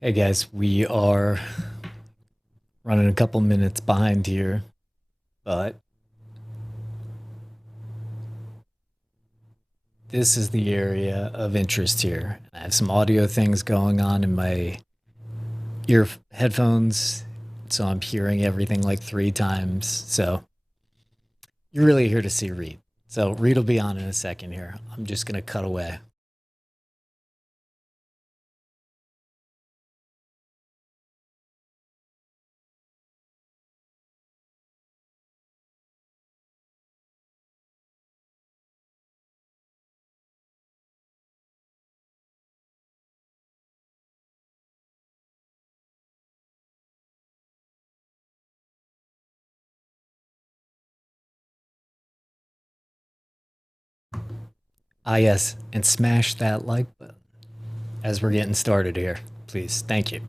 Hey guys, we are running a couple minutes behind here, but this is the area of interest here. I have some audio things going on in my ear headphones, so I'm hearing everything like 3 times. So you're really here to see Reed. So Reed will be on in a second here. I'm just gonna cut away. Ah yes, and smash that like button as we're getting started here, please. Thank you.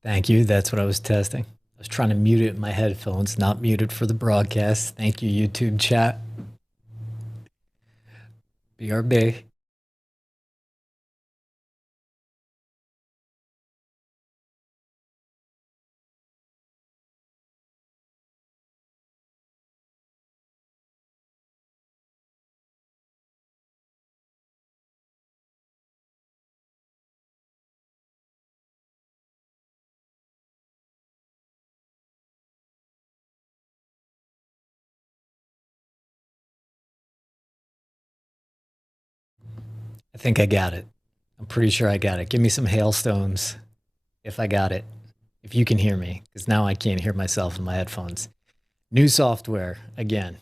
Thank you. That's what I was testing. I was trying to mute it in my headphones, not muted for the broadcast. Thank you, YouTube chat. BRB. I think I got it. I'm pretty sure I got it. Give me some hailstones if I got it. If you can hear me, because now I can't hear myself in my headphones. New software again.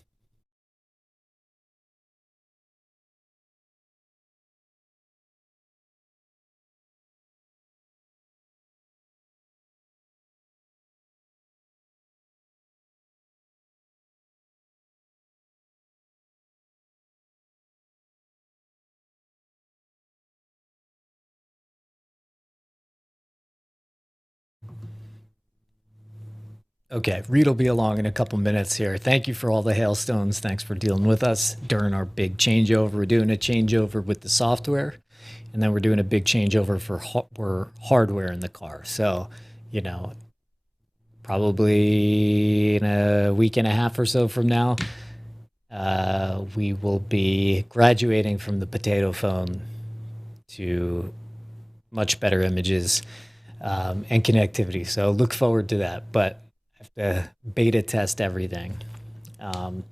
Okay, Reed will be along in a couple minutes here. Thank you for all the hailstones. Thanks for dealing with us during our big changeover. We're doing a changeover with the software, and then we're doing a big changeover for hardware in the car. So, you know, probably in a week and a half or so from now, we will be graduating from the potato phone to much better images and connectivity. So look forward to that. But I have to beta test everything. Um,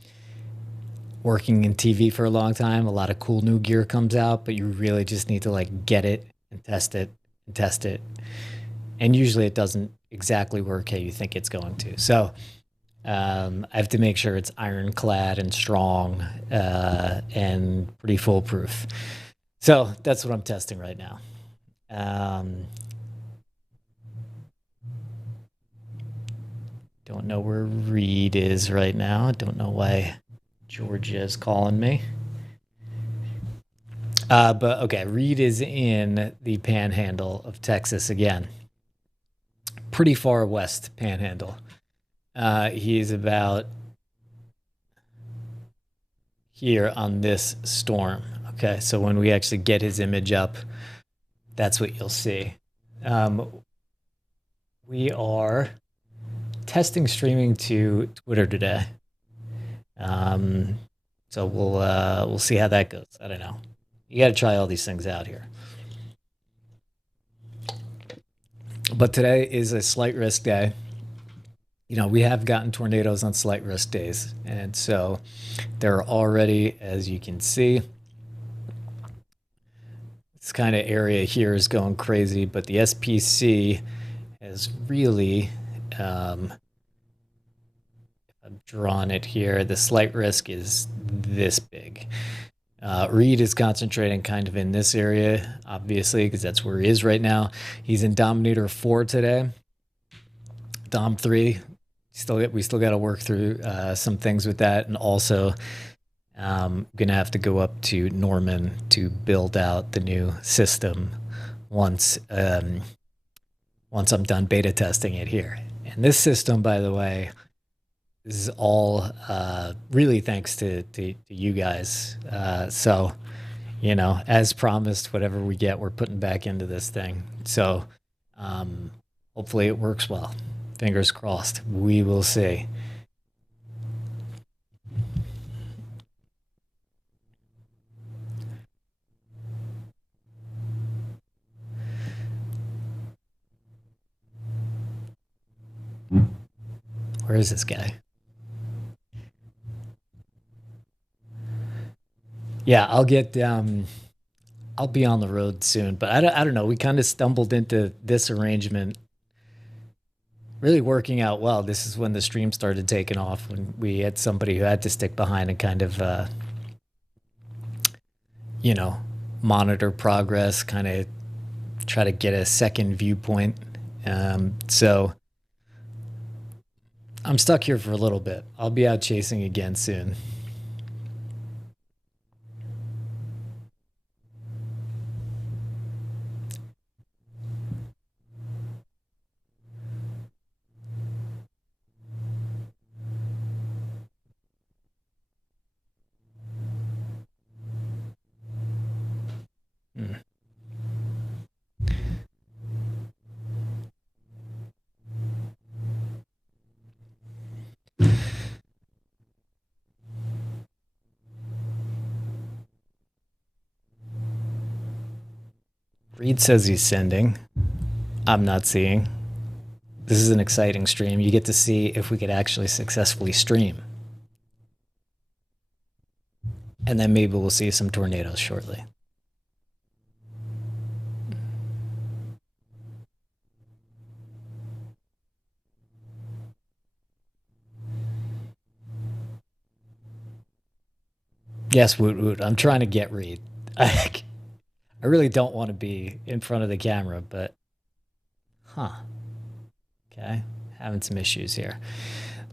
Working in TV for a long time, a lot of cool new gear comes out, but you really just need to like get it and test it and test it. And usually it doesn't exactly work how you think it's going to. So I have to make sure it's ironclad and strong and pretty foolproof. So that's what I'm testing right now. Don't know where Reed is right now. Don't know why Georgia is calling me. But okay, Reed is in the Panhandle of Texas again. Pretty far west Panhandle. He's about here on this storm. Okay, so when we actually get his image up, that's what you'll see. We are testing streaming to Twitter today. So we'll see how that goes. I don't know. You got to try all these things out here. But today is a slight risk day. You know, we have gotten tornadoes on slight risk days. And so there are already, as you can see, this kind of area here is going crazy, but the SPC has really, I've drawn it here. The slight risk is this big. Reed is concentrating kind of in this area, obviously, because that's where he is right now. He's in Dominator Fore today. Dom 3. We still got to work through some things with that, and also gonna have to go up to Norman to build out the new system once I'm done beta testing it here. And this system, by the way, is all really thanks to you guys. So, you know, as promised, whatever we get, we're putting back into this thing. So hopefully it works well. Fingers crossed. We will see. Where is this guy? Yeah, I'll get I'll be on the road soon, but I don't know. We kind of stumbled into this arrangement really working out well. This is when the stream started taking off, when we had somebody who had to stick behind and kind of you know, monitor progress, kind of try to get a second viewpoint. So I'm stuck here for a little bit. I'll be out chasing again soon. Hmm. Reed says he's sending. I'm not seeing. This is an exciting stream. You get to see if we could actually successfully stream. And then maybe we'll see some tornadoes shortly. Yes, woot woot. I'm trying to get Reed. I really don't want to be in front of the camera, but okay, having some issues here.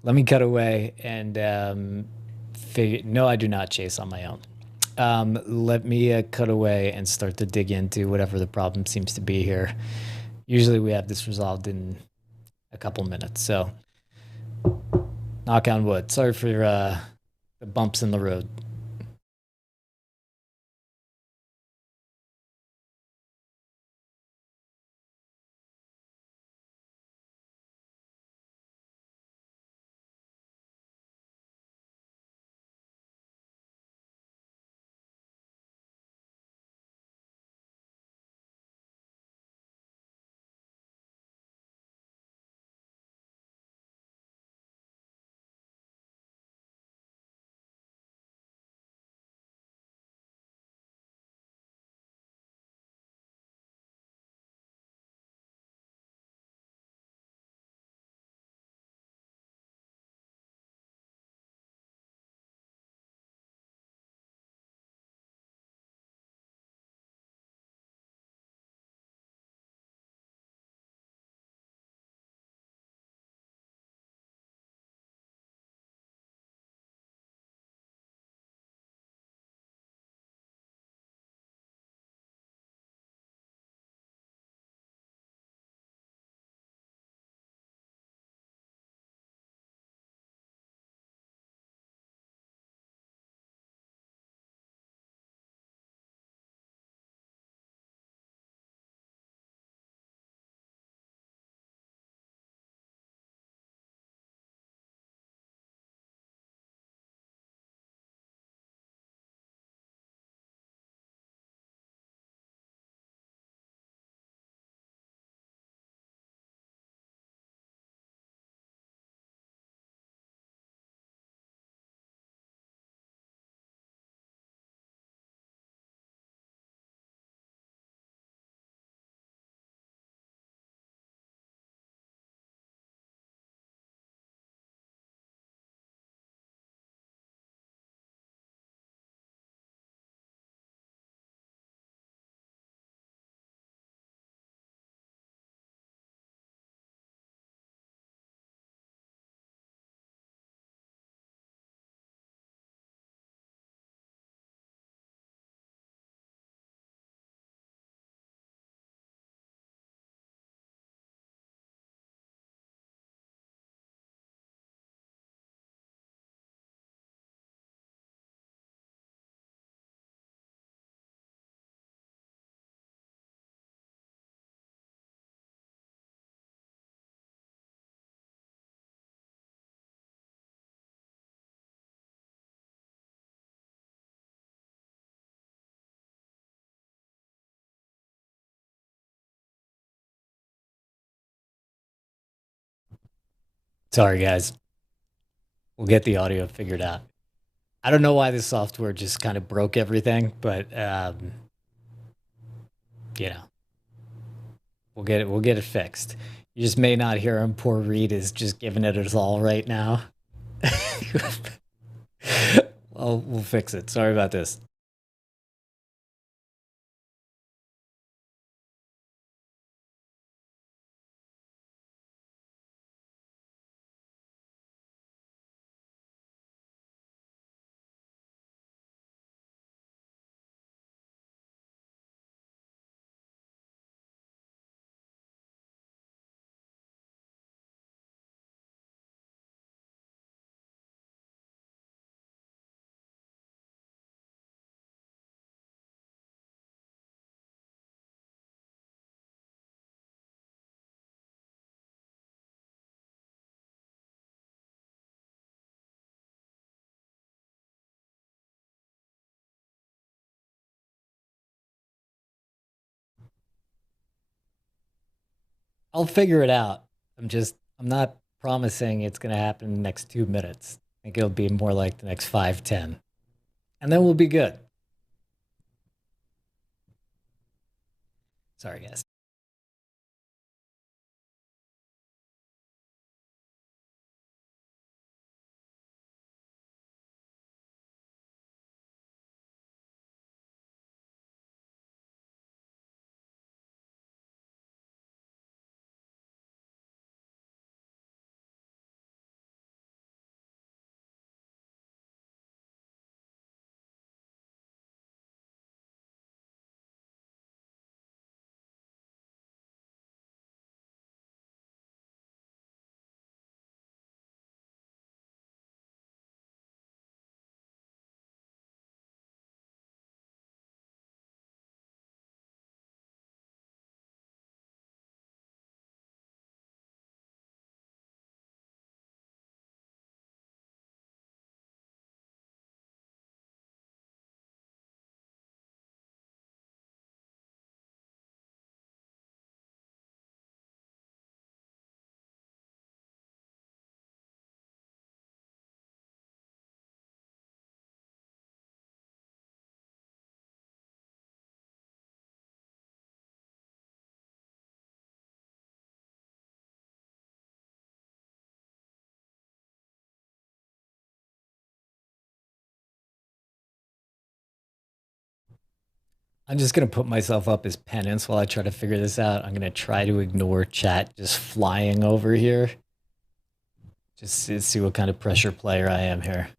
Let me cut away and figure. No, I do not chase on my own. Let me cut away and start to dig into whatever the problem seems to be here. Usually we have this resolved in a couple minutes, so knock on wood. Sorry for the bumps in the road. Sorry, guys. We'll get the audio figured out. I don't know why this software just kind of broke everything, but you know, we'll get it. We'll get it fixed. You just may not hear him. Poor Reed is just giving it his all right now. Well, we'll fix it. Sorry about this. I'll figure it out. I'm not promising it's going to happen in the next 2 minutes. I think it'll be more like the next 5, 10. And then we'll be good. Sorry, guys. I'm just going to put myself up as penance while I try to figure this out. I'm going to try to ignore chat just flying over here. Just to see what kind of pressure player I am here.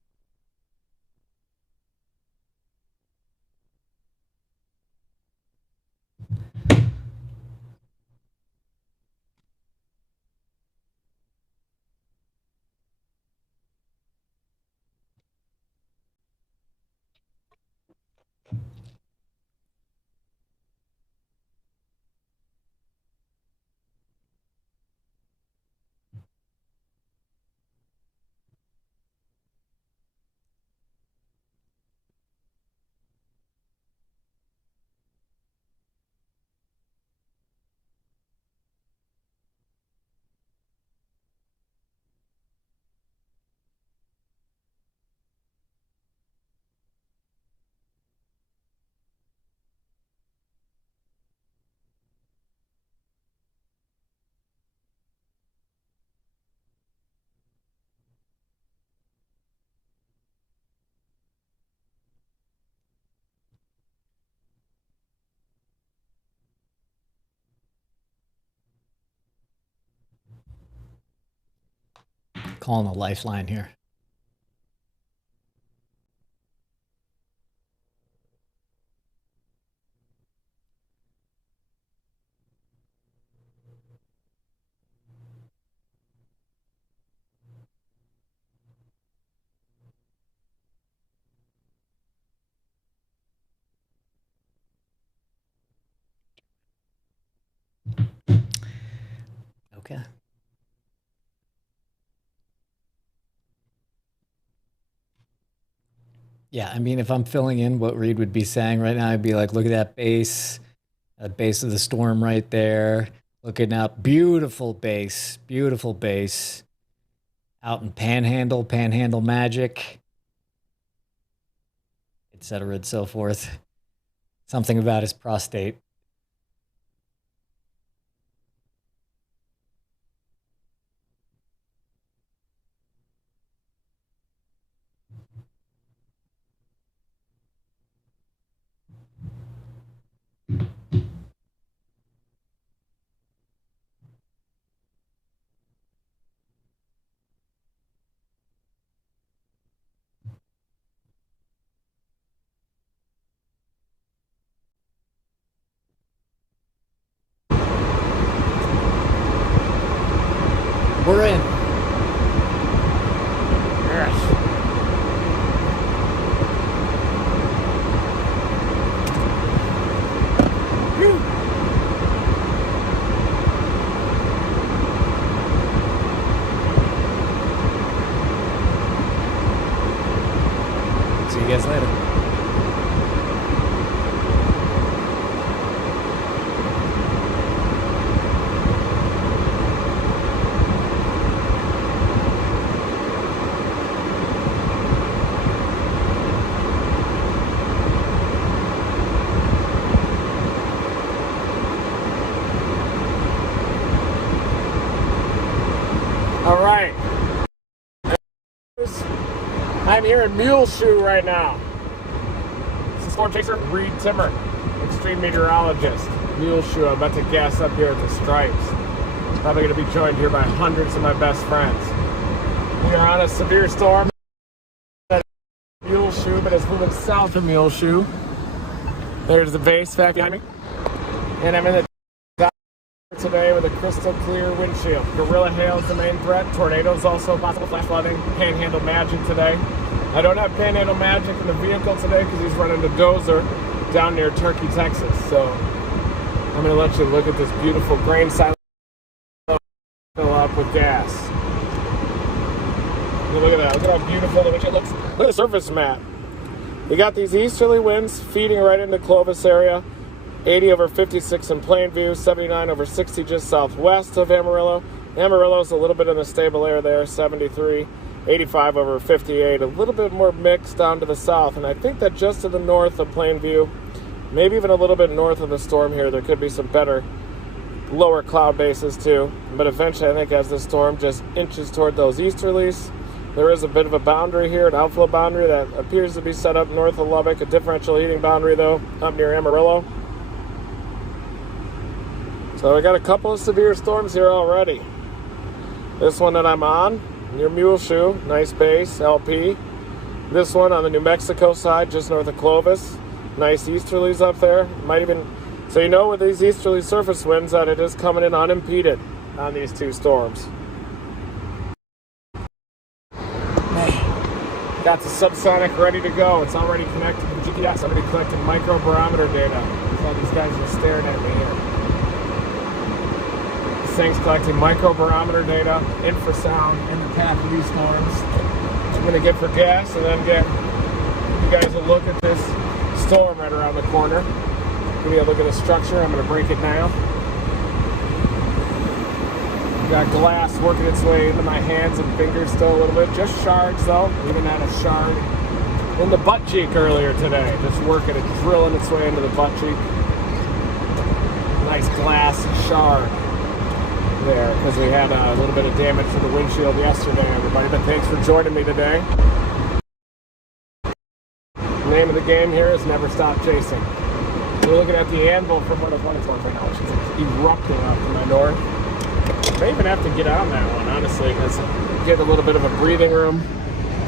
Calling a lifeline here. Okay. Yeah, I mean, if I'm filling in what Reed would be saying right now, I'd be like, look at that base of the storm right there. Looking up, beautiful base, beautiful base. out in Panhandle, Panhandle Magic, etc. and so forth. Something about his prostate. We're in. Yes. See you guys later. All right. I'm here in Muleshoe right now. This is Storm Chaser Reed Timmer, extreme meteorologist. Muleshoe, I'm about to gas up here at the Stripes. Probably going to be joined here by hundreds of my best friends. We are on a severe storm at Muleshoe, but it's moving south of Muleshoe. There's the base back behind me. And I'm in the today with a crystal clear windshield. Gorilla hail is the main threat. Tornadoes also possible. Flash flooding. Panhandle Magic today. I don't have Panhandle Magic in the vehicle today because he's running the dozer down near Turkey, Texas. So I'm going to let you look at this beautiful grain silo fill up with gas. Look at that. Look at how beautiful the windshield looks. Look at the surface map. We got these easterly winds feeding right into Clovis area. 80 over 56 in Plainview, 79 over 60 just southwest of Amarillo. Amarillo's a little bit in the stable air there, 73, 85 over 58, a little bit more mixed down to the south. And I think that just to the north of Plainview, maybe even a little bit north of the storm here, there could be some better lower cloud bases too. But eventually, I think as the storm just inches toward those easterlies, there is a bit of a boundary here, an outflow boundary that appears to be set up north of Lubbock, a differential heating boundary though, up near Amarillo. So we got a couple of severe storms here already. This one that I'm on, near Muleshoe, nice base, LP. This one on the New Mexico side, just north of Clovis. Nice easterlies up there. Might even, so you know with these easterly surface winds that it is coming in unimpeded on these two storms. Got the subsonic ready to go. It's already connected to the GPS. Already collecting microbarometer data. So these guys are staring at me here. This thing's collecting microbarometer data, infrasound in the path of these storms. I'm going to get for gas and then get you guys a look at this storm right around the corner. Give you a look at the structure. I'm going to break it now. Got glass working its way into my hands and fingers still a little bit. Just shards though. Even had a shard in the butt cheek earlier today. Just working it, drilling its way into the butt cheek. Nice glass shard there because we had a little bit of damage to the windshield yesterday, everybody. But thanks for joining me today. The name of the game here is never stop chasing. We're looking at the anvil from what it's right now, which is erupting up to my north. I may even have to get on that one, honestly, because get a little bit of a breathing room.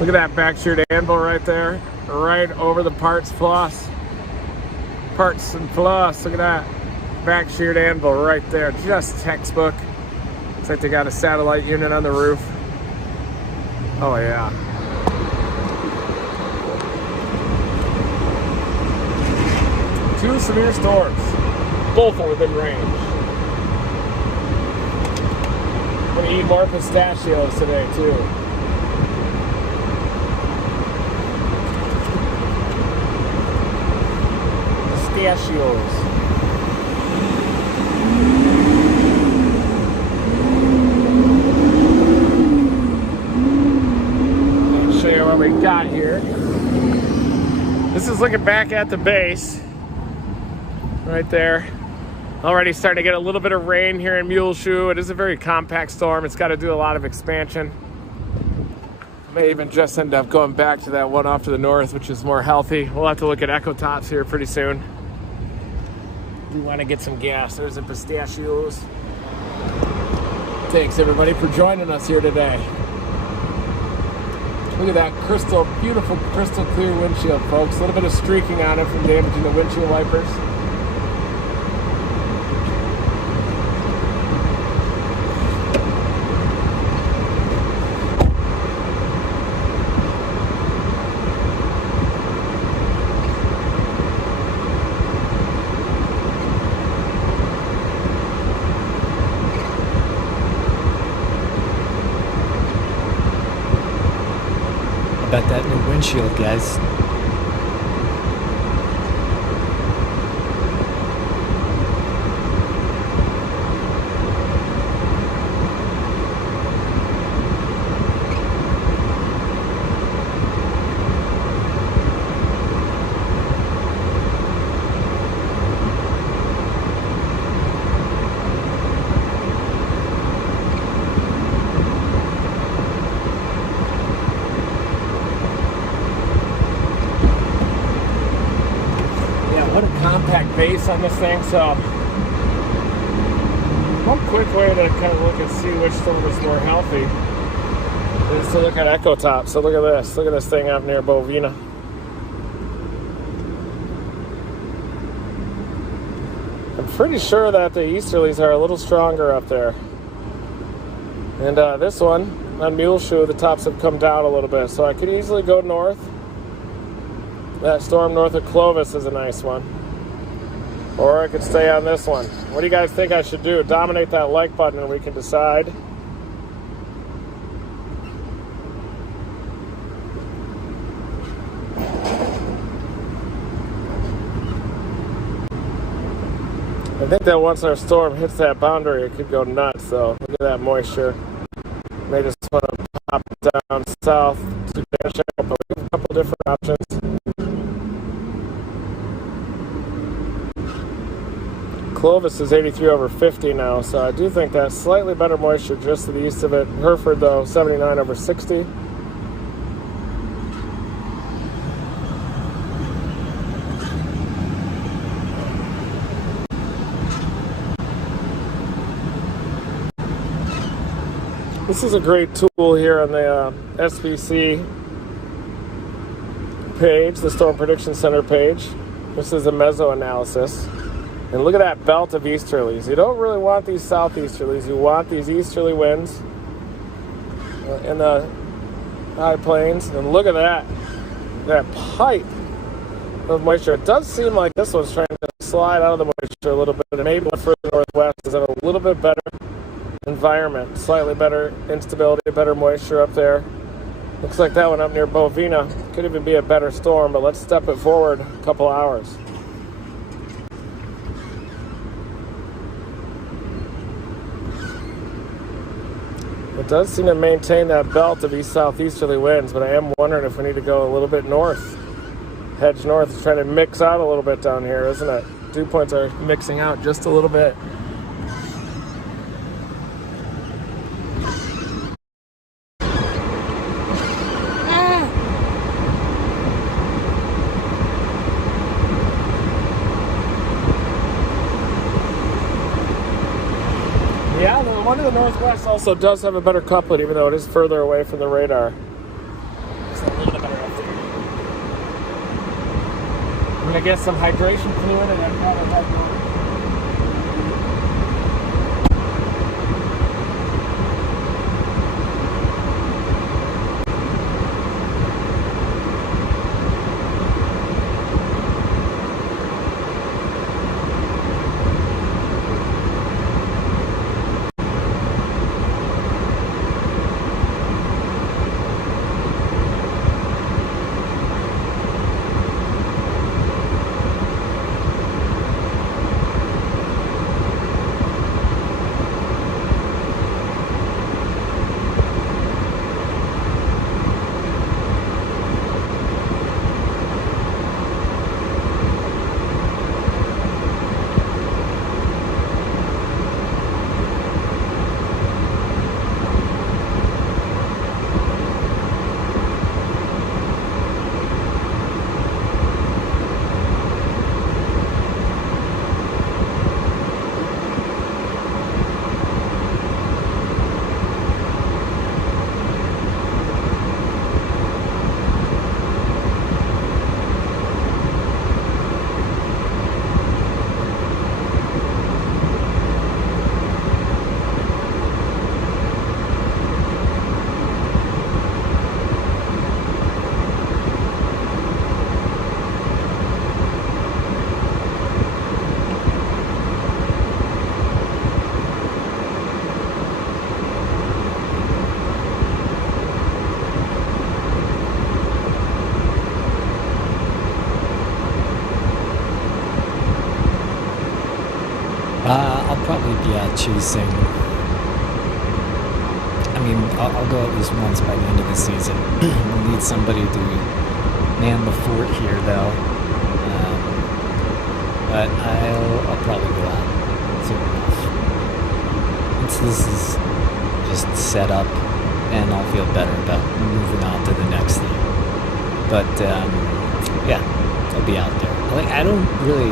Look at that back sheared anvil right there, right over the parts plus. Parts and plus, look at that. Back sheared anvil right there, just textbook. Looks like they got a satellite unit on the roof. Oh yeah. Two severe storms, both are within range. I'm going to eat more pistachios today, too. Pistachios. got here. This is looking back at the base. Right there. Already starting to get a little bit of rain here in Muleshoe. It is a very compact storm. It's got to do a lot of expansion. May even just end up going back to that one off to the north, which is more healthy. We'll have to look at echo tops here pretty soon. We want to get some gas. There's the pistachios. Thanks everybody for joining us here today. Look at that beautiful crystal clear windshield, folks. A little bit of streaking on it from damaging the windshield wipers. About that new windshield, guys. Base on this thing, so one quick way to kind of look and see which storm is more healthy is to look at echo top. So look at this thing out near Bovina. I'm pretty sure that the easterlies are a little stronger up there, and this one on Muleshoe, the tops have come down a little bit, so I could easily go north. That storm north of Clovis is a nice one. Or I could stay on this one. What do you guys think I should do? Dominate that like button and we can decide. I think that once our storm hits that boundary, it could go nuts. So look at that moisture. May just want to pop down south to Banshee, but we have a couple different options. Clovis is 83 over 50 now, so I do think that's slightly better moisture just to the east of it. Hereford, though, 79 over 60. This is a great tool here on the SPC page, the Storm Prediction Center page. This is a meso analysis. And look at that belt of easterlies. You don't really want these southeasterlies. You want these easterly winds in the high plains. And look at that pipe of moisture. It does seem like this one's trying to slide out of the moisture a little bit. And maybe one further northwest is in a little bit better environment, slightly better instability, better moisture up there. Looks like that one up near Bovina could even be a better storm, but let's step it forward a couple hours. It does seem to maintain that belt of east-southeasterly winds, but I am wondering if we need to go a little bit north. Hedge north is trying to mix out a little bit down here, isn't it? Dew points are mixing out just a little bit. Yeah, the one to the northwest also does have a better couplet, even though it is further away from the radar. It's a little bit better up there. I'm gonna get some hydration fluid and then probably hydration. chasing. I mean, I'll go at least once by the end of the season. We'll need somebody to man the fort here, though. But I'll probably go out soon enough. Once this is just set up, and I'll feel better about moving on to the next thing. But yeah, I'll be out there. Like, I don't really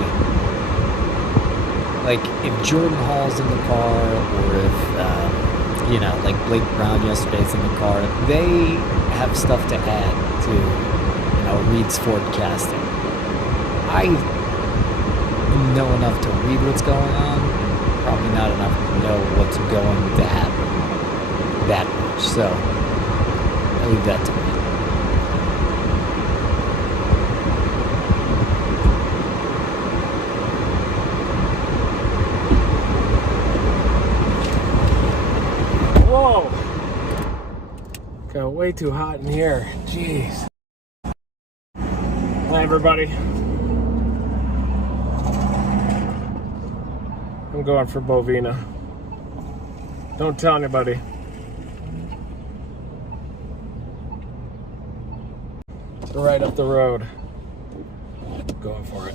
like if Jordan Hall's in the car, or if you know, like Blake Brown yesterday's in the car. They have stuff to add to, you know, Reed's forecasting. I know enough to read what's going on, probably not enough to know what's going to happen that much. So I leave that to me. Whoa! Got way too hot in here. Jeez. Hi, everybody. I'm going for Bovina. Don't tell anybody. Right up the road. Going for it.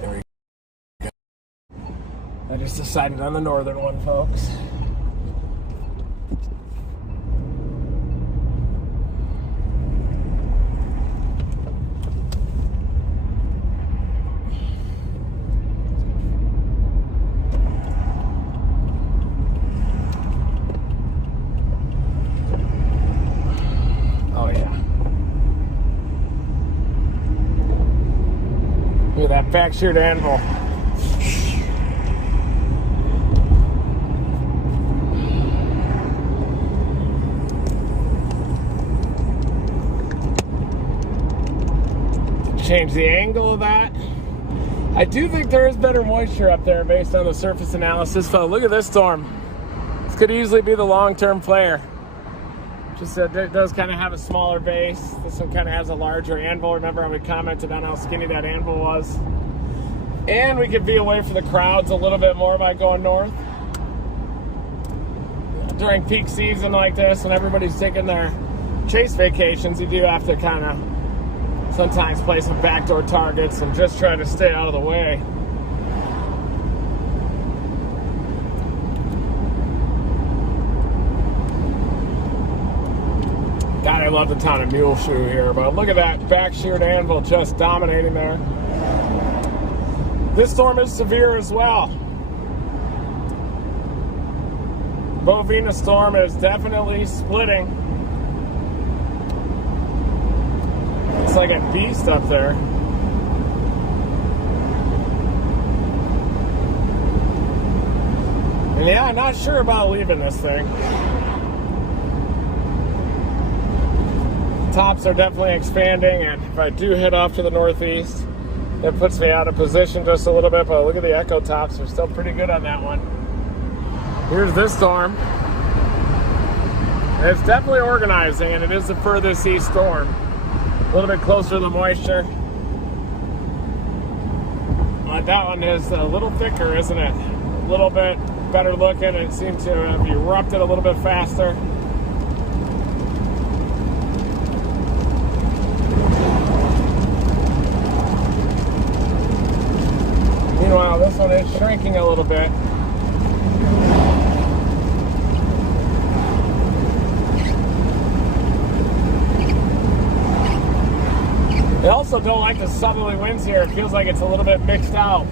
There we go. I just decided on the northern one, folks. Look at that back-sheared anvil. Change the angle of that. I do think there is better moisture up there based on the surface analysis, but look at this storm. This could easily be the long-term player. Just it does kind of have a smaller base. This one kind of has a larger anvil. Remember, we commented on how skinny that anvil was. And we could be away from the crowds a little bit more by going north. During peak season like this, when everybody's taking their chase vacations, you do have to kind of sometimes play some backdoor targets and just try to stay out of the way. God, I love the town of Muleshoe here, but look at that back-sheared anvil just dominating there. This storm is severe as well. Bovina storm is definitely splitting. It's like a beast up there. And yeah, I'm not sure about leaving this thing. Tops are definitely expanding, and if I do head off to the northeast, it puts me out of position just a little bit, but look at the echo tops. They're still pretty good on that one. Here's this storm. It's definitely organizing, and it is the furthest east storm. A little bit closer to the moisture. But that one is a little thicker, isn't it? A little bit better looking. It seems to have erupted a little bit faster. Meanwhile, this one is shrinking a little bit. I also don't like the southerly winds here. It feels like it's a little bit mixed out.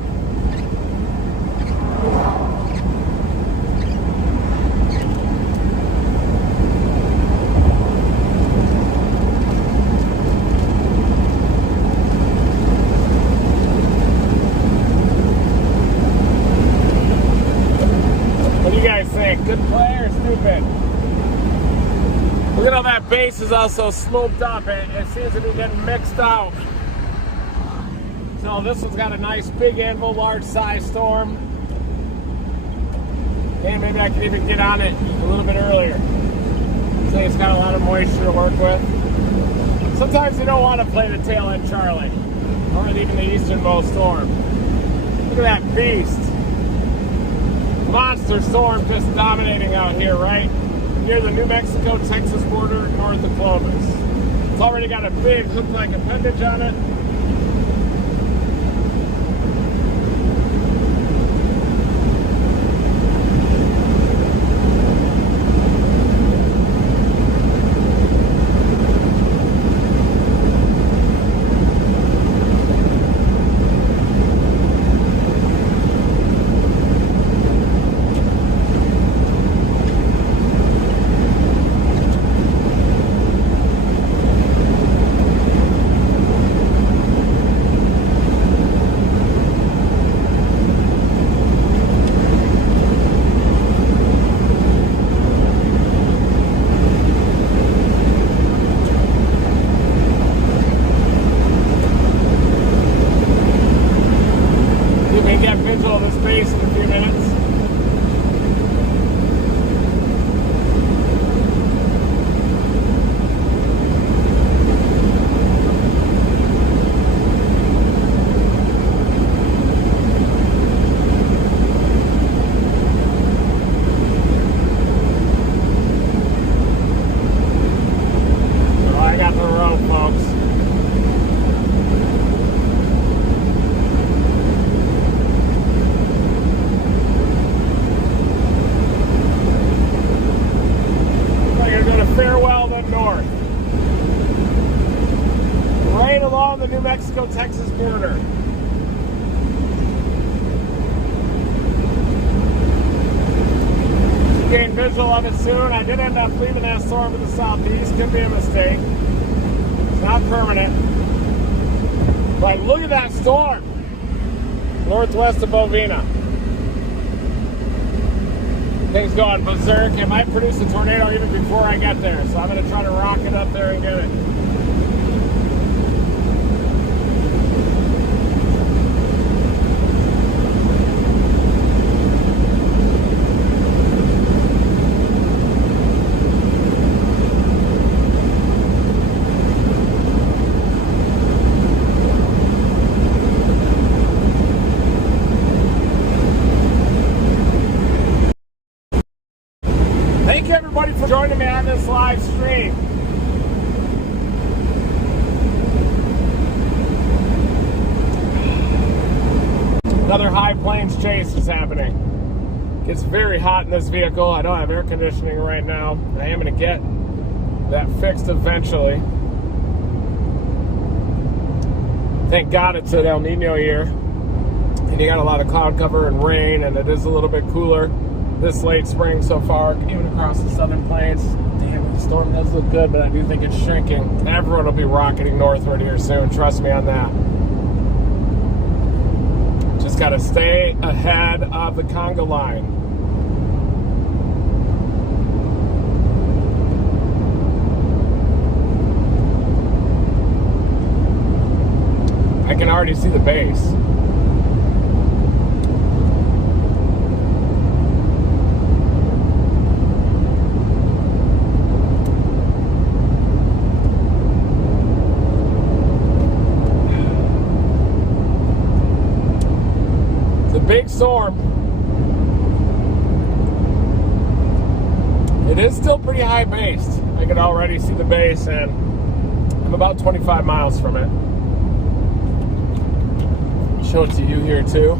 Good play or stupid? Look at how that base is also sloped up. It seems to be getting mixed out. So this one's got a nice big anvil, large size storm. And maybe I can even get on it a little bit earlier. So it's got a lot of moisture to work with. Sometimes you don't want to play the tail end Charlie. or even the easternmost storm. Look at that beast. Monster storm just dominating out here, right near the New Mexico-Texas border north of Clovis. It's already got a big hook-like appendage on it. Mexico-Texas border. Gain visual of it soon. I did end up leaving that storm to the southeast. Could be a mistake. It's not permanent. But look at that storm. Northwest of Bovina. Things going berserk. It might produce a tornado even before I get there. So I'm going to try to rock it up there and get it. Thank you everybody for joining me on this live stream. Another high plains chase is happening. Gets very hot in this vehicle. I don't have air conditioning right now. I am going to get that fixed eventually. Thank God it's an El Nino year. And you got a lot of cloud cover and rain, and it is a little bit cooler this late spring so far, even across the southern plains. Damn, the storm does look good, but I do think it's shrinking. Everyone will be rocketing northward here soon. Trust me on that. Just got to stay ahead of the conga line. I can already see the base. Big storm. It is still pretty high based. I can already see the base, and I'm about 25 miles from it. Show it to you here too.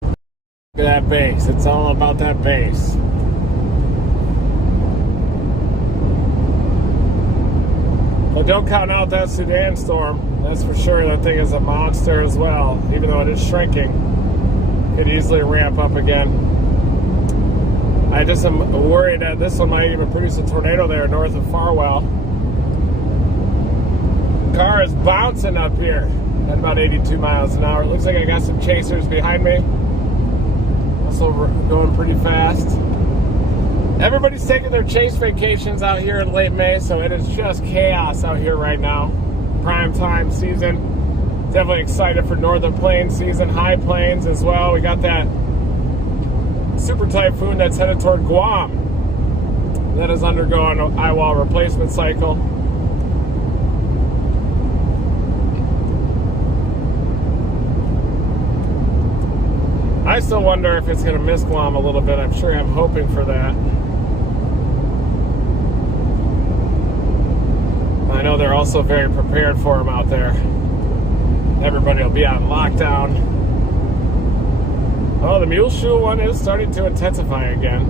Look at that base. It's all about that base. Well, don't count out that Sudan storm. That's for sure. That thing is a monster as well. Even though it is shrinking, it could easily ramp up again. I just am worried that this one might even produce a tornado there north of Farwell. Car is bouncing up here at about 82 miles an hour. It looks like I got some chasers behind me. Also going pretty fast. Everybody's taking their chase vacations out here in late May, so it is just chaos out here right now. Prime time season. Definitely excited for Northern Plains season, High Plains as well. We got that super typhoon that's headed toward Guam that is undergoing an eye wall replacement cycle. I still wonder if it's going to miss Guam a little bit. I'm sure I'm hoping for that. I know they're also very prepared for them out there. Everybody will be on lockdown. Oh, the Muleshoe one is starting to intensify again.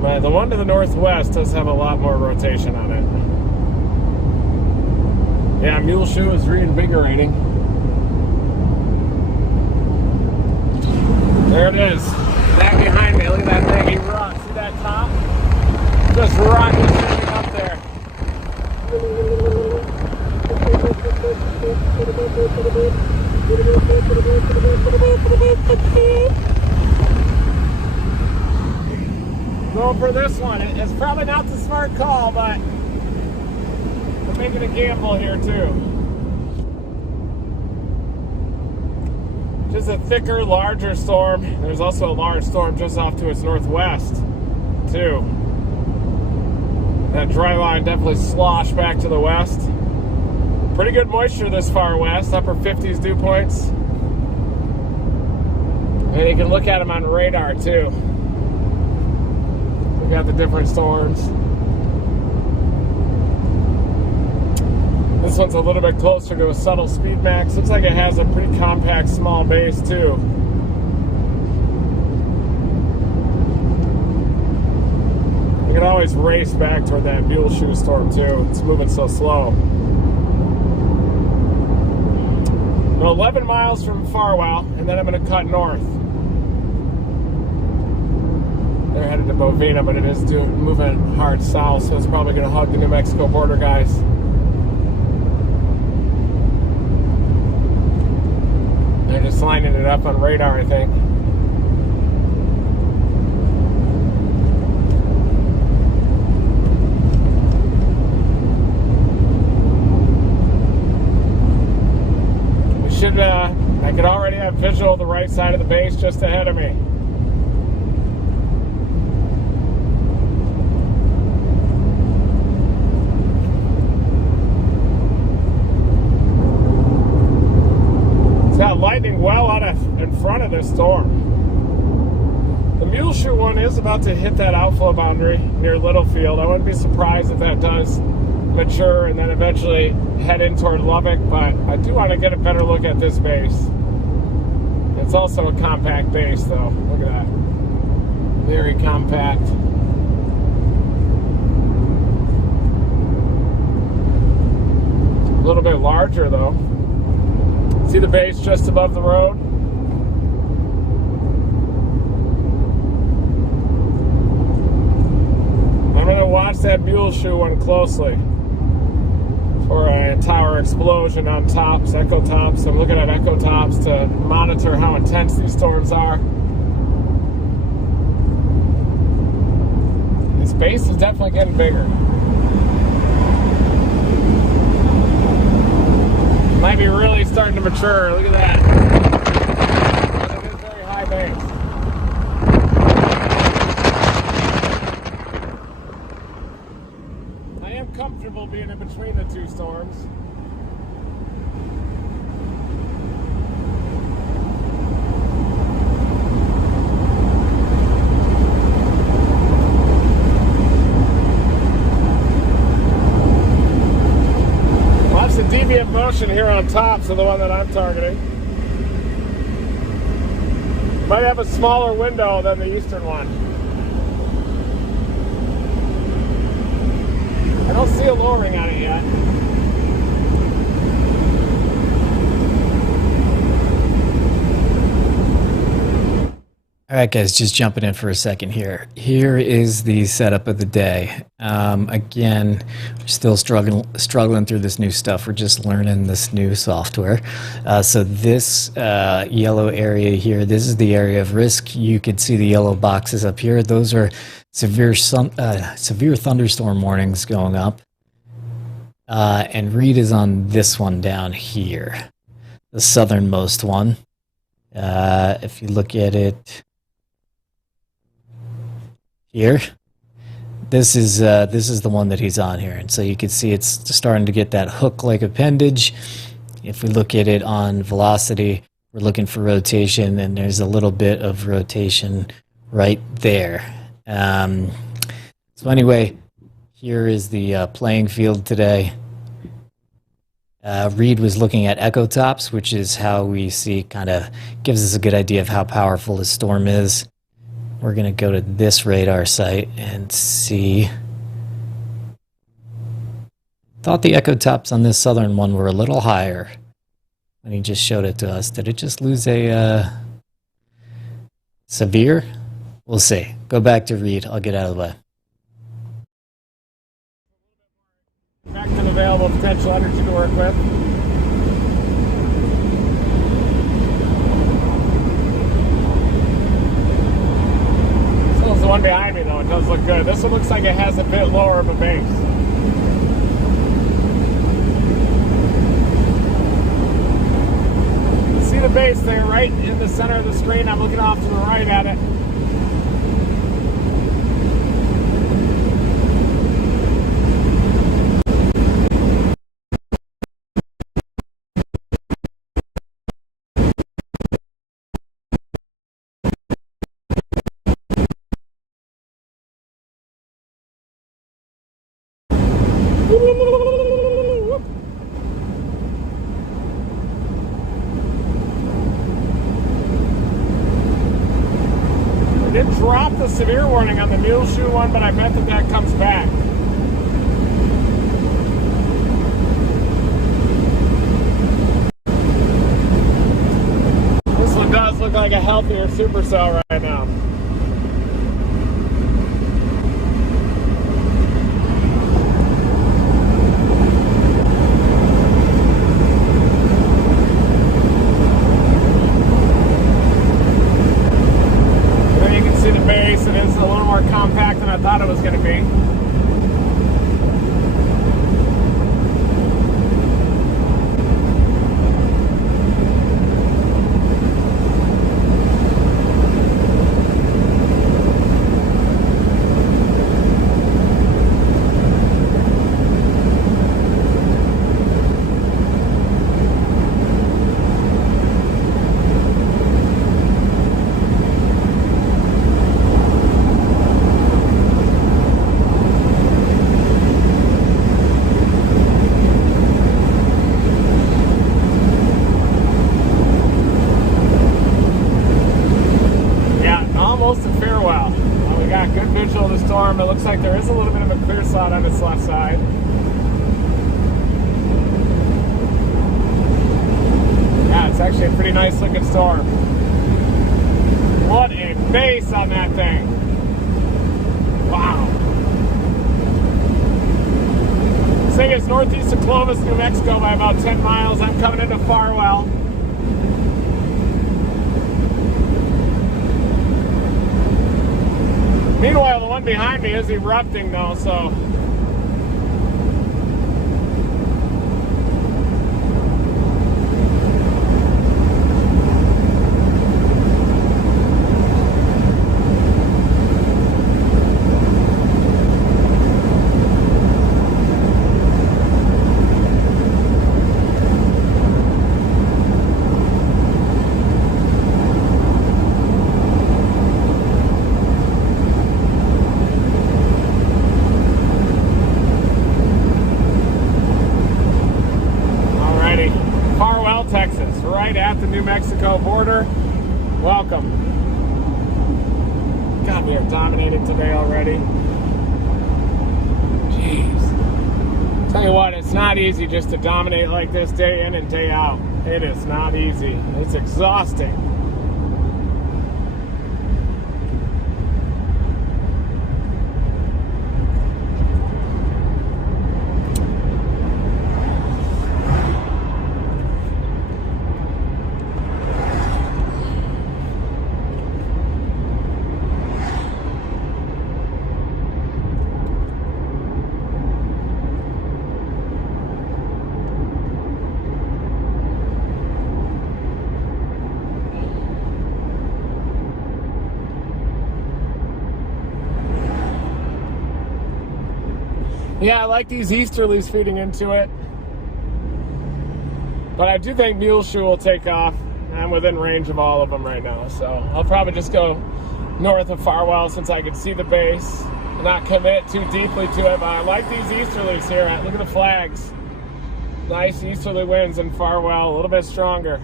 But the one to the northwest does have a lot more rotation on it. Yeah, Muleshoe is reinvigorating. There it is. Back behind me. Look at that thing. He rocks. See that top? Just rocking everything up there. Going for this one. It's probably not the smart call, but we're making a gamble here too. Just a thicker, larger storm. There's also a large storm just off to its northwest, too. That dry line definitely sloshed back to the west. Pretty good moisture this far west, upper 50s dew points. And you can look at them on radar, too. We got the different storms. This one's a little bit closer to a subtle speed max. Looks like it has a pretty compact, small base, too. You can always race back toward that Muleshoe storm, too. It's moving so slow. Well, 11 miles from Farwell, and then I'm going to cut north. They're headed to Bovina, but it is moving hard south, so it's probably going to hug the New Mexico border, guys. They're just lining it up on radar, I think. We should, I could already have visual of the right side of the base just ahead of me. Got lightning well out in front of this storm. The Muleshoe one is about to hit that outflow boundary near Littlefield. I wouldn't be surprised if that does mature and then eventually head in toward Lubbock, but I do want to get a better look at this base. It's also a compact base, though. Look at that. Very compact. A little bit larger, though. See the base just above the road? I'm going to watch that Muleshoe one closely for a tower explosion on tops, echo tops. I'm looking at echo tops to monitor how intense these storms are. This base is definitely getting bigger. Might be really starting to mature. Look at that. It is very high base. I am comfortable being in between the two storms. Deviant motion here on top, so the one that I'm targeting might have a smaller window than the eastern one. I don't see a lowering on it yet. All right, guys, just jumping in for a second here. Here is the setup of the day. Again, we're still struggling through this new stuff. We're just learning this new software. So this yellow area here, this is the area of risk. You can see the yellow boxes up here. Those are severe thunderstorm warnings going up. And Reed is on this one down here, the southernmost one. If you look at it here, this is the one that he's on here, and so you can see it's starting to get that hook-like appendage. If we look at it on velocity, we're looking for rotation, and there's a little bit of rotation right there. So anyway, here is the playing field today. Reed was looking at echo tops, which is how we see, kind of gives us a good idea of how powerful the storm is. We're going to go to this radar site and see. Thought the echo tops on this southern one were a little higher when he just showed it to us. Did it just lose a severe? We'll see. Go back to Reed. I'll get out of the way. Back to the available potential energy to work with. Still is the one behind me though, it does look good. This one looks like it has a bit lower of a base. See the base there right in the center of the screen. I'm looking off to the right at it. It did drop the severe warning on the mule shoe one, but I bet that comes back. This one does look like a healthier supercell right now. Base, it is a little more compact than I thought it was going to be. It looks like there is a little bit of a clear spot on its left side. Yeah, it's actually a pretty nice looking storm. What a base on that thing. Wow. This thing is northeast of Clovis, New Mexico by about 10 miles. I'm coming into Farwell. Meanwhile, the one behind me is erupting though, so. Texas, right at the New Mexico border. Welcome. God, we are dominating today already. Jeez. Tell you what, it's not easy just to dominate like this day in and day out. It is not easy. It's exhausting. Yeah, I like these easterlies feeding into it. But I do think mule shoe will take off. I'm within range of all of them right now, so I'll probably just go north of Farwell since I can see the base and not commit too deeply to it. But I like these easterlies here. Look at the flags. Nice easterly winds in Farwell, a little bit stronger.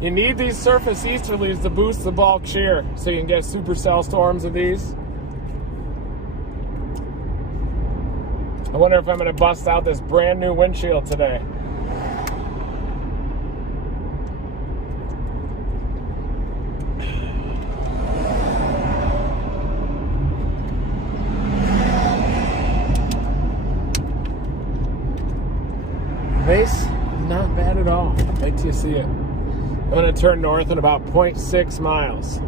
You need these surface easterlies to boost the bulk shear so you can get supercell storms of these. I wonder if I'm going to bust out this brand new windshield today. Base, not bad at all. Wait till you see it. I'm going to turn north in about 0.6 miles.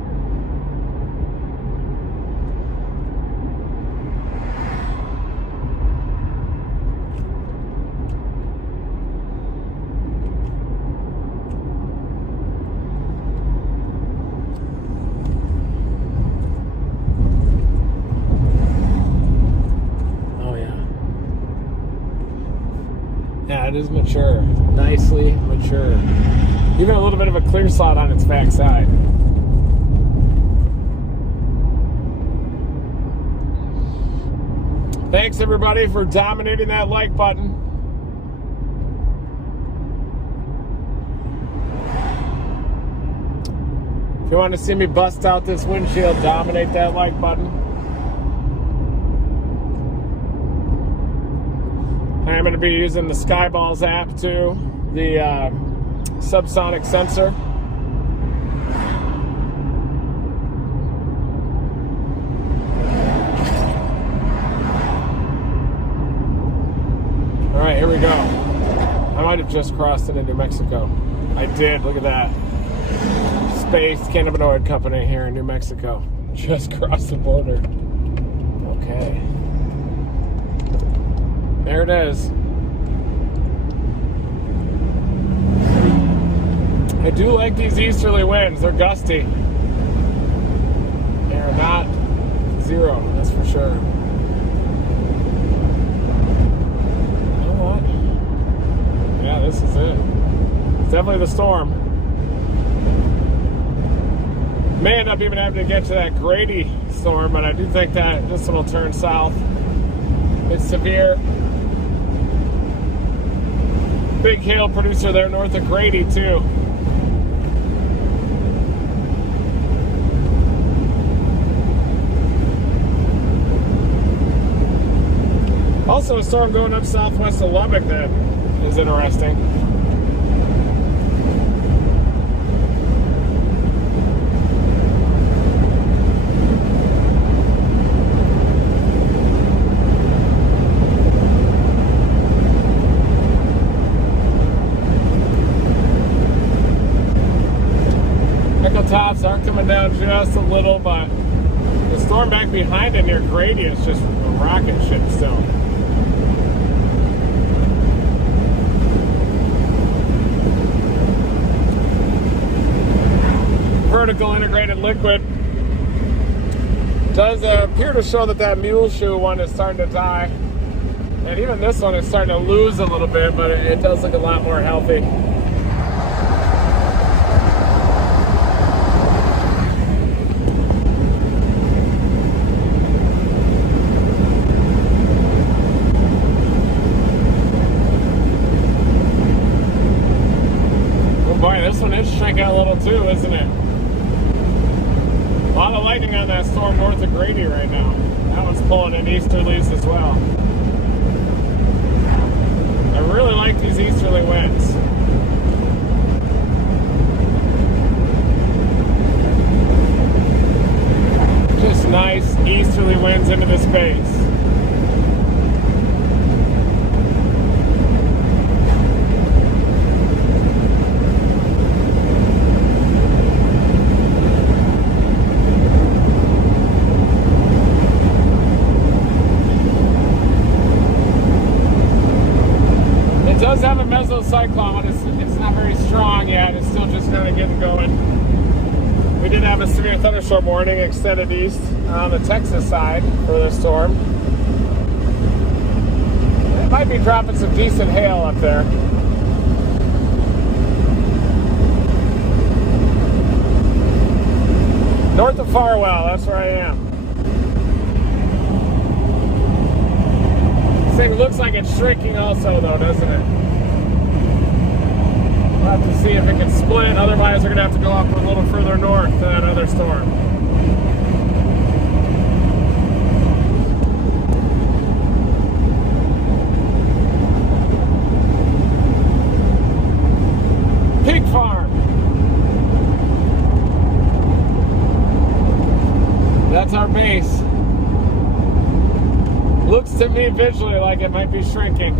Yeah, it is mature. Nicely mature. Even a little bit of a clear slot on its back side. Thanks everybody for dominating that like button. If you want to see me bust out this windshield, dominate that like button. I'm going to be using the Skyballs app too, the subsonic sensor. All right, here we go. I might have just crossed into New Mexico. I did, look at that. Space Cannabinoid Company here in New Mexico. Just crossed the border. Okay. There it is. I do like these easterly winds. They're gusty. They're not zero, that's for sure. You know what? Yeah, this is it. It's definitely the storm. May end up even having to get to that Grady storm, but I do think that this one will turn south. It's severe. Big hail producer there north of Grady too. Also a storm going up southwest of Lubbock that is interesting. Tops are coming down just a little, but the storm back behind it near Grady is just a rocket ship still. Vertical integrated liquid does appear to show that that mule shoe one is starting to die, and even this one is starting to lose a little bit, but it does look a lot more healthy. This one is shrinking a little too, isn't it? A lot of lightning on that storm north of Grady right now. That one's pulling in easterlies as well. I really like these easterly winds. Just nice easterly winds into the space. It does have a mesocyclone, but it's not very strong yet. It's still just kind of getting going. We did have a severe thunderstorm warning extended east on the Texas side for this storm. It might be dropping some decent hail up there. Farwell, that's where I am. This thing looks like it's shrinking also though, doesn't it? We'll have to see if it can split, otherwise we're going to have to go up a little further north to that other storm. Pig farm. That's our base. Looks to me visually like it might be shrinking.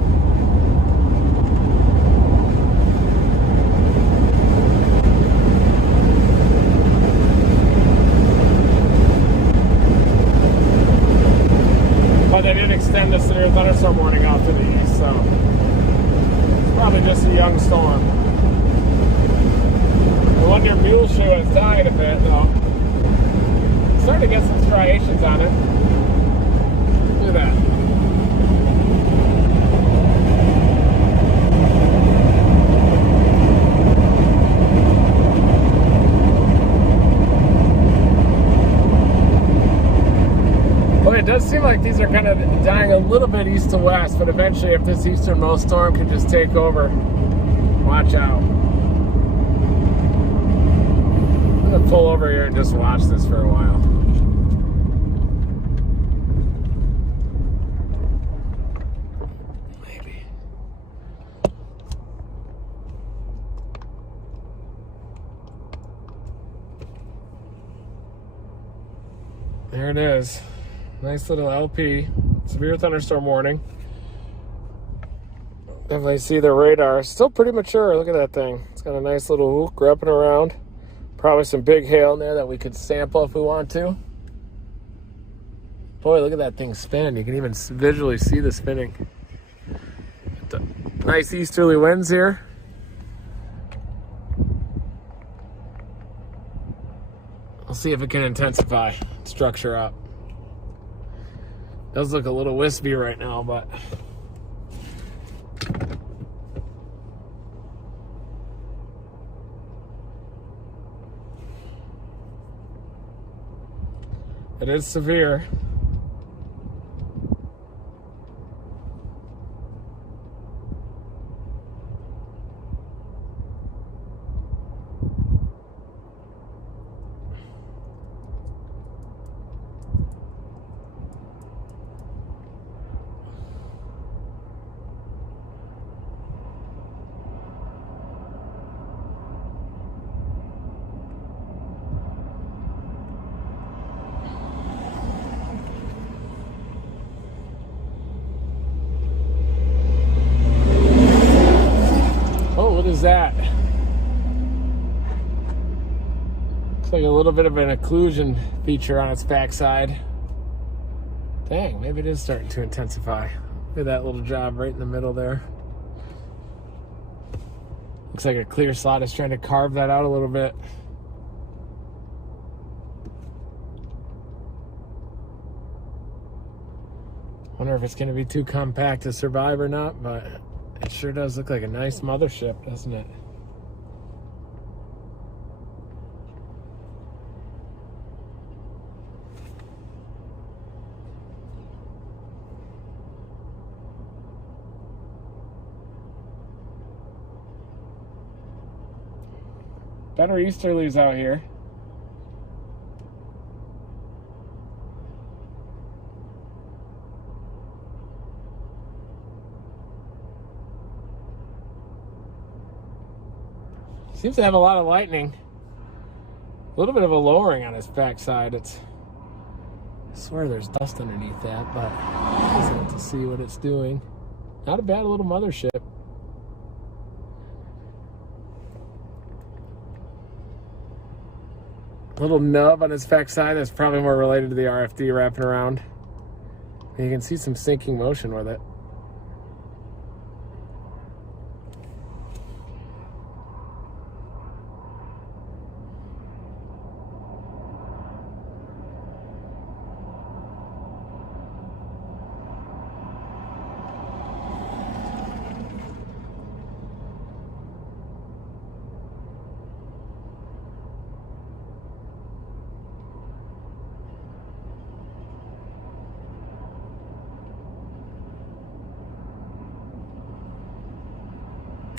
But they did extend the severe thunderstorm warning out to the east, so it's probably just a young storm. I wonder if Muleshoe has died a bit, though. Starting to get some striations on it. Look at that. Well, it does seem like these are kind of dying a little bit east to west, but eventually if this easternmost storm can just take over, watch out. I'm gonna pull over here and just watch this for a while. Maybe. There it is. Nice little LP. Severe thunderstorm warning. Definitely see the radar. Still pretty mature. Look at that thing. It's got a nice little hook wrapping around. Probably some big hail in there that we could sample if we want to. Boy, look at that thing spin. You can even visually see the spinning. Nice easterly winds here. We'll see if it can intensify, structure up. Does look a little wispy right now, but it is severe. That looks like a little bit of an occlusion feature on its backside. Dang, maybe it is starting to intensify. Look at that little job right in the middle there. Looks like a clear slot is trying to carve that out a little bit. Wonder if it's going to be too compact to survive or not, but it sure does look like a nice mothership, doesn't it? Better easterlies out here. Seems to have a lot of lightning. A little bit of a lowering on its backside. I swear there's dust underneath that, but I just want to see what it's doing. Not a bad little mothership. Little nub on its backside that's probably more related to the RFD wrapping around. And you can see some sinking motion with it.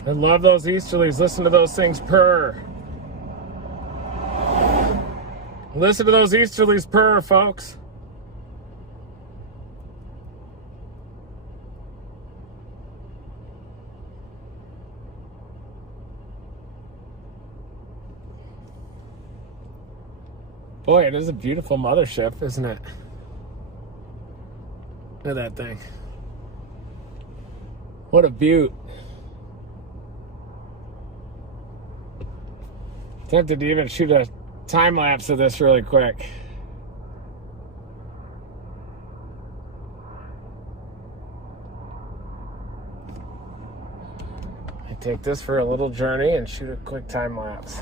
I love those easterlies. Listen to those things purr. Listen to those easterlies purr, folks. Boy, it is a beautiful mothership, isn't it? Look at that thing. What a beaut. Tempted to even shoot a time lapse of this really quick. I take this for a little journey and shoot a quick time lapse.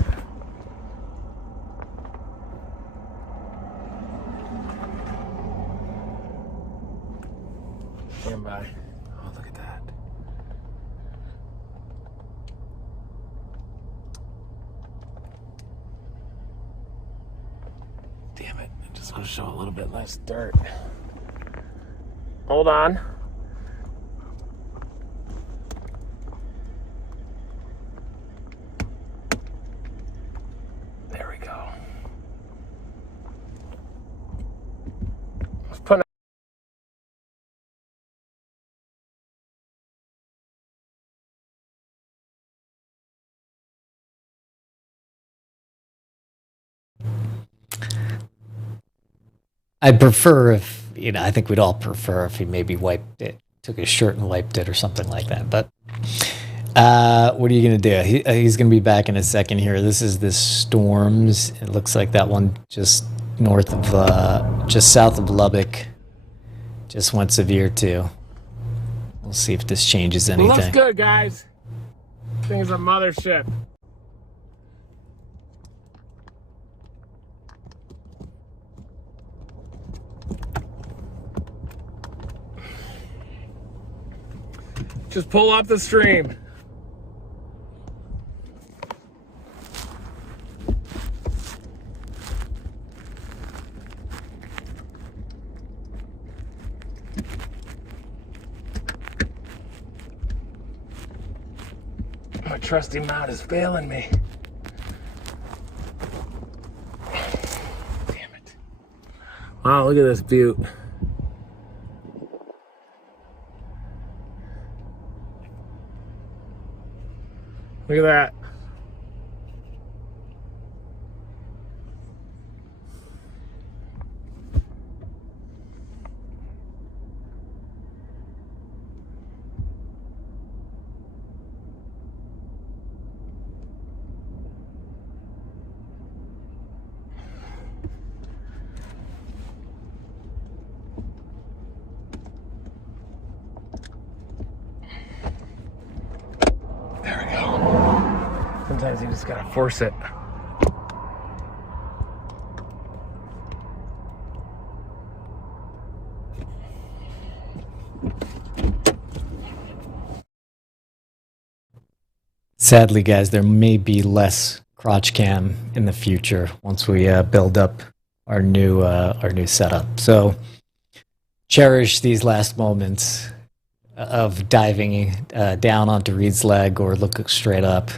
Stand by. Oh, look at that. Damn it. I just want to show a little bit less dirt. Hold on. There we go. Let's put I'd prefer if, I think we'd all prefer if he maybe wiped it, took his shirt and wiped it or something like that. But what are you going to do? He's going to be back in a second here. This is the storms. It looks like that one just north of, just south of Lubbock just went severe too. We'll see if this changes anything. looks good, guys. Thing's a mothership. Just pull up the stream. My trusty mount is failing me. Damn it. Wow, look at this butte. Look at that. There we go. Sometimes you just gotta force it. Sadly, guys, there may be less crotch cam in the future once we build up our new setup. So cherish these last moments of diving down onto Reed's leg or look straight up.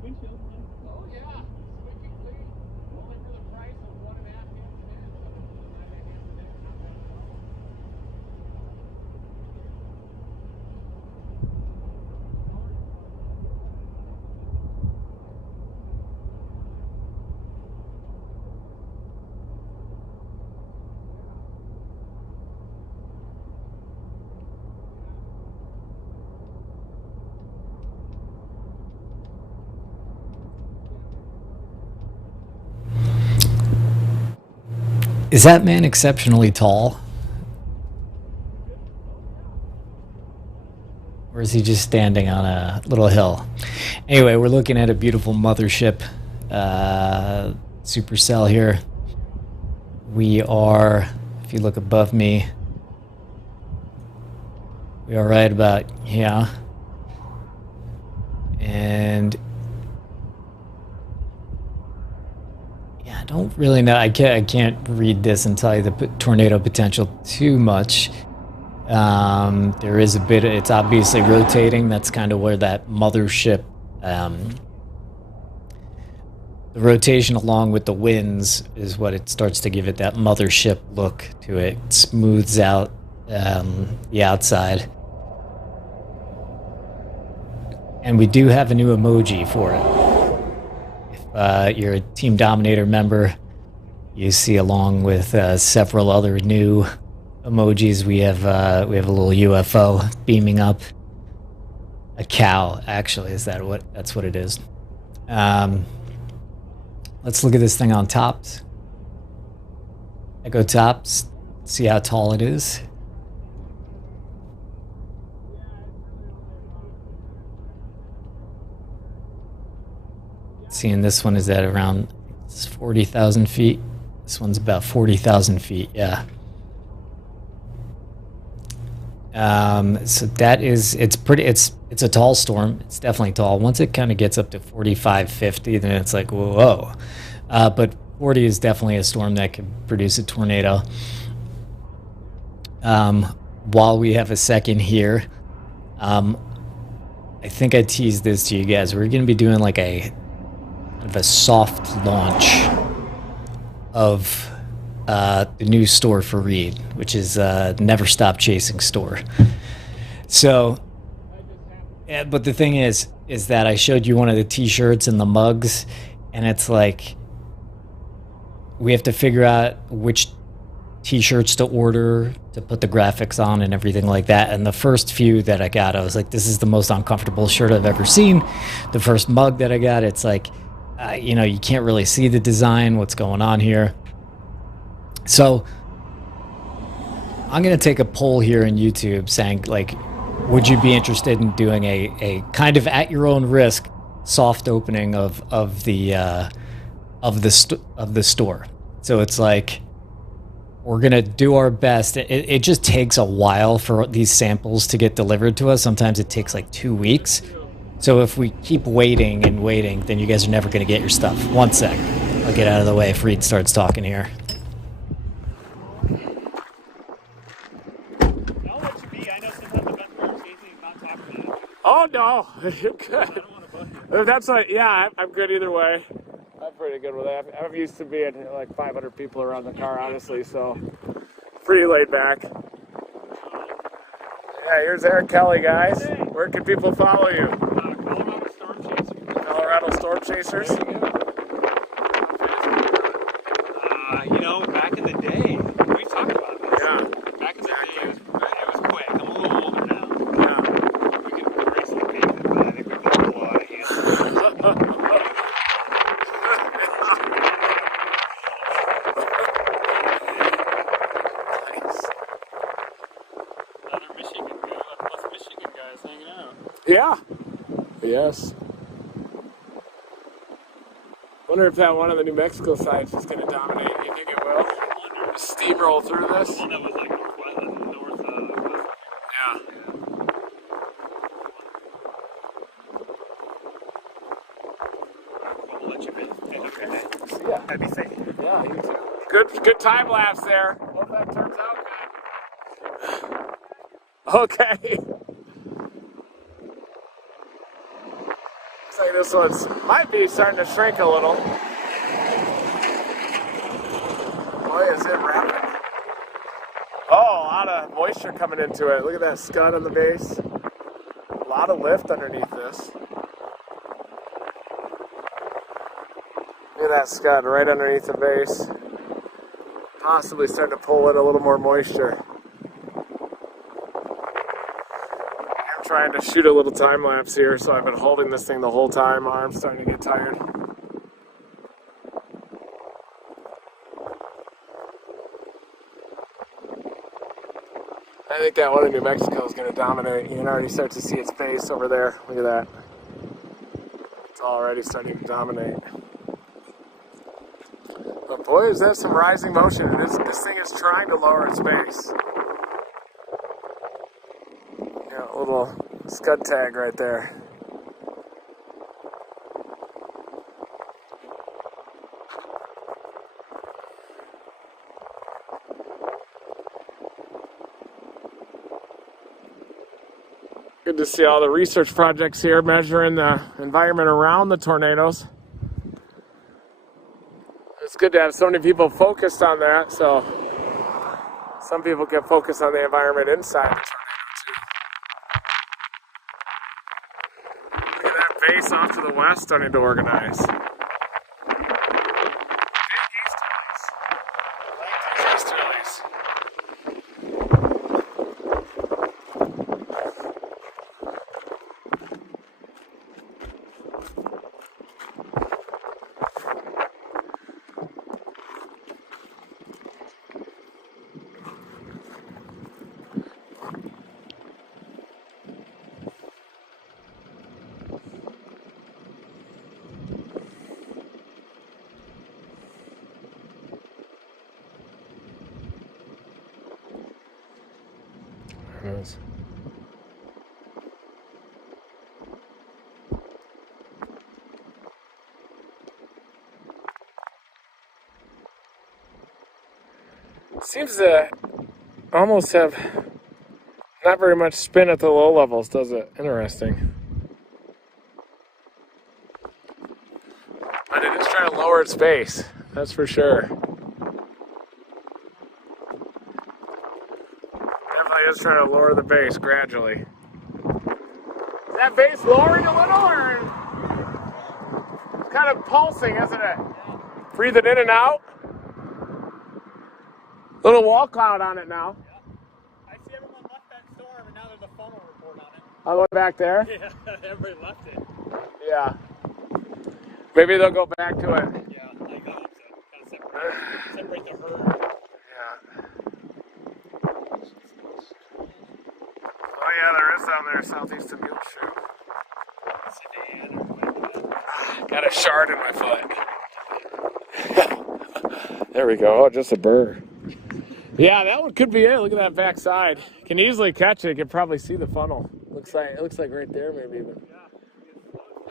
Oh yeah, squeaky clean. Only for the price of 1.5 inch in. Is that man exceptionally tall? Or is he just standing on a little hill? Anyway, we're looking at a beautiful Mothership supercell here. We are, if you look above me, we are right about here. And yeah, I don't really know. I can't read this and tell you the tornado potential too much. There is a bit, it's obviously rotating. That's kind of where that Mothership, the rotation along with the winds is what it starts to give it that Mothership look to it. It smooths out the outside. And we do have a new emoji for it. If you're a Team Dominator member, you see along with several other new emojis, we have a little UFO beaming up. A cow, actually, that's what it is. Let's look at this thing on tops. Echo tops, see how tall it is. Seeing this one is at around 40,000 feet. This one's about 40,000 feet, yeah. So that is, it's a tall storm. It's definitely tall. Once it kind of gets up to 45, 50, then it's like, whoa. But 40 is definitely a storm that could produce a tornado. While we have a second here, I think I teased this to you guys. We're going to be doing like a soft launch of the new store for Reed, which is Never Stop Chasing store. So, yeah, but the thing is that I showed you one of the t-shirts and the mugs, and it's like we have to figure out which t-shirts to order to put the graphics on and everything like that. And the first few that I got, I was like, this is the most uncomfortable shirt I've ever seen. The first mug that I got, it's like, you know, you can't really see the design, what's going on here. So I'm going to take a poll here in YouTube saying, like, would you be interested in doing a kind of at your own risk soft opening of the store? So it's like, we're going to do our best. It just takes a while for these samples to get delivered to us. Sometimes it takes like 2 weeks. So if we keep waiting and waiting, then you guys are never going to get your stuff. One sec. I'll get out of the way if Reed starts talking here. I'll let you be. I know sometimes the best part of chasing is not talking about it. Oh no, you're good. I don't want to bug you. That's like, yeah, I'm good either way. I'm pretty good with that. I'm used to being like 500 people around the car, honestly, so pretty laid back. Yeah, here's Eric Kelly, guys. Where can people follow you? Colorado Storm Chasers. Colorado Storm Chasers. There you go. You know, back in the day, we talked about this. Yeah. Back in the day, it was quick. I'm a little older now. Yeah. We could race the pavement, but I think we got a lot of hands. Another Michigan guy, plus Michigan guys hanging out. Yeah. Yes. Wonder if that one on the New Mexico side is going to dominate. You think it will? Steamroll through this? One that was like north. Yeah. We'll let you in. Okay. Yeah. I'd be safe. Yeah, you too. Good time lapse there. Hope that turns out good. Okay. Looks like this one's might be starting to shrink a little. Boy, is it rapid. Oh, a lot of moisture coming into it. Look at that scud on the base. A lot of lift underneath this. Look at that scud right underneath the base. Possibly starting to pull in a little more moisture. I'm trying to shoot a little time lapse here, so I've been holding this thing the whole time. My arm's starting to get tired. I think that one in New Mexico is going to dominate. You can already start to see its base over there. Look at that. It's already starting to dominate. But boy, is that some rising motion. This thing is trying to lower its base. Yeah, a little scud tag right there. Good to see all the research projects here measuring the environment around the tornadoes. It's good to have so many people focused on that, so some people can focus on the environment inside the tornado too. Look at that base off to the west starting to organize. Big easterlies. I like these easterlies. Seems to almost have not very much spin at the low levels, does it? Interesting. But it is trying to lower its base, that's for sure. Definitely is trying to lower the base gradually. Is that base lowering a little, or it's kind of pulsing, isn't it? Breathe it in and out. Little wall cloud on it now. Yeah. I see everyone left that storm, and now there's a funnel report on it. All the way back there? Yeah, everybody left it. Yeah. Maybe they'll go back to it. Yeah, I hope so. Kind of separate the herd. Yeah. Oh yeah, there is down there southeast of Mothership. Sedan or like Got a shard in my foot. There we go. Oh, just a burr. Yeah, that one could be it. Look at that back side. Can easily catch it. You can probably see the funnel. It looks like right there maybe. But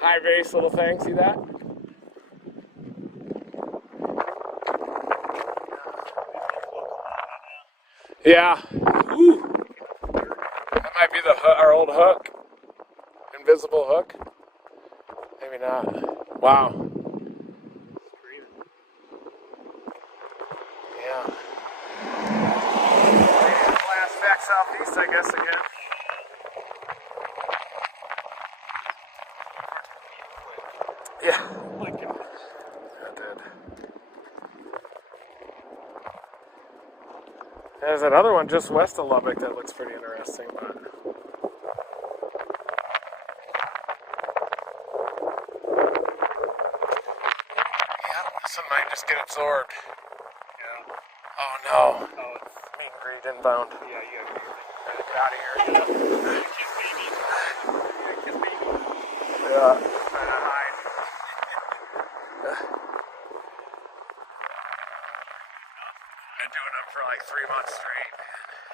high base little thing. See that? Yeah. Ooh. That might be our old hook. Invisible hook. Maybe not. Wow. Yeah. Last back southeast, I guess, again. Yeah. oh my gosh. That did. There's another one just west of Lubbock that looks pretty interesting, but yeah, this one might just get absorbed. Yeah. Oh no. Oh, it's Meet and greet inbound. yeah, you gotta Get out of here. kiss baby. Kiss baby. Yeah. Trying to hide. Been doing them for like 3 months straight.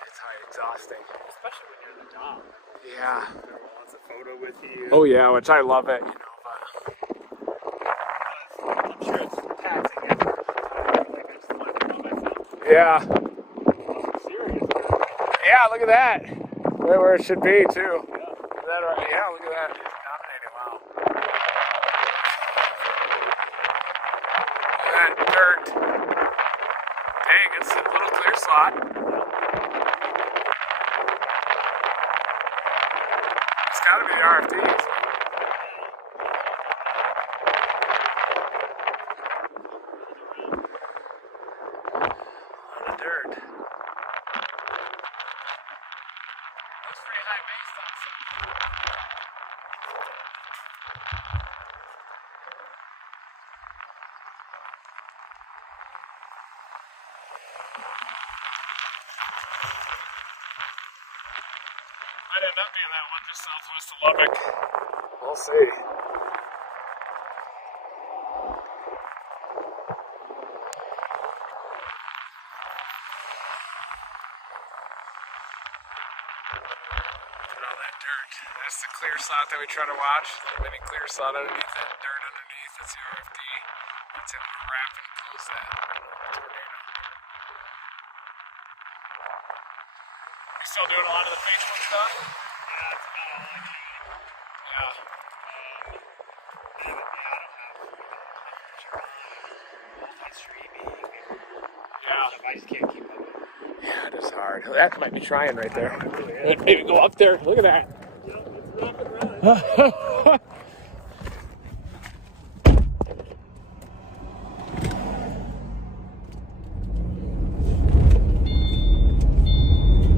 It's high exhausting. Especially when you're in the dock. Yeah. Everyone wants a photo with you. Oh yeah, which I love it, you know, but I'm sure it's taxing after a time. Like, I just wanted to know myself. yeah. I'm serious. Yeah, look at that. Right where it should be too. Yeah. Is that right? Yeah, look at that. It's dominating. Wow. dirt. Dang, it's a little clear slot. It's got to be the RFDs. On the dirt. Looks pretty high based on some. Might end up being that one just southwest of Lubbock. We'll see. Look at all that dirt. That's the clear slot that we try to watch. Little mini clear slot underneath that dirt underneath. That's the RFD. It's able to wrap and close that tornado. You still doing a lot of the Facebook stuff? Yeah, it's about all I can. Yeah. I don't have on streaming. Yeah. I just can't keep up with it. Yeah, it is hard. That might be trying right there. Maybe go up there. Look at that.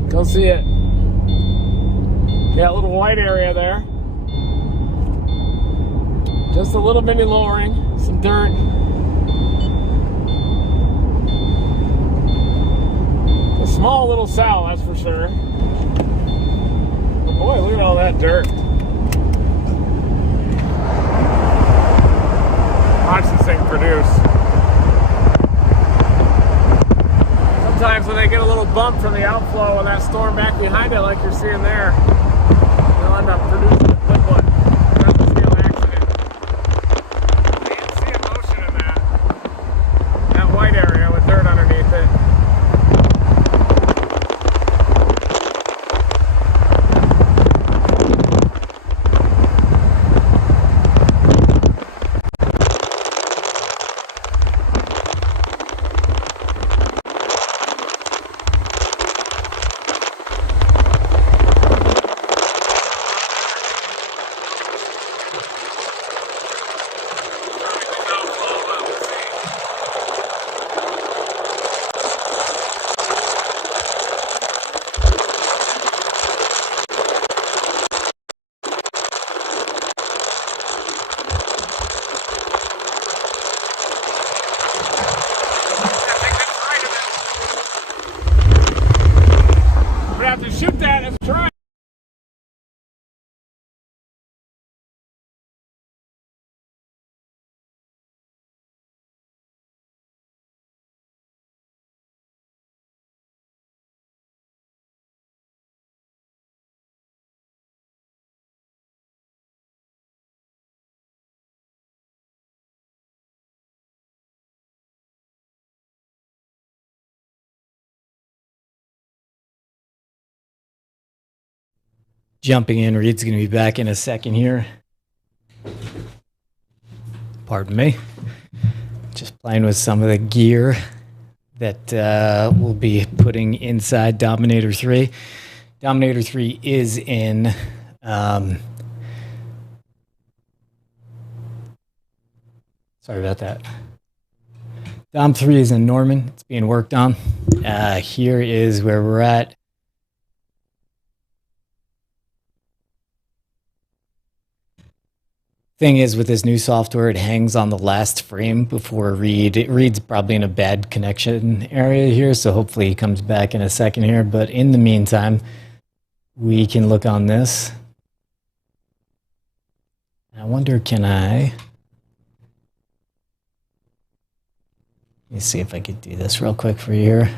Go see it. Yeah, a little white area there. Just a little mini lowering, some dirt. A small little sow, that's for sure. But boy, look at all that dirt. Watch this thing produce. Sometimes when they get a little bump from the outflow and that storm back behind it, like you're seeing there, they'll end up producing a quick one. That's a steel accident. You can see a motion in that white area with dirt underneath it. Have to shoot that if try. Jumping in, Reed's going to be back in a second here. Pardon me. Just playing with some of the gear that we'll be putting inside Dominator 3. Dominator 3 is in sorry about that. Dom 3 is in Norman. It's being worked on. Here is where we're at. Thing is, with this new software, it hangs on the last frame before Reed. Reed's probably in a bad connection area here, so hopefully he comes back in a second here. But in the meantime, we can look on this. I wonder, can I... Let me see if I could do this real quick for you here.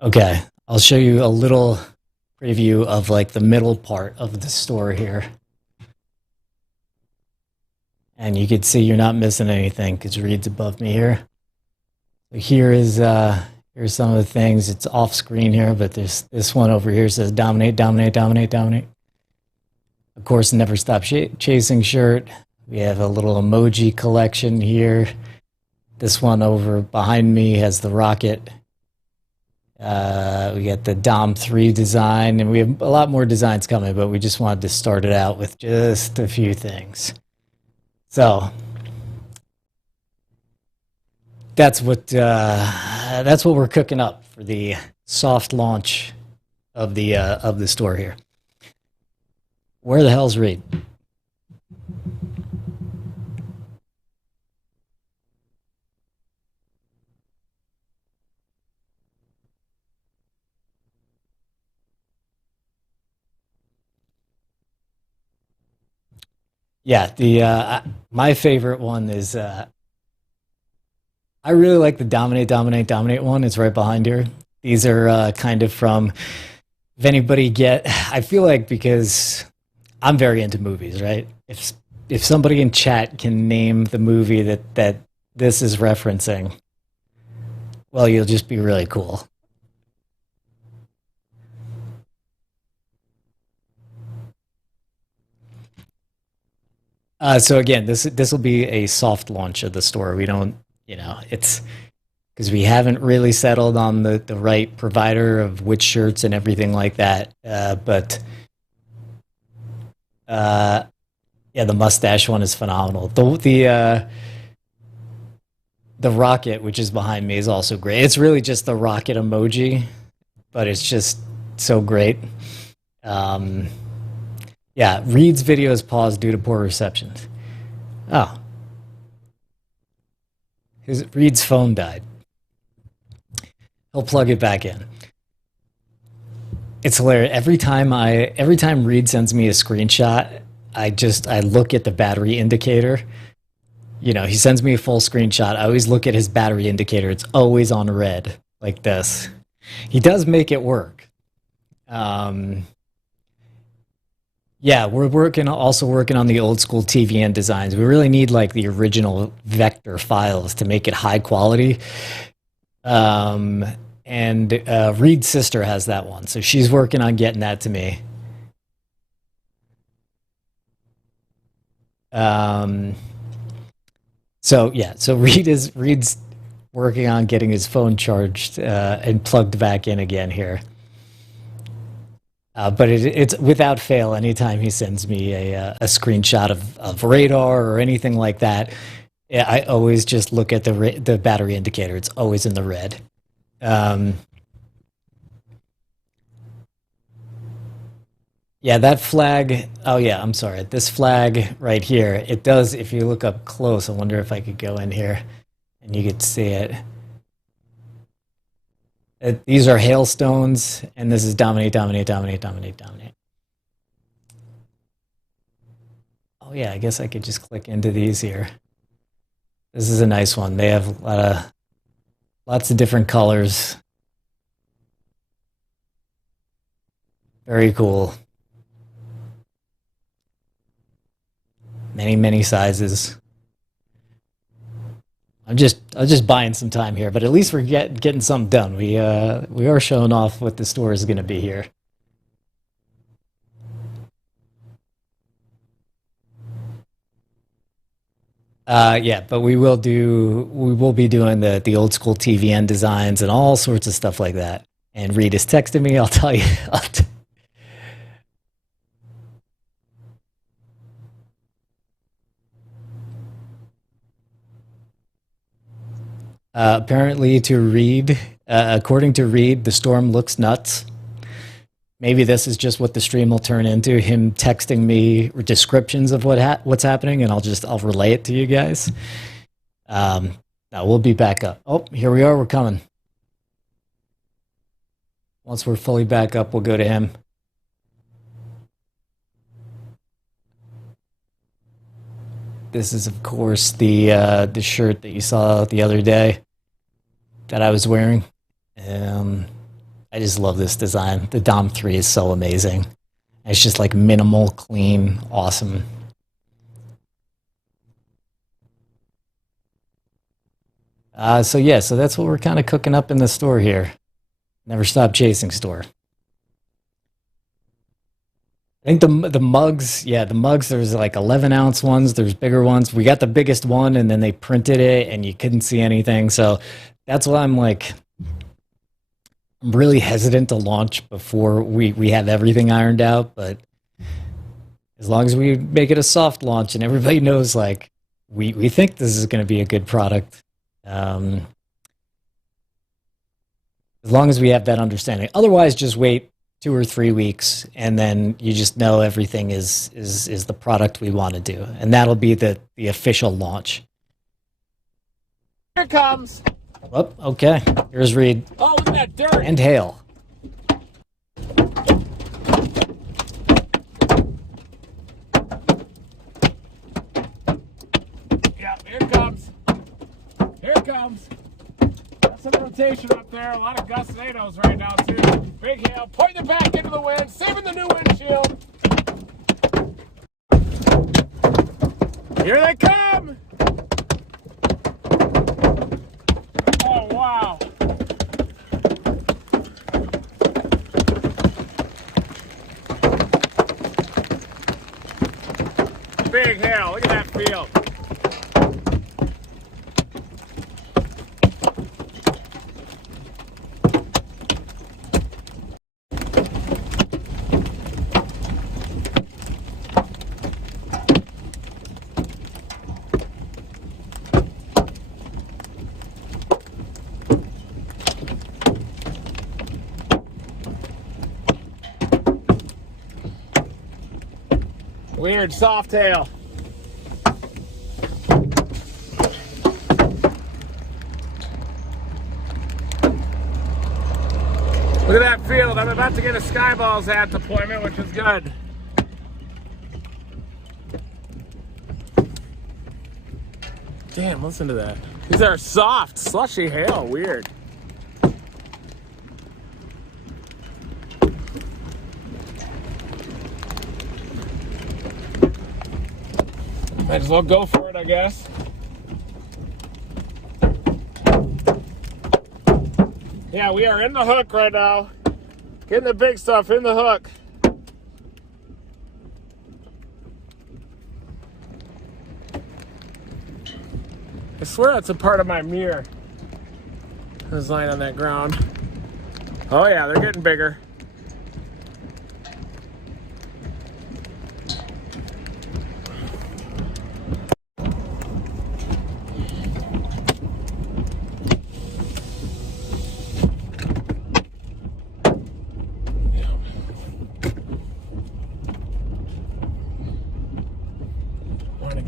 Okay, I'll show you a little preview of like the middle part of the store here. And you can see you're not missing anything because Reed's above me here. So here is here's some of the things. It's off screen here, but there's this one over here says dominate, dominate, dominate, dominate. Of course, never stop chasing shirt. We have a little emoji collection here. This one over behind me has the rocket. We got the Dom 3 design, and we have a lot more designs coming, but we just wanted to start it out with just a few things. So that's what we're cooking up for the soft launch of the store here. Where the hell's Reed? Yeah, the my favorite one is I really like the Dominate one. It's right behind here. These are kind of from if anybody get. I feel like because I'm very into movies, right? If somebody in chat can name the movie that this is referencing, well, you'll just be really cool. So again, this will be a soft launch of the store. We don't, it's because we haven't really settled on the right provider of which shirts and everything like that. But yeah, the mustache one is phenomenal. The rocket, which is behind me, is also great. It's really just the rocket emoji, but it's just so great. Yeah, Reed's video is paused due to poor reception. Oh. Reed's phone died. He'll plug it back in. It's hilarious. Every time Reed sends me a screenshot, I look at the battery indicator. He sends me a full screenshot. I always look at his battery indicator. It's always on red, like this. He does make it work. Yeah, we're also working on the old school TVN designs. We really need like the original vector files to make it high quality. And Reed's sister has that one, so she's working on getting that to me. So yeah, so Reed's working on getting his phone charged and plugged back in again here. But it's without fail. Anytime he sends me a screenshot of radar or anything like that, I always just look at the battery indicator. It's always in the red. Yeah, that flag. Oh yeah, I'm sorry. This flag right here. It does. If you look up close, I wonder if I could go in here and you could see it. These are hailstones, and this is Dominate. Oh yeah, I guess I could just click into these here. This is a nice one. They have lots of different colors. Very cool. Many sizes. I'm just buying some time here, but at least we're getting something done. We are showing off what the store is going to be here. Yeah, but we will be doing the old school TVN designs and all sorts of stuff like that. And Reed is texting me. I'll tell you. Apparently, according to Reed, the storm looks nuts. Maybe this is just what the stream will turn into, him texting me descriptions of what's happening, and I'll relay it to you guys. Now we'll be back up. Oh, here we are. We're coming. Once we're fully back up, we'll go to him. This is, of course, the shirt that you saw the other day that I was wearing. I just love this design. The Dom 3 is so amazing. It's just like minimal, clean, awesome. So that's what we're kind of cooking up in the store here. Never Stop Chasing store. think the mugs, yeah, the mugs, there's like 11-ounce ones, there's bigger ones. We got the biggest one, and then they printed it, and you couldn't see anything. So that's why I'm like, I'm really hesitant to launch before we have everything ironed out. But as long as we make it a soft launch and everybody knows, like, we think this is going to be a good product. As long as we have that understanding. Otherwise, just wait 2 or 3 weeks, and then you just know everything is the product we want to do, and that'll be the official launch. Here it comes. Oh, okay. Here's Reed Oh, look at that dirt. and Hale. Yeah, here it comes. Here it comes. Got some rotation up there. A lot of gustados right now, too. Big hail. Pointing it back into the wind. Saving the new windshield. Here they come. Oh, wow. Big hail. Look at that field. Weird soft tail. Look at that field. I'm about to get a Skyballs hat deployment, which is good. Damn, listen to that. These are soft, slushy hail. Weird. Might as well go for it, I guess. Yeah, we are in the hook right now. Getting the big stuff in the hook. I swear that's a part of my mirror. I was lying on that ground. Oh yeah, they're getting bigger.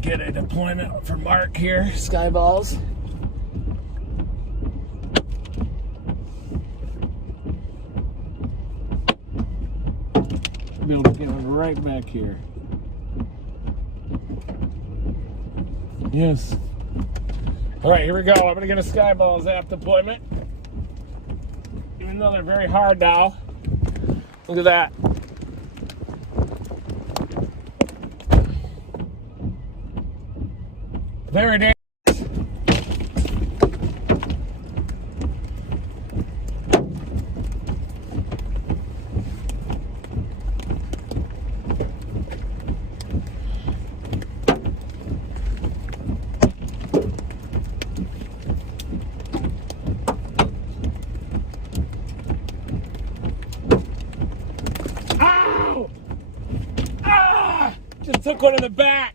Get a deployment for Mark here, Skyballs. I'll be able to get one right back here. Yes. All right, here we go. I'm gonna get a Skyballs app deployment. Even though they're very hard now. Look at that. Very dangerous. Ow! Ah! Just took one in the back.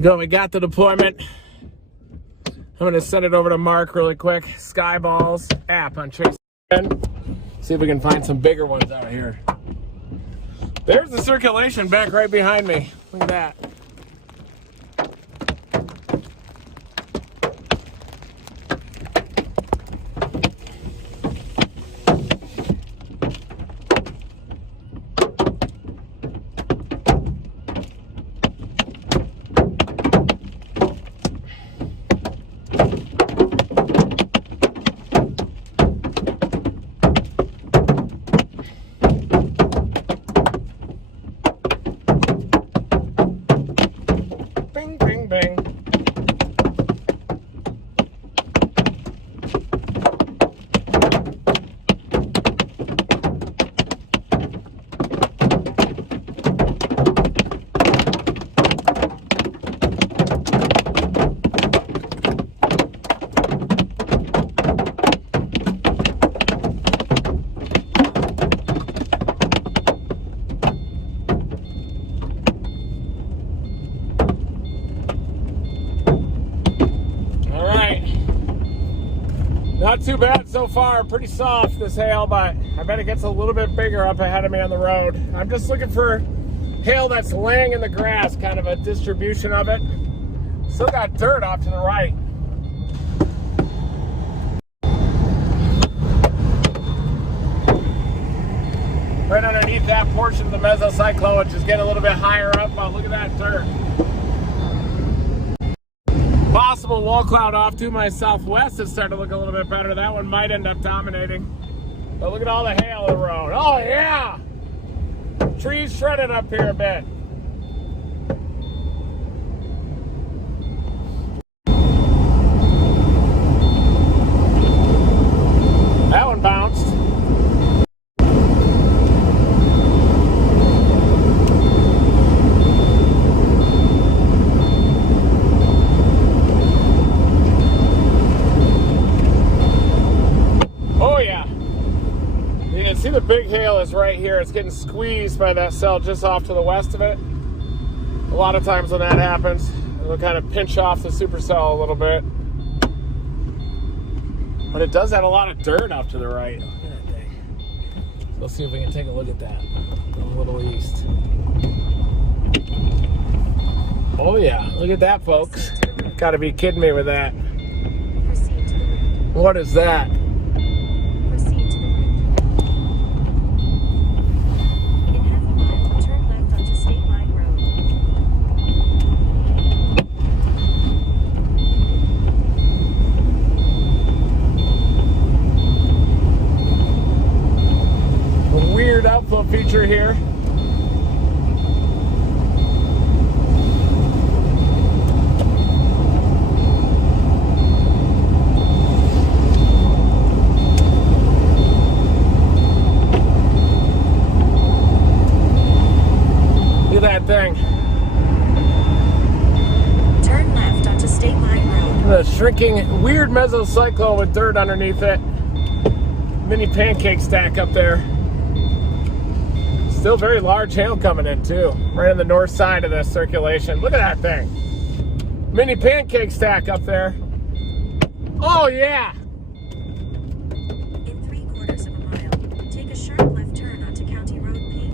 Go, we got the deployment. I'm gonna send it over to Mark really quick. Skyballs app on Chase. See if we can find some bigger ones out here. There's the circulation back right behind me. Look at that. Not too bad so far. Pretty soft, this hail, but I bet it gets a little bit bigger up ahead of me on the road. I'm just looking for hail that's laying in the grass, kind of a distribution of it. Still got dirt off to the right. Right underneath that portion of the mesocyclone, which is getting a little bit higher up. Oh, look at that dirt. Possible wall cloud off to my southwest is starting to look a little bit better. That one might end up dominating. But look at all the hail in the road. Oh, yeah! Trees shredded up here a bit. That one bounced. See, the big hail is right here. It's getting squeezed by that cell just off to the west of it. A lot of times when that happens, it'll kind of pinch off the supercell a little bit. But it does have a lot of dirt off to the right. Look at that thing. So let's see if we can take a look at that. Go a little east. Oh yeah, look at that, folks. Gotta be kidding me with that. What is that? Outflow feature here. Look at that thing. Turn left onto State Line Road. The shrinking weird mesocyclone with dirt underneath it. Mini pancake stack up there. Still very large hail coming in too, right on the north side of the circulation. Look at that thing. Mini pancake stack up there. Oh yeah. In 3/4 of a mile, take a sharp left turn onto County Road P.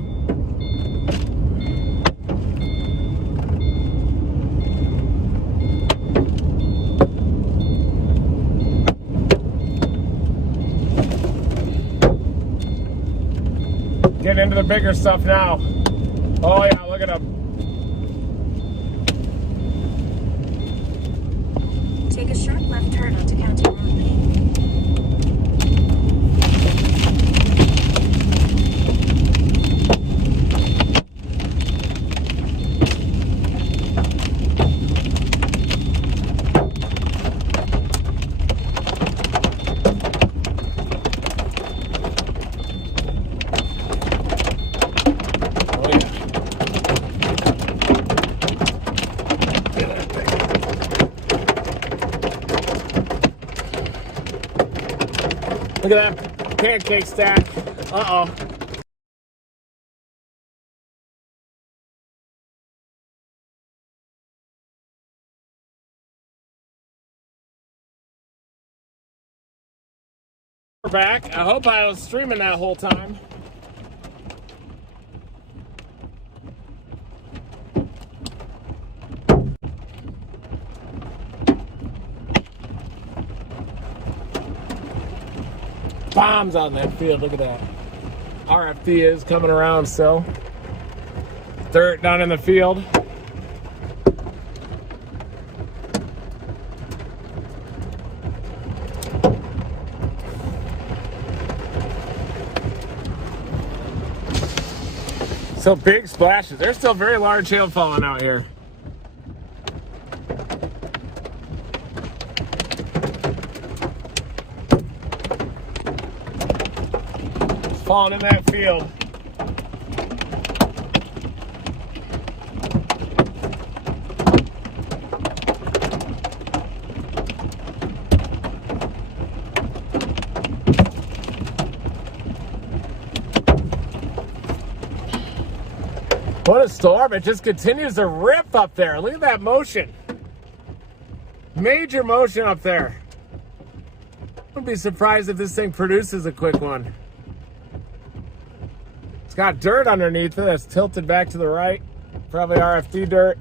Getting into the bigger stuff now. Oh yeah, look at them. Take a sharp left turn onto County Road P. Look at that pancake stack. Uh-oh. We're back. I hope I was streaming that whole time. Bombs out in that field. Look at that. RFD is coming around still. Dirt down in the field. So big splashes. There's still very large hail falling out here. Falling in that field. What a storm. It just continues to rip up there. Look at that motion. Major motion up there. Wouldn't be surprised if this thing produces a quick one. It's got dirt underneath it that's tilted back to the right. Probably RFD dirt.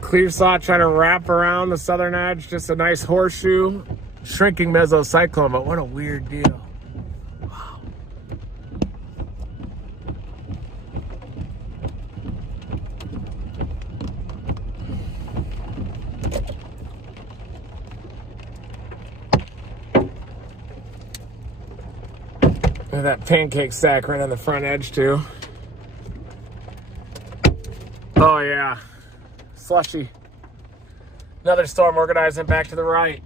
Clear saw trying to wrap around the southern edge. Just a nice horseshoe. Shrinking mesocyclone, but what a weird deal. Wow. Look at that pancake stack right on the front edge too. Oh yeah. Slushy. Another storm organizing back to the right.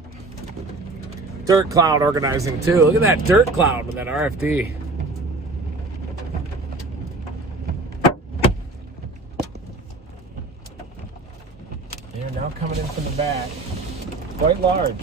Dirt cloud organizing too. Look at that dirt cloud with that RFD. They're now coming in from the back. Quite large.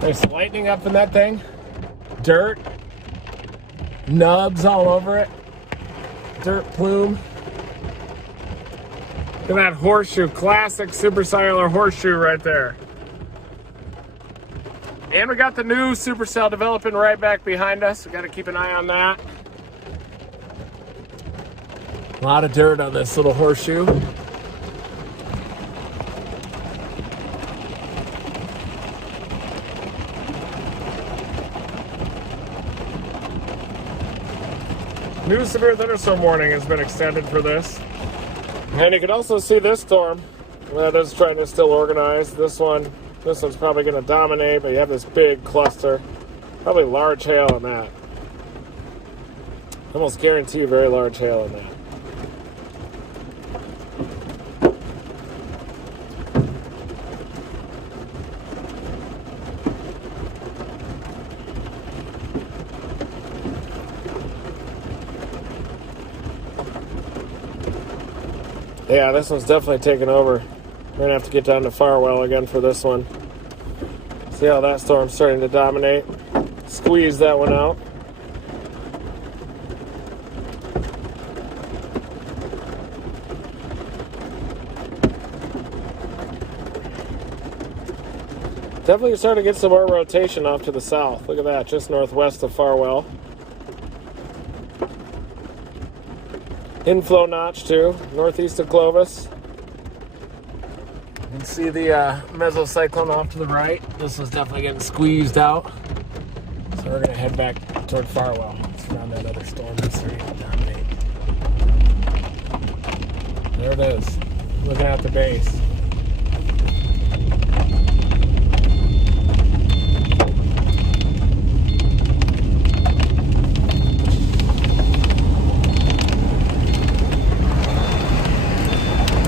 There's lightning up in that thing. Dirt. Nubs all over it. Dirt plume. Look at that horseshoe. Classic supercellular horseshoe right there. And we got the new supercell developing right back behind us. We got to keep an eye on that. A lot of dirt on this little horseshoe. New severe thunderstorm warning has been extended for this. And you can also see this storm that is trying to still organize. This one's probably going to dominate, but you have this big cluster. Probably large hail in that. Almost guarantee you very large hail in that. Yeah, this one's definitely taken over. We're going to have to get down to Farwell again for this one. See how that storm's starting to dominate. Squeeze that one out. Definitely starting to get some more rotation off to the south. Look at that, just northwest of Farwell. Inflow notch too, northeast of Clovis. You can see the mesocyclone off to the right. This is definitely getting squeezed out. So we're gonna head back toward Farwell. It's around that other storm that's starting to dominate. There it is, looking at the base.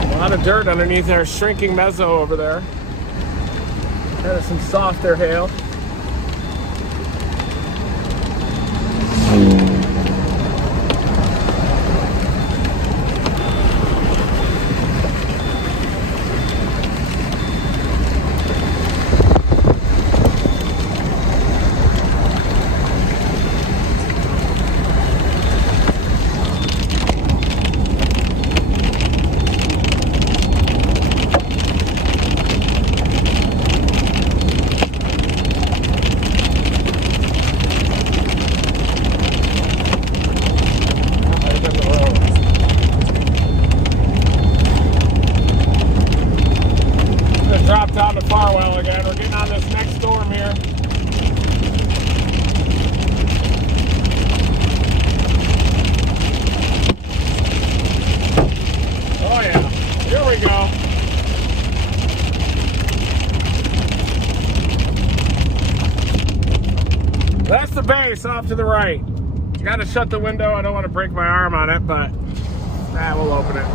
A lot of dirt underneath our shrinking meso over there. Kind of some softer hail. Drop down to Farwell again. We're getting on this next storm here. Oh yeah, here we go. That's the base off to the right. Got to shut the window. I don't want to break my arm on it, but we'll open it.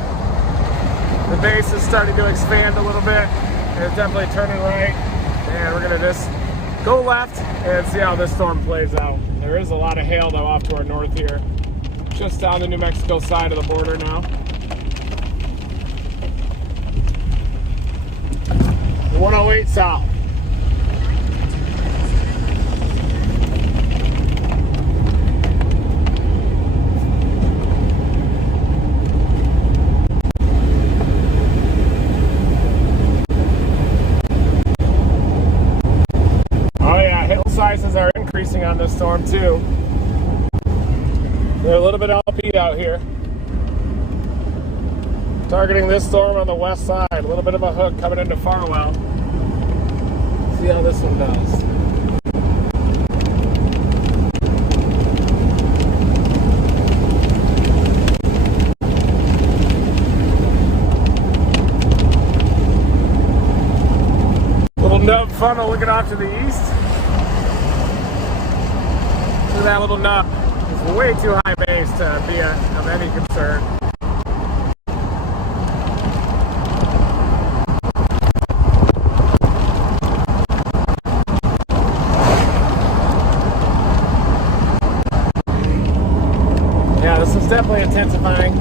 The base is starting to expand a little bit. It's definitely turning right, and we're gonna just go left and see how this storm plays out. There is a lot of hail though off to our north here, just down the New Mexico side of the border now. 108 south. Oh yeah, hill sizes are increasing on this storm too. They're a little bit LP out here. Targeting this storm on the west side. A little bit of a hook coming into Farwell. See how this one does. Little nub funnel looking off to the east. Look at that little nub. It's way too high base to be of any concern. Yeah, this is definitely intensifying.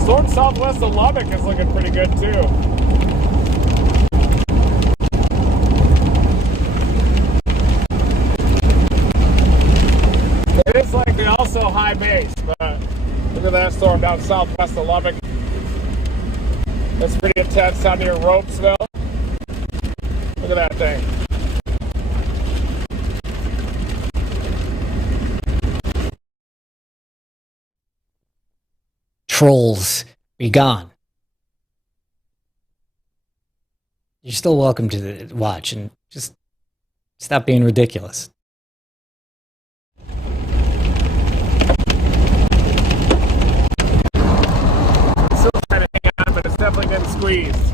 Storm southwest of Lubbock is looking pretty good too. It is likely also high base, but look at that storm down southwest of Lubbock. That's pretty intense down near Ropesville. Look at that thing. Trolls, be gone. You're still welcome to watch and just stop being ridiculous. Still trying to hang on, but it's definitely getting squeezed.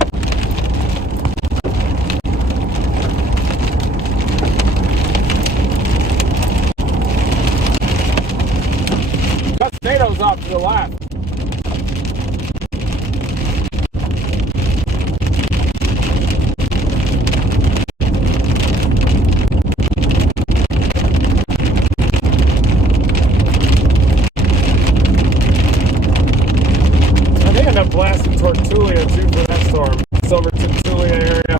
Got potatoes off to the left. Blasting toward Tulia too for that storm. It's over to the Tulia area.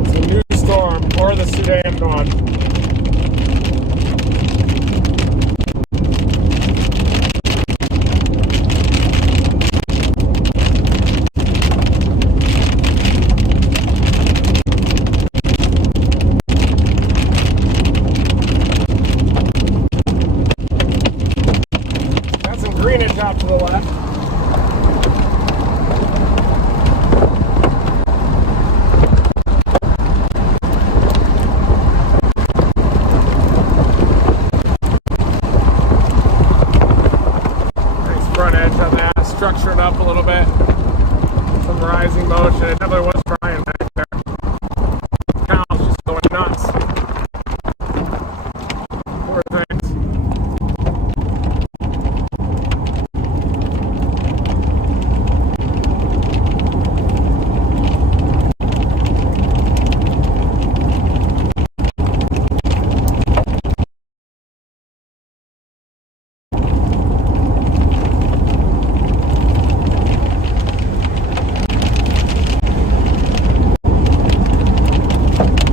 It's a new storm, or the Sudan one. Greenwich off to the left. Nice front edge on that, structuring up a little bit. Some rising motion. It definitely was frying back there. Cows just going nuts. Poor things.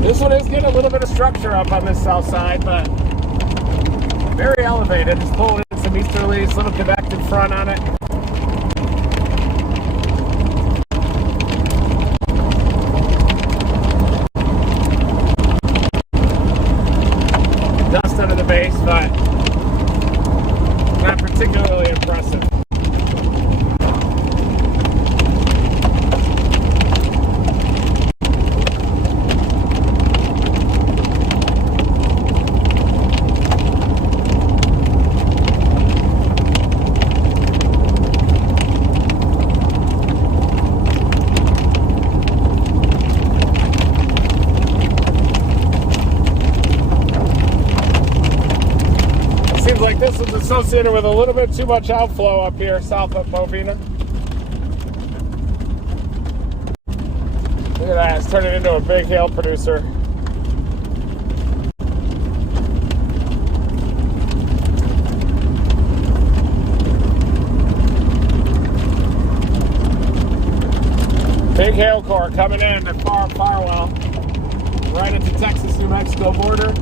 This one is getting a little bit of structure up on this south side, but very elevated. It's pulling in some easterlies, little convective front on it. Dust under the base, but not particularly impressive. Like this is associated with a little bit too much outflow up here south of Bovina. at that, it's turning into a big hail producer. Big hail core coming in at Farwell, right at the Texas-New Mexico border.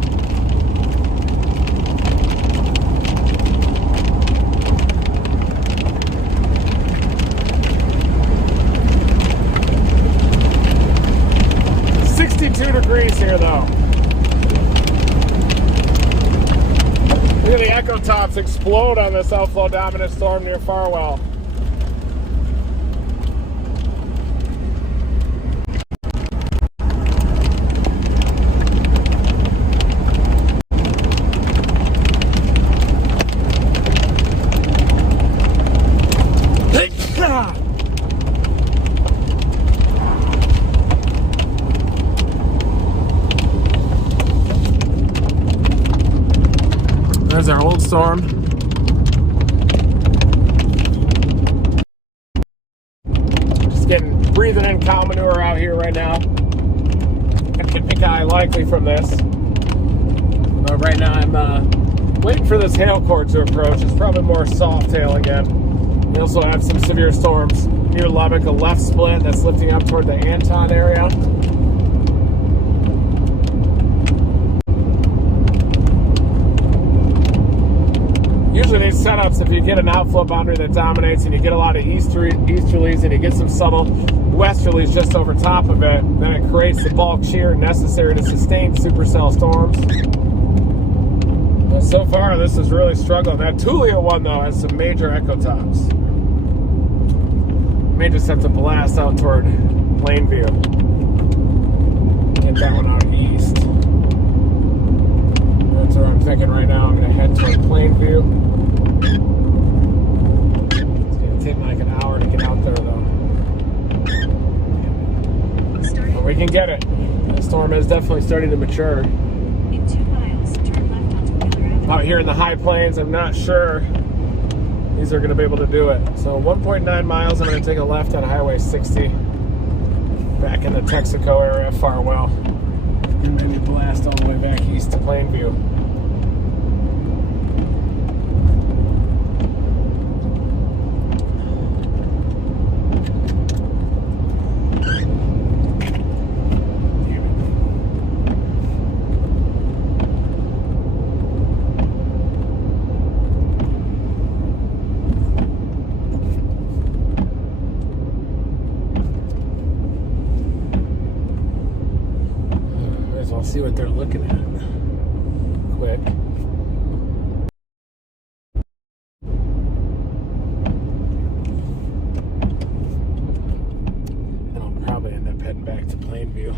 It's 62 degrees here though. Look at the echo tops explode on this outflow dominant storm near Farwell. There's our old storm. Just breathing in cow manure out here right now. Gonna get pink eye likely from this. But right now I'm waiting for this hail core to approach. It's probably more soft hail again. We also have some severe storms near Lubbock, a left split that's lifting up toward the Anton area. Usually these setups, if you get an outflow boundary that dominates and you get a lot of easterlies and you get some subtle westerlies just over top of it, then it creates the bulk shear necessary to sustain supercell storms. But so far, this is really struggling. That Tulia one, though, has some major echo tops. May just have to blast out toward Plainview. Get that one out east. That's where I'm thinking right now. I'm going to head toward Plainview. It's going to take me like an hour to get out there, though. But we can get it. The storm is definitely starting to mature. In 2 miles, turn left onto Wheeler Avenue. Out here in the high plains, I'm not sure these are going to be able to do it. So 1.9 miles, I'm going to take a left on Highway 60 back in the Texaco area, Farwell. And maybe blast all the way back east to Plainview. I'll see what they're looking at quick. And I'll probably end up heading back to Plainview.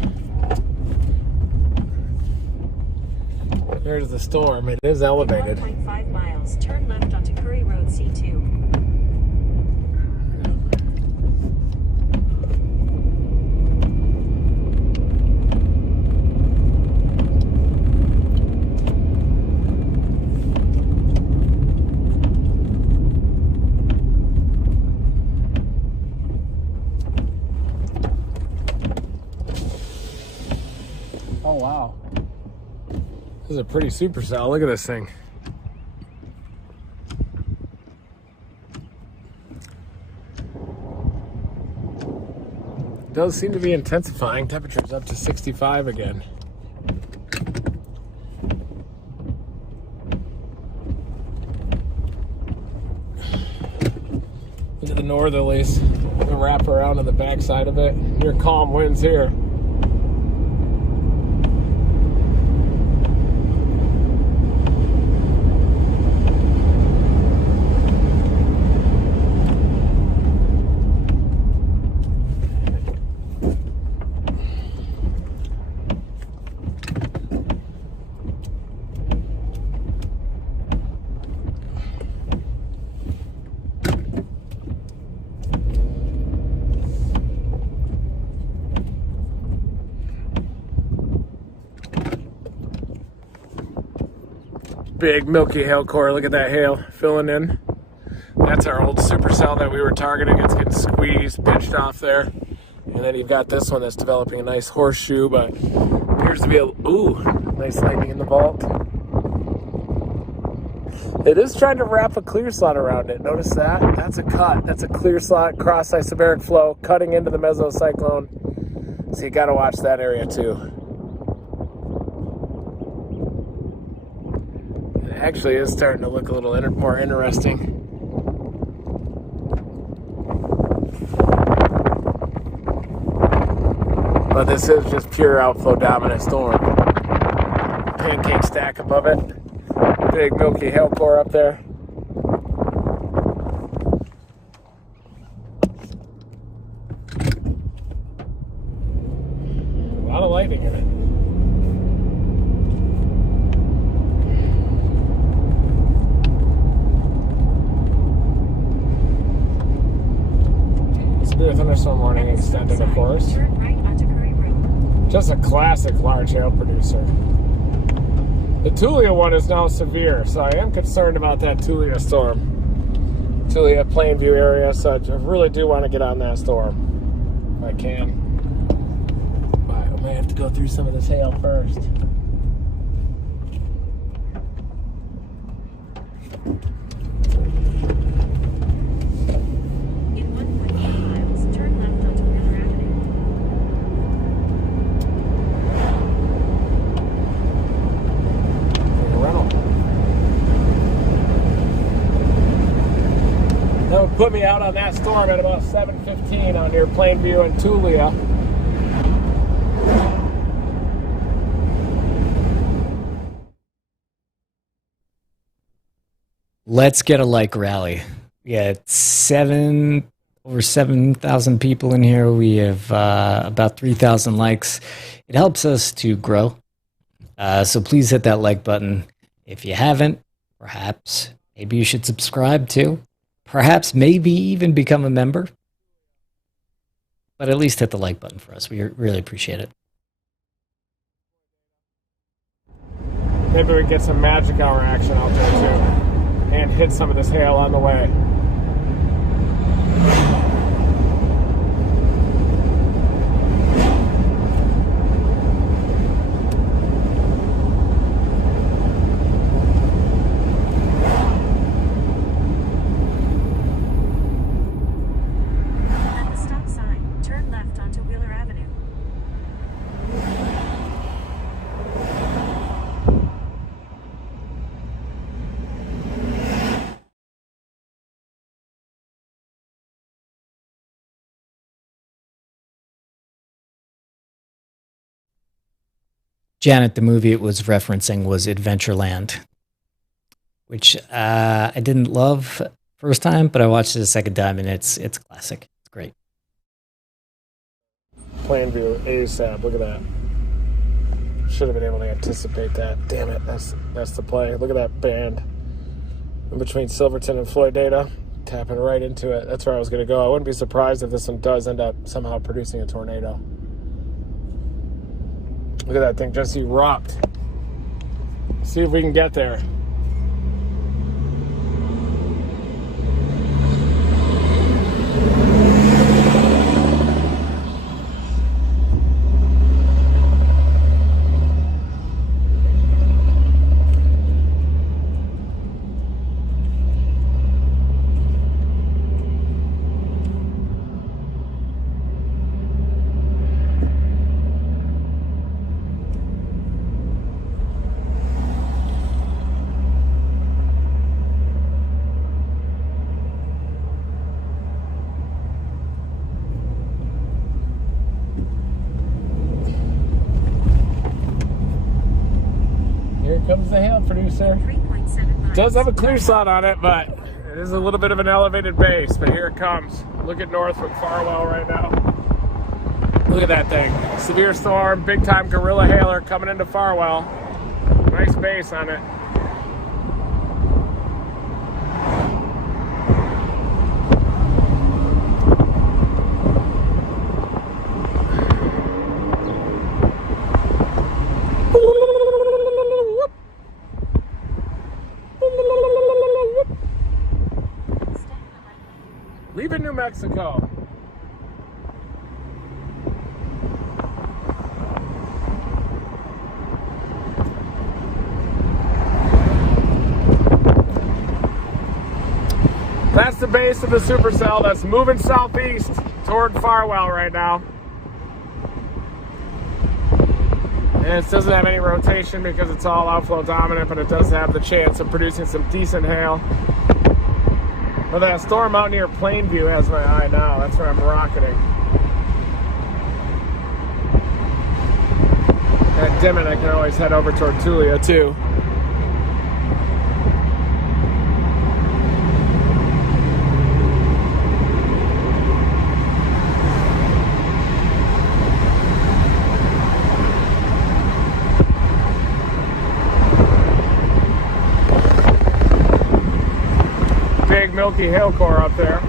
There's the storm. It is elevated. 1.5 miles, turn left onto Curry Road C2. Oh, wow. This is a pretty supercell. Look at this thing. It does seem to be intensifying. Temperature's up to 65 again. Look at the northerlies. We'll wrap around on the backside of it. Near calm winds here. Big milky hail core. Look at that hail filling in. That's our old supercell that we were targeting. It's getting squeezed, pinched off there. And then you've got this one that's developing a nice horseshoe, but appears to be a nice lightning in the vault. It is trying to wrap a clear slot around it. Notice that? That's a cut. That's a clear slot, cross isobaric flow, cutting into the mesocyclone. So you got to watch that area too. It actually is starting to look a little more interesting. But this is just pure outflow dominant storm. Pancake stack above it. Big milky hail core up there. A lot of lightning in it. Severe thunderstorm warning extended, of course. Turn right onto Curry Road. Just a classic large hail producer. The Tulia one is now severe, so I am concerned about that Tulia storm. Tulia, Plainview area, so I really do want to get on that storm if I can. But I may have to go through some of this hail first. In 1.5 miles, turn left onto Miller Avenue. That would put me out on that storm at about 7:15 on near Plainview and Tulia. Let's get a like rally. Yeah, it's over 7,000 people in here. We have about 3,000 likes. It helps us to grow. So please hit that like button. If you haven't, perhaps maybe you should subscribe too. Perhaps maybe even become a member. But at least hit the like button for us. We really appreciate it. Maybe we get some magic hour action out there too. And hit some of this hail on the way. At the stop sign, turn left onto Wheeler Avenue. Janet, the movie it was referencing was Adventureland, which I didn't love first time, but I watched it a second time, and it's classic. It's great. Plainview ASAP. Look at that. Should have been able to anticipate that. Damn it. That's the play. Look at that band in between Silverton and Floyd Data. Tapping right into it. That's where I was going to go. I wouldn't be surprised if this one does end up somehow producing a tornado. Look at that thing just erupt. See if we can get there. Here comes the hail producer. 3.7 miles. Does have a clear slot on it, but it is a little bit of an elevated base. But here it comes. Look at Northwood Farwell right now. Look at that thing. Severe storm, big time gorilla hailer coming into Farwell. Nice base on it. Leaving New Mexico. base of the supercell that's moving southeast toward Farwell right now. And it doesn't have any rotation because it's all outflow dominant, but it does have the chance of producing some decent hail. Well, that storm out near Plainview has my eye now. That's where I'm rocketing. And dim it, I can always head over toward Tulia too. Big milky hail core up there.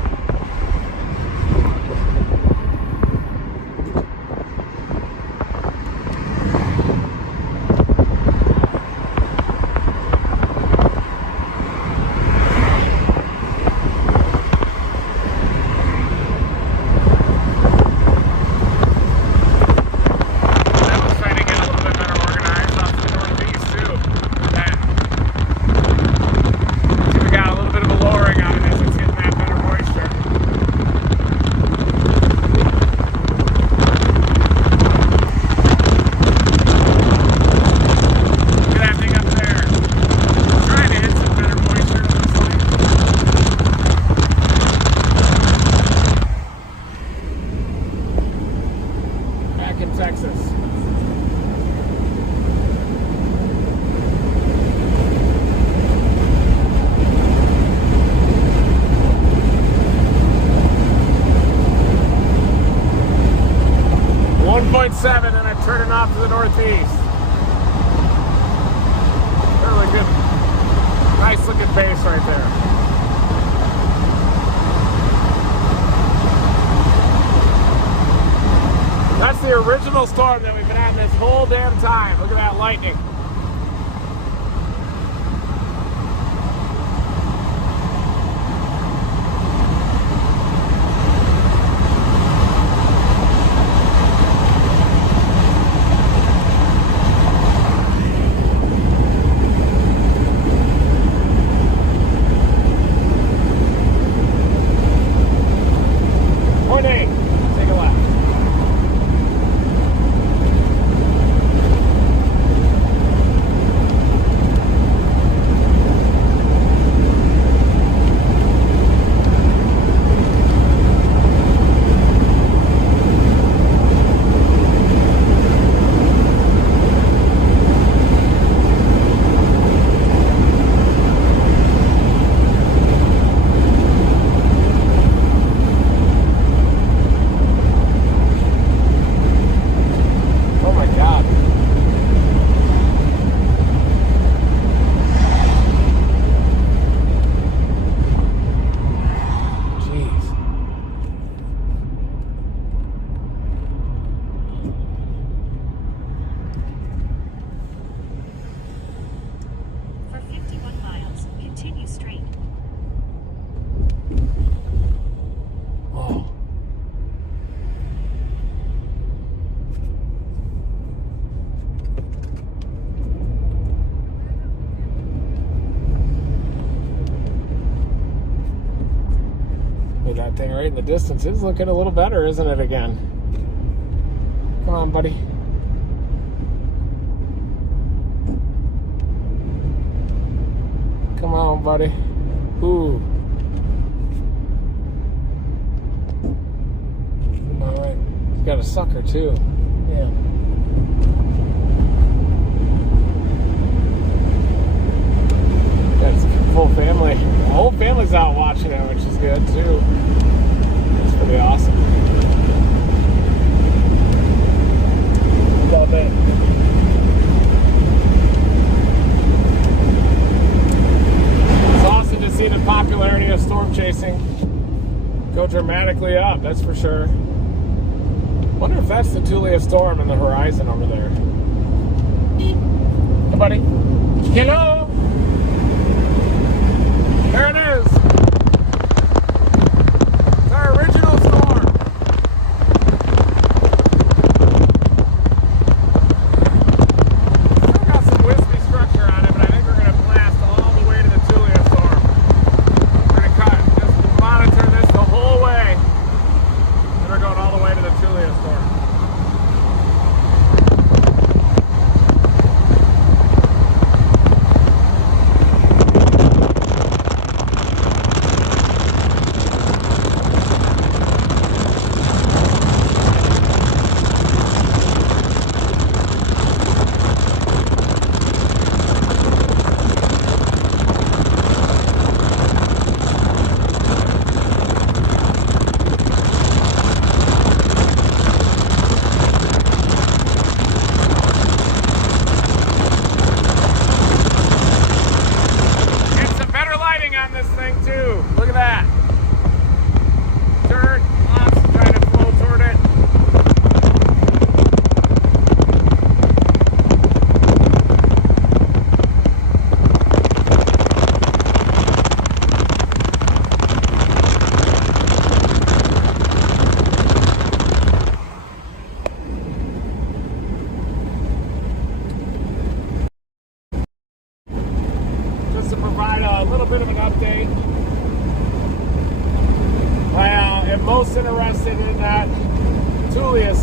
Texas. .7 and I'm turning off to the northeast. Really good, nice looking base right there. That's the original storm that we've been having this whole damn time. Look at that lightning. That thing right in the distance is looking a little better, isn't it, again? Come on, buddy. Come on, buddy. Ooh. All right. He's got a sucker, too. Yeah. That's full family. The whole family's out watching it, which is good, too. It's pretty awesome. Love it. It's awesome to see the popularity of storm chasing go dramatically up, that's for sure. Wonder if that's the Tulia storm in the horizon over there. Hey, buddy. Hello. There it is. It's our original storm. Still got some wispy structure on it, but I think we're going to blast all the way to the Tulia storm. We're going to cut just a lot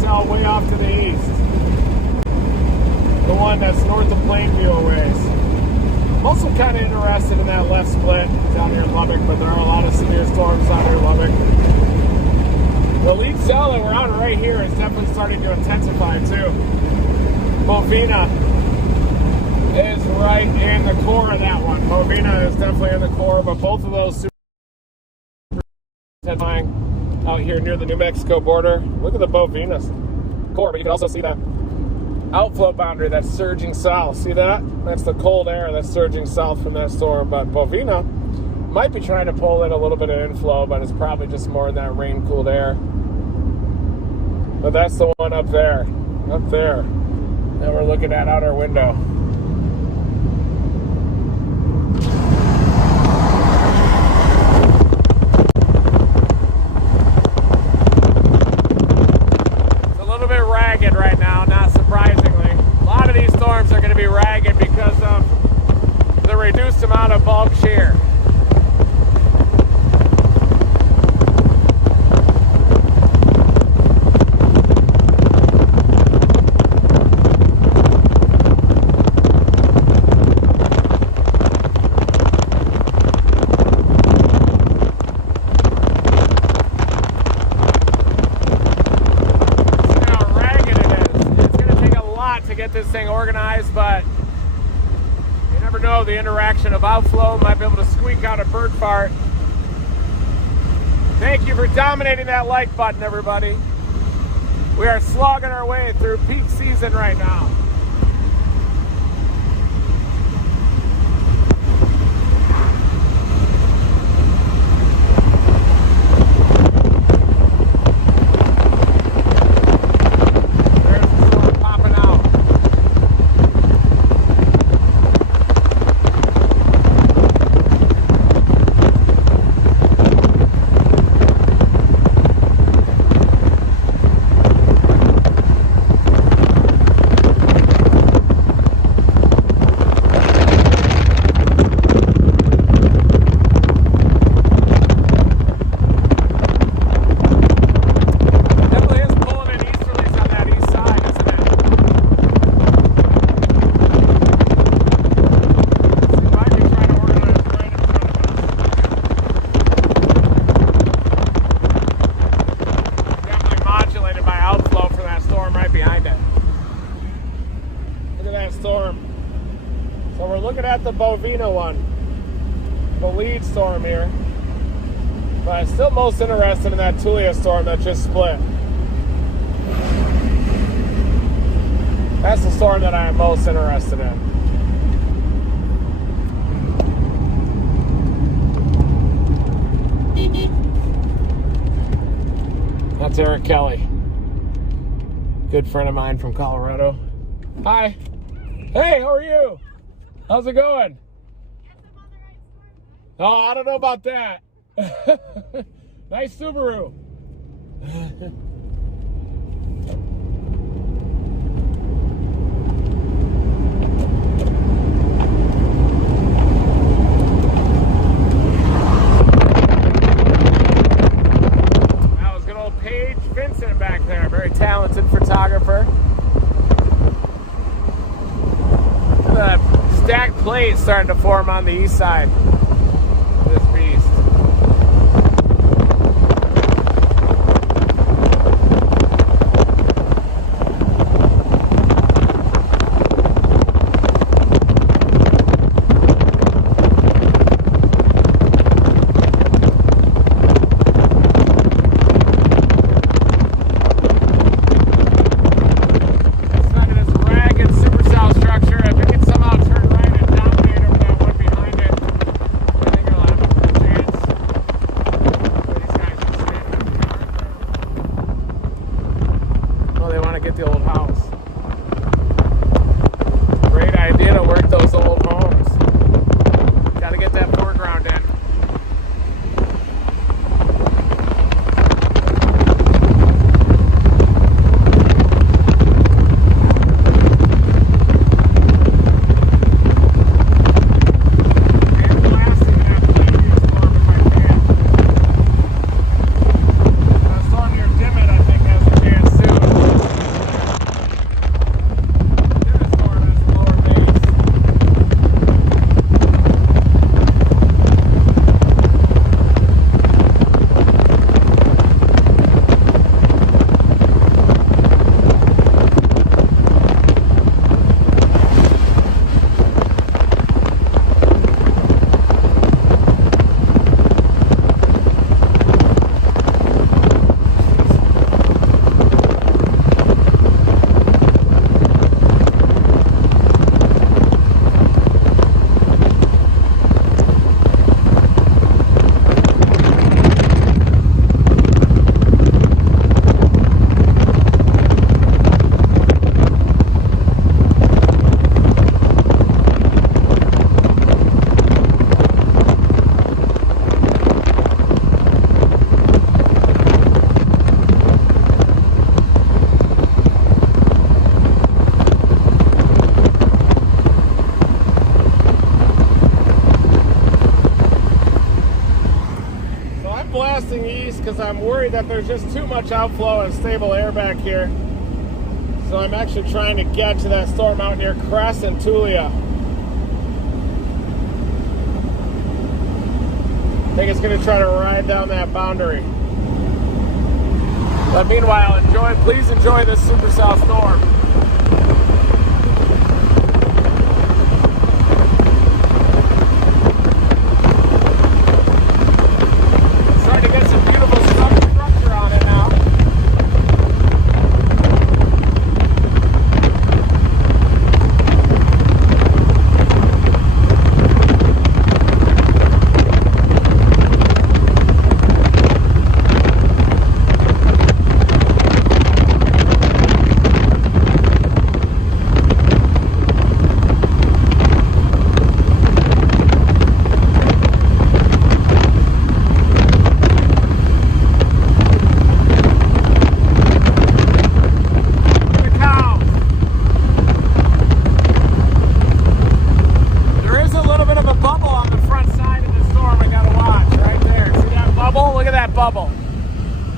supercell way off to the east. The one that's north of Plainview a ways. I'm also kind of interested in that left split down here in Lubbock, but there are a lot of severe storms out here in Lubbock. The lead cell that we're on right here is definitely starting to intensify too. Bovina is right in the core of that one. Bovina is definitely in the core, but both of those super headline out here near the New Mexico border. Look at the Bovina's core, but you can also see that outflow boundary that's surging south. See that? That's the cold air that's surging south from that storm. But Bovina might be trying to pull in a little bit of inflow, but it's probably just more in that rain-cooled air. But that's the one up there that we're looking at out our window. It's a little bit ragged right now, not surprisingly. A lot of these storms are going to be ragged because of the reduced amount of bulk shear. This thing organized, but you never know, the interaction of outflow might be able to squeak out a bird fart. Thank you for dominating that like button, everybody. We are slogging our way through peak season right now. The Bovina one, the lead storm here, but I'm still most interested in that Tulia storm that just split. That's the storm that I am most interested in. That's Eric Kelly, good friend of mine from Colorado. Hi. Hey, how are you? How's it going? Oh, I don't know about that. Nice Subaru. That was good old Paige Vincent back there. Very talented photographer. Stacked plates starting to form on the east side of this beast. I'm worried that there's just too much outflow and stable air back here. So I'm actually trying to get to that storm out near Crest and Tulia. I think it's going to try to ride down that boundary. But meanwhile, please enjoy this supercell storm. Starting to get some beautiful structure on it now. Bubble.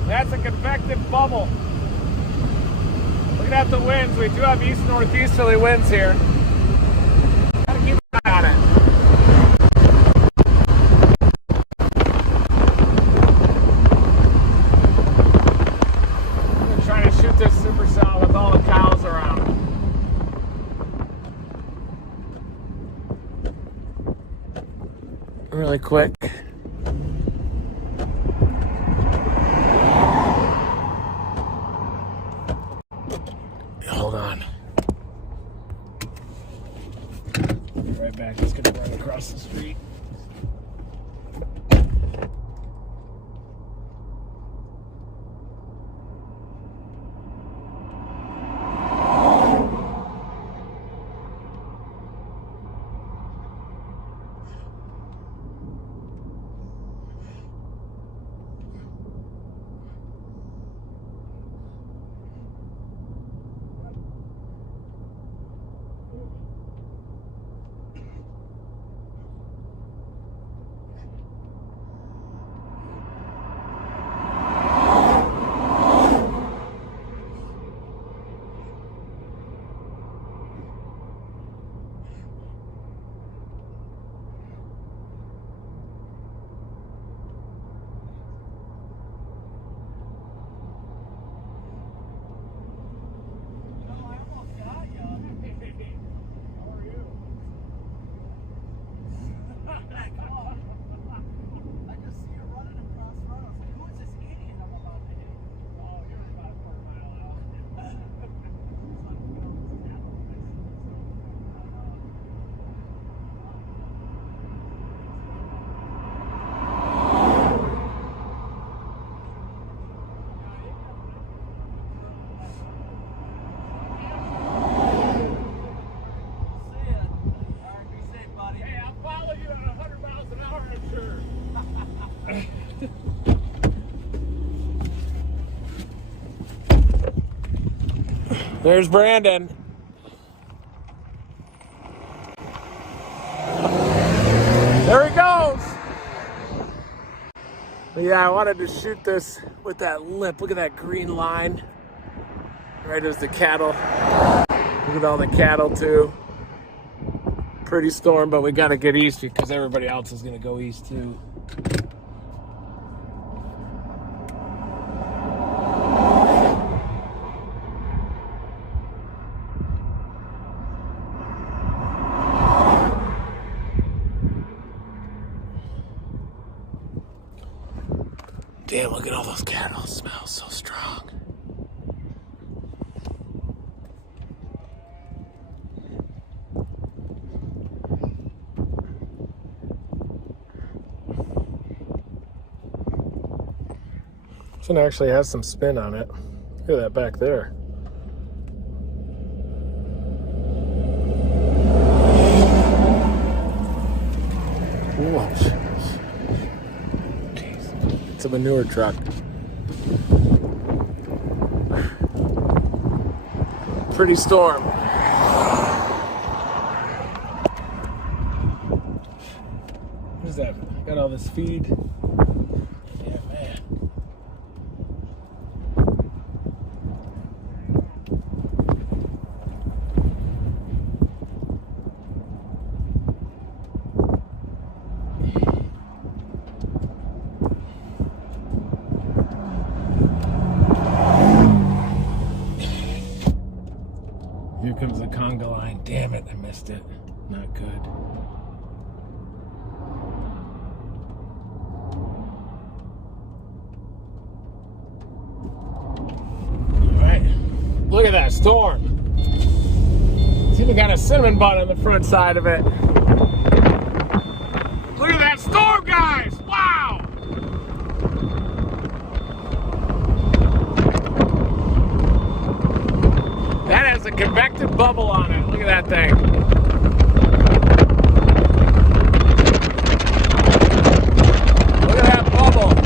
That's a convective bubble. Looking at the winds, we do have east-northeasterly winds here. Gotta keep an eye on it. I'm gonna try to shoot this supercell with all the cows around. Really quick. Hold on. Be right back. Just gonna run across the street. There's Brandon. There he goes. But yeah, I wanted to shoot this with that lip. Look at that green line. Right as the cattle. Look at all the cattle too. Pretty storm, but we gotta get east because everybody else is gonna go east too. Damn, look at all those cattle. It smells so strong. This one actually has some spin on it. Look at that back there. Whoa. It's a manure truck. Pretty storm. What is that? Got all this feed. Yeah, man. Here comes the conga line. Damn it, I missed it. Not good. Alright. Look at that storm. It's even got a cinnamon bun on the front side of it. Look at that storm, guys! Wow! That has a convective bubble on it. Look at that thing. Look at that bubble.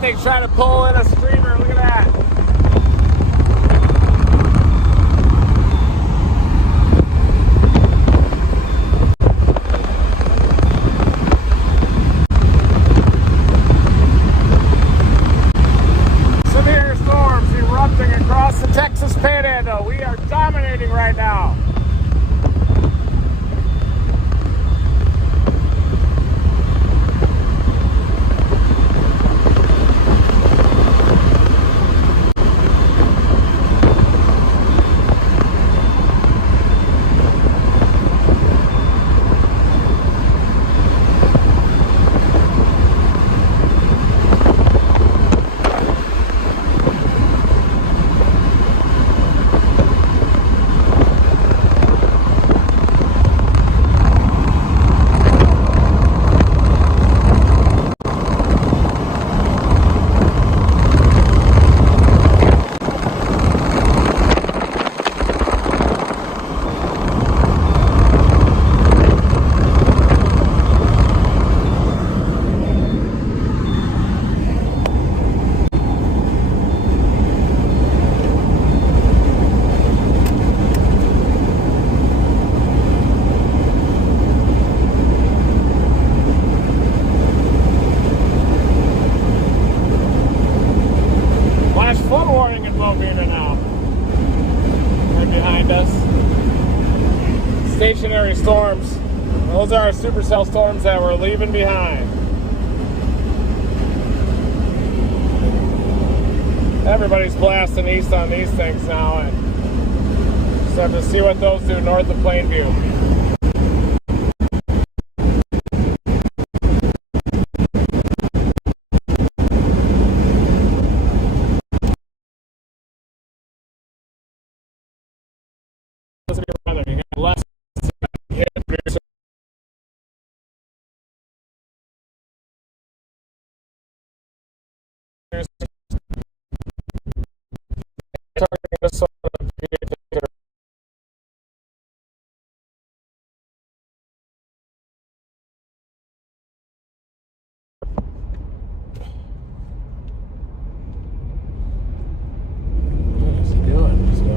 Thing's trying to pull in a streamer. Look at that. Severe storms erupting across the Texas Panhandle. We are dominating right now. Stationary storms. Those are our supercell storms that we're leaving behind. Everybody's blasting east on these things now, and just have to see what those do north of Plainview. You got less What's he doing?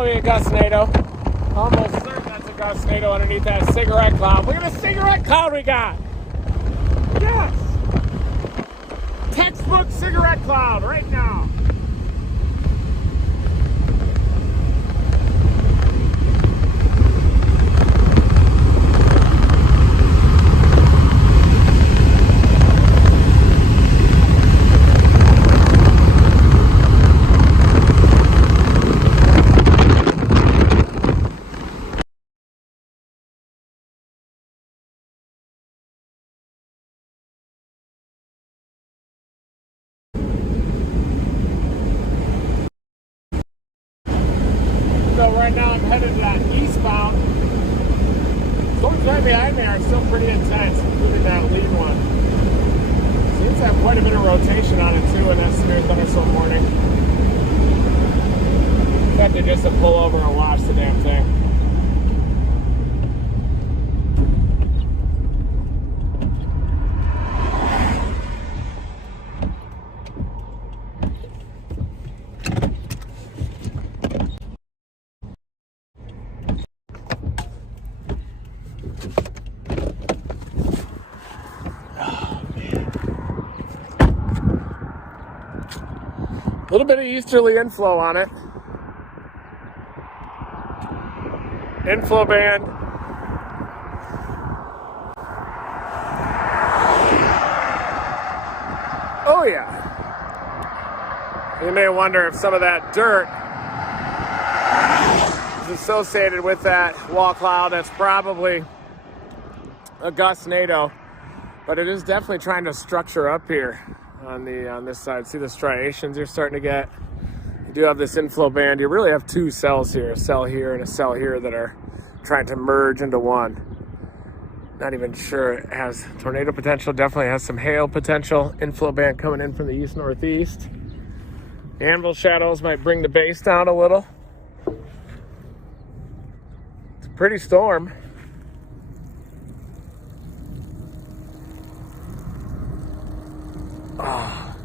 probably a gustnado. Almost certain that's a gustnado underneath that cigarette cloud. Look at the cigarette cloud we got. Yes! Textbook cigarette cloud right now. So right now I'm headed to that eastbound. Storms right behind me are still pretty intense, including that lead one. Seems to have quite a bit of rotation on it too in that severe thunderstorm warning. Have to just pull over and watch the damn thing. A little bit of easterly inflow on it. Inflow band. Oh yeah. You may wonder if some of that dirt is associated with that wall cloud. That's probably a gustnado, but it is definitely trying to structure up here. On this side, see the striations you're starting to get. You do have this inflow band. You really have two cells here, a cell here and a cell here, that are trying to merge into one. Not even sure it has tornado potential. Definitely has some hail potential. Inflow band coming in from the east northeast. Anvil shadows might bring the base down a little. It's a pretty storm. Oh.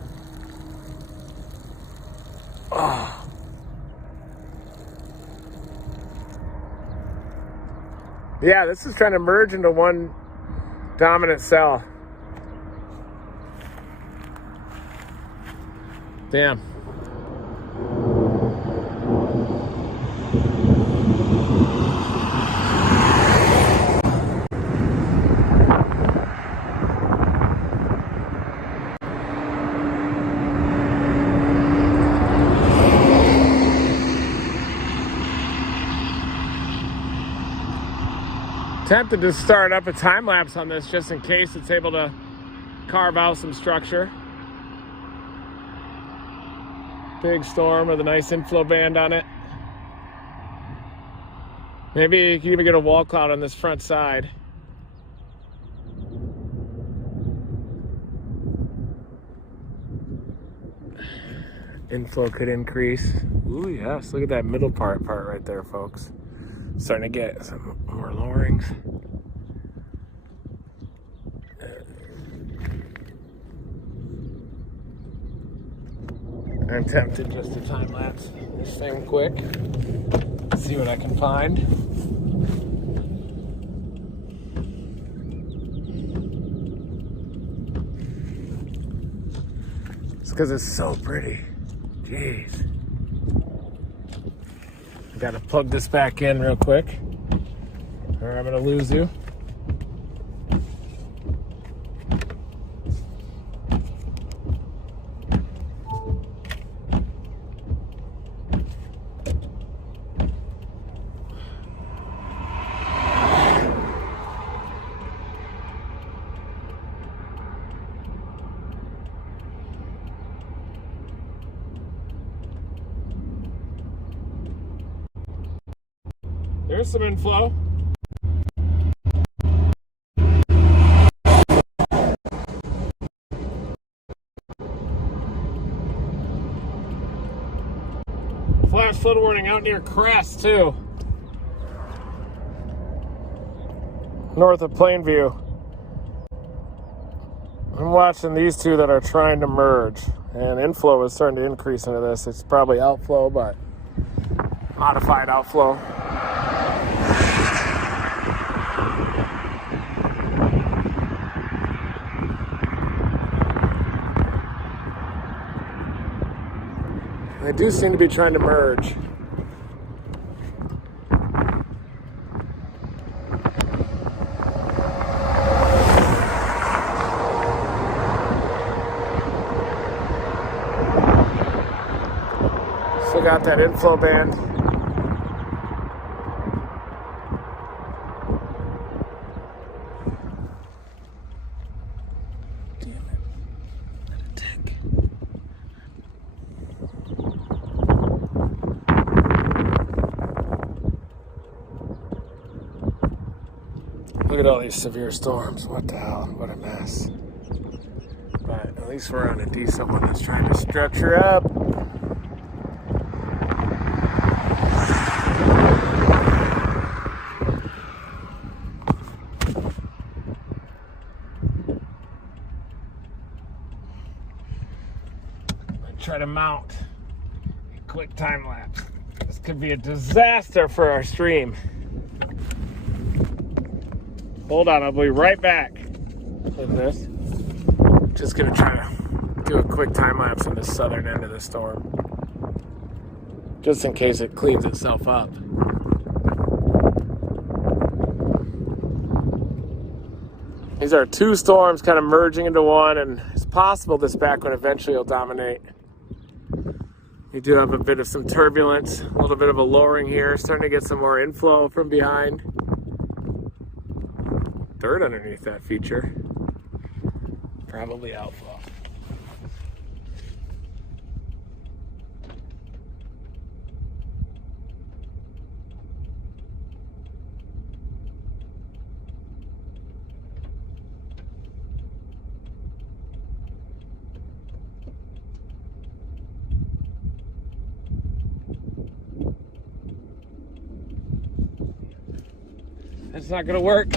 Oh. Yeah, this is trying to merge into one dominant cell. Damn. Tempted to start up a time lapse on this just in case it's able to carve out some structure. Big storm with a nice inflow band on it. Maybe you can even get a wall cloud on this front side. Inflow could increase. Ooh, yes, look at that middle part right there, folks. Starting to get some more lowerings. I'm tempted just to time lapse this thing quick. See what I can find. It's because it's so pretty. Jeez. I gotta plug this back in real quick, or I'm gonna lose you. There's some inflow. Flash flood warning out near Crest too. North of Plainview. I'm watching these two that are trying to merge, and inflow is starting to increase into this. It's probably outflow, but Modified outflow. They do seem to be trying to merge. Still got that inflow band. Damn it. Let it tick. Look at all these severe storms. What the hell? What a mess. But at least we're on a decent one that's trying to structure up. Try to mount a quick time lapse. This could be a disaster for our stream. Hold on, I'll be right back with this. Just gonna try to do a quick time lapse on the southern end of the storm, just in case it cleans itself up. These are two storms kind of merging into one, and it's possible this back one eventually will dominate. We do have a bit of some turbulence, a little bit of a lowering here, starting to get some more inflow from behind. Dirt underneath that feature. Probably outflow. That's not gonna work.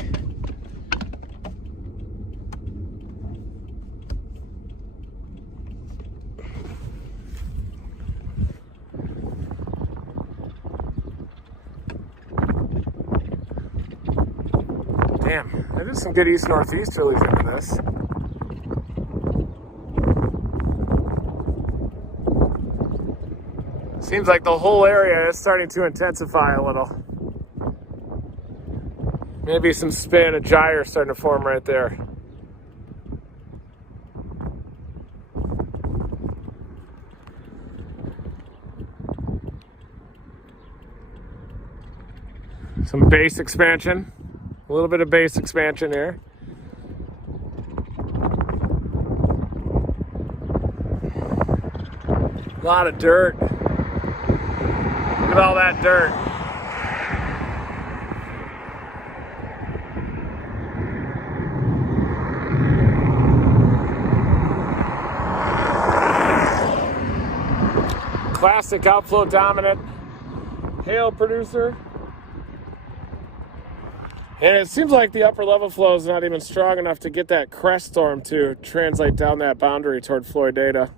Damn, there's some good east-northeasterlies into this. Seems like the whole area is starting to intensify a little. Maybe some spin, a gyre starting to form right there. Some base expansion. A little bit of base expansion here. A lot of dirt. Look at all that dirt. Classic outflow dominant hail producer. And it seems like the upper level flow is not even strong enough to get that crest storm to translate down that boundary toward Floyd data.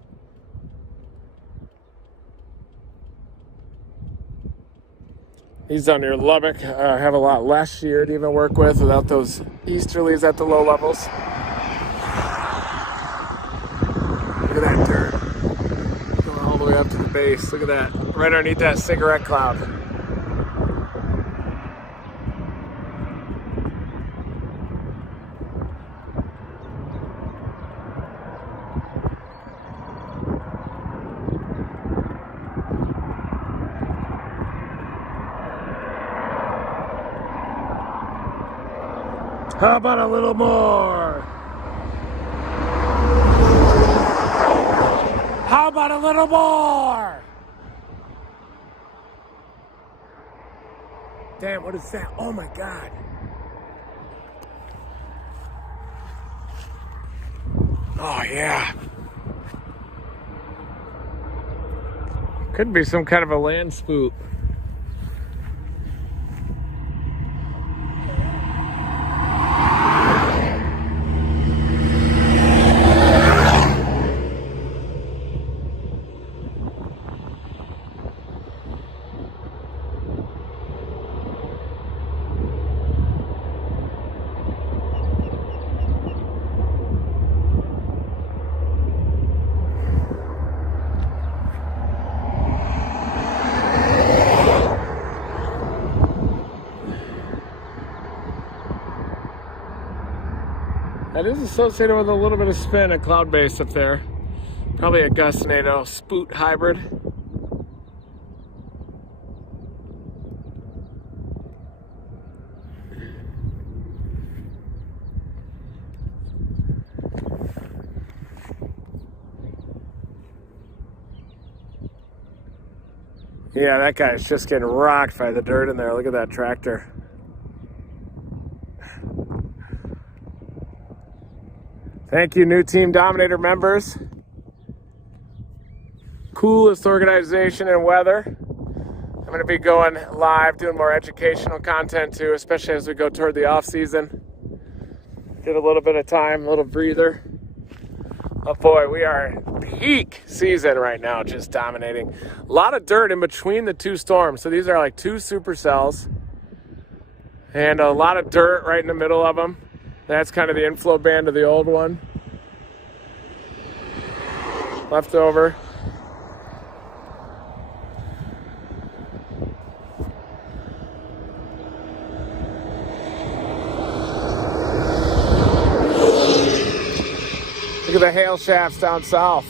These down near Lubbock have a lot less shear to even work with without those easterlies at the low levels. Look at that dirt. Going all the way up to the base. Look at that. Right underneath that cigarette cloud. How about a little more? How about a little more? Damn, what is that? Oh my God. Oh yeah. Could be some kind of a land spook. That is associated with a little bit of spin at cloud base up there. Probably a Dominator Spoot hybrid. Yeah, that guy's just getting rocked by the dirt in there. Look at that tractor. Thank you, new Team Dominator members. Coolest organization in weather. I'm going to be going live, doing more educational content too, especially as we go toward the off season. Get a little bit of time, a little breather. Oh boy, we are in peak season right now, just dominating. A lot of dirt in between the two storms. So these are like two supercells. And a lot of dirt right in the middle of them. That's kind of the inflow band of the old one. Left over. Look at the hail shafts down south.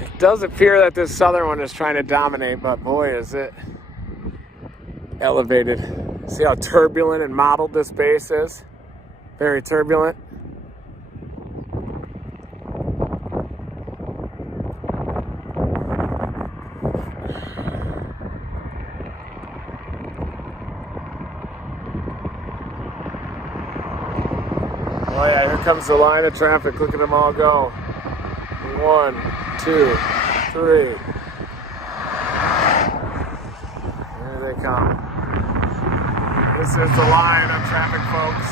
It does appear that this southern one is trying to dominate, but boy, is it elevated. See how turbulent and mottled this base is? Very turbulent. Oh yeah, here comes the line of traffic. Look at them all go. 1, 2, 3. Here they come. This is the line of traffic, folks.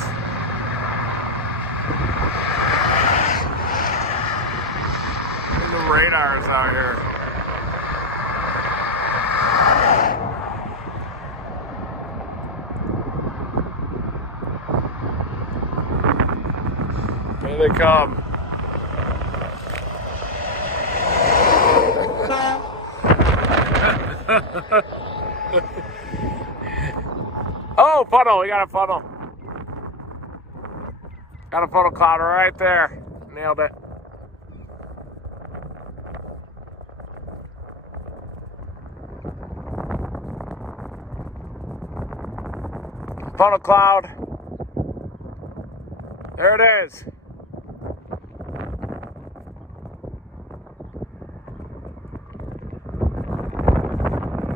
Look at the radars out here. Here they come. Oh, funnel. We got a funnel. Got a funnel cloud right there. Nailed it. Funnel cloud. There it is.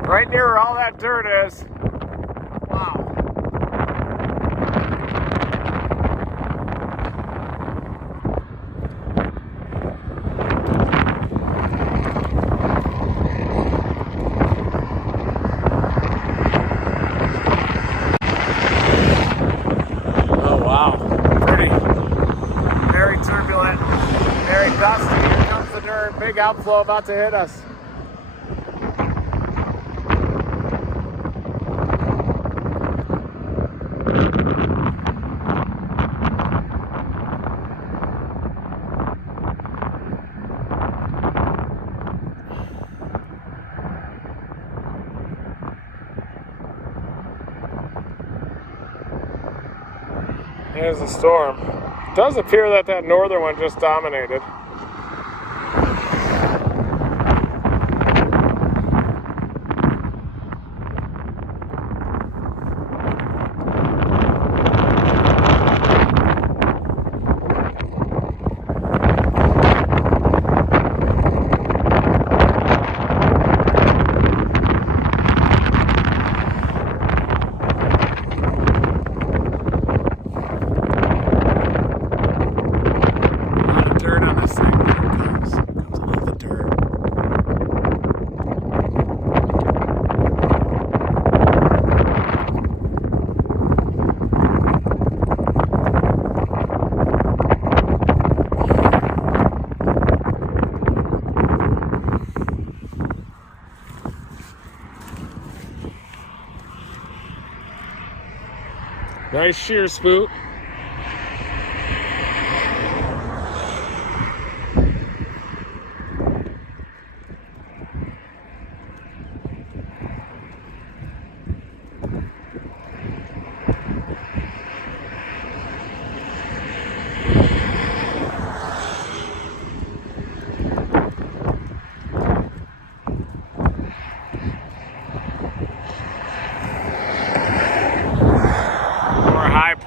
Right near where all that dirt is. Wow. Oh, wow. Pretty. Very turbulent. Very dusty. Here comes the dirt. Big outflow about to hit us. Here's the storm. It does appear that that northern one just dominated. Nice shear spoot.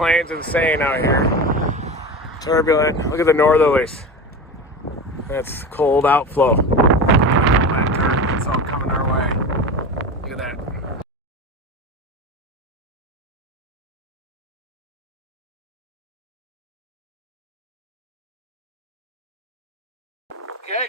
plane's insane out here. Turbulent. Look at the northerlies. That's cold outflow. That dirt, it's all coming our way. Look at that. Okay.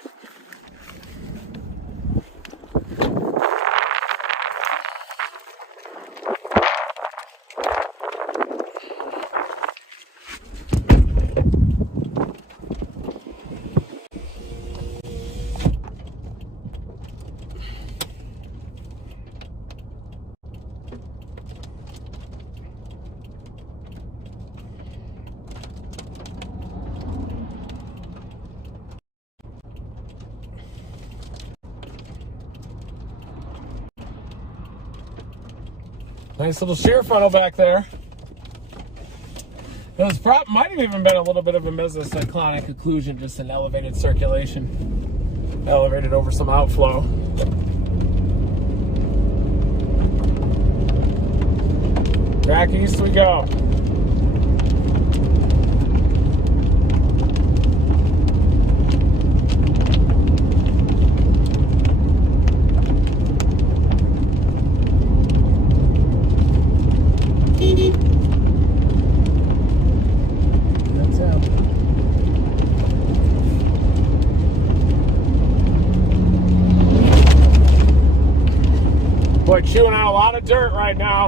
Nice little shear funnel back there. It was might have even been a little bit of a mesocyclonic occlusion, just an elevated circulation, elevated over some outflow. Back east we go. Boy, chewing out a lot of dirt right now.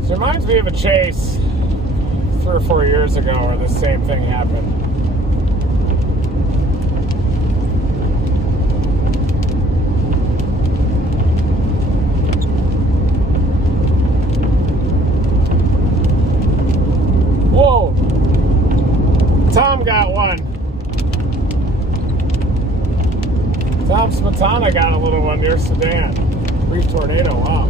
This reminds me of a chase 3 or 4 years ago where the same thing happened. Whoa! Tom got one. Tom Smetana got a little one near Sedan. Brief tornado, wow.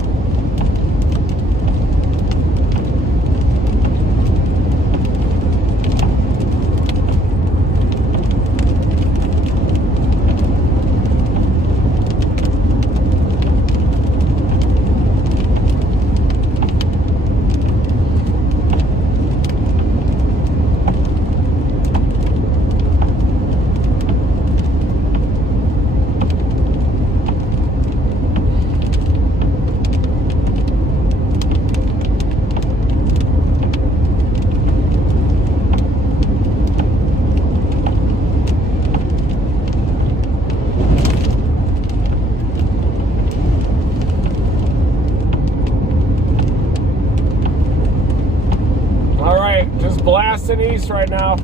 Blasting east right now.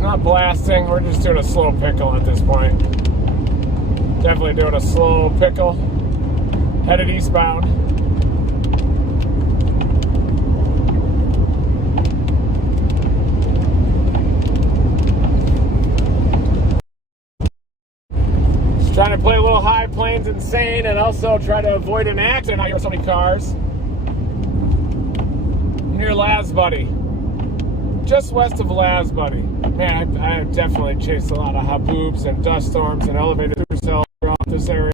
Not blasting, we're just doing a slow pickle at this point. Definitely doing a slow pickle. Headed eastbound. Just trying to play a little high plains insane and also try to avoid an accident out here with so many cars. Near Lasbuddy, just west of Lasbuddy. Man, I have definitely chased a lot of haboobs and dust storms and elevated supercell throughout this area.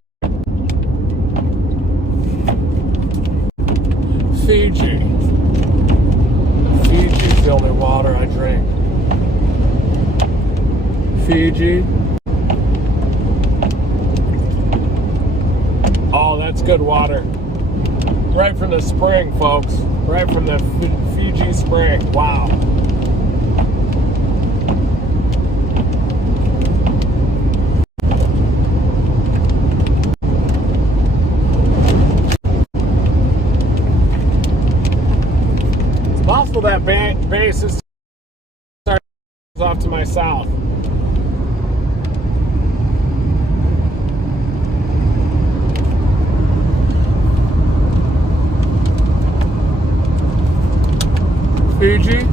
Fiji. Fiji's the only water I drink. Fiji. Oh, that's good water. Right from the spring, folks. Right from the Fiji spring. Wow. It's possible that base is off to my south. Fiji.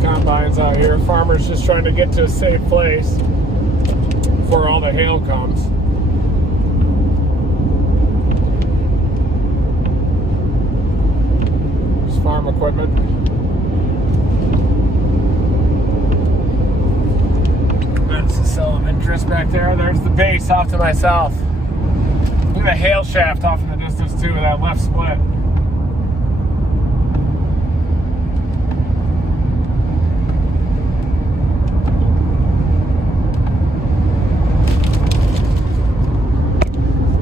combines out here. Farmers just trying to get to a safe place before all the hail comes. There's farm equipment. That's the cell of interest back there. There's the base off to my south. Look at the hail shaft off in the distance too with that left split.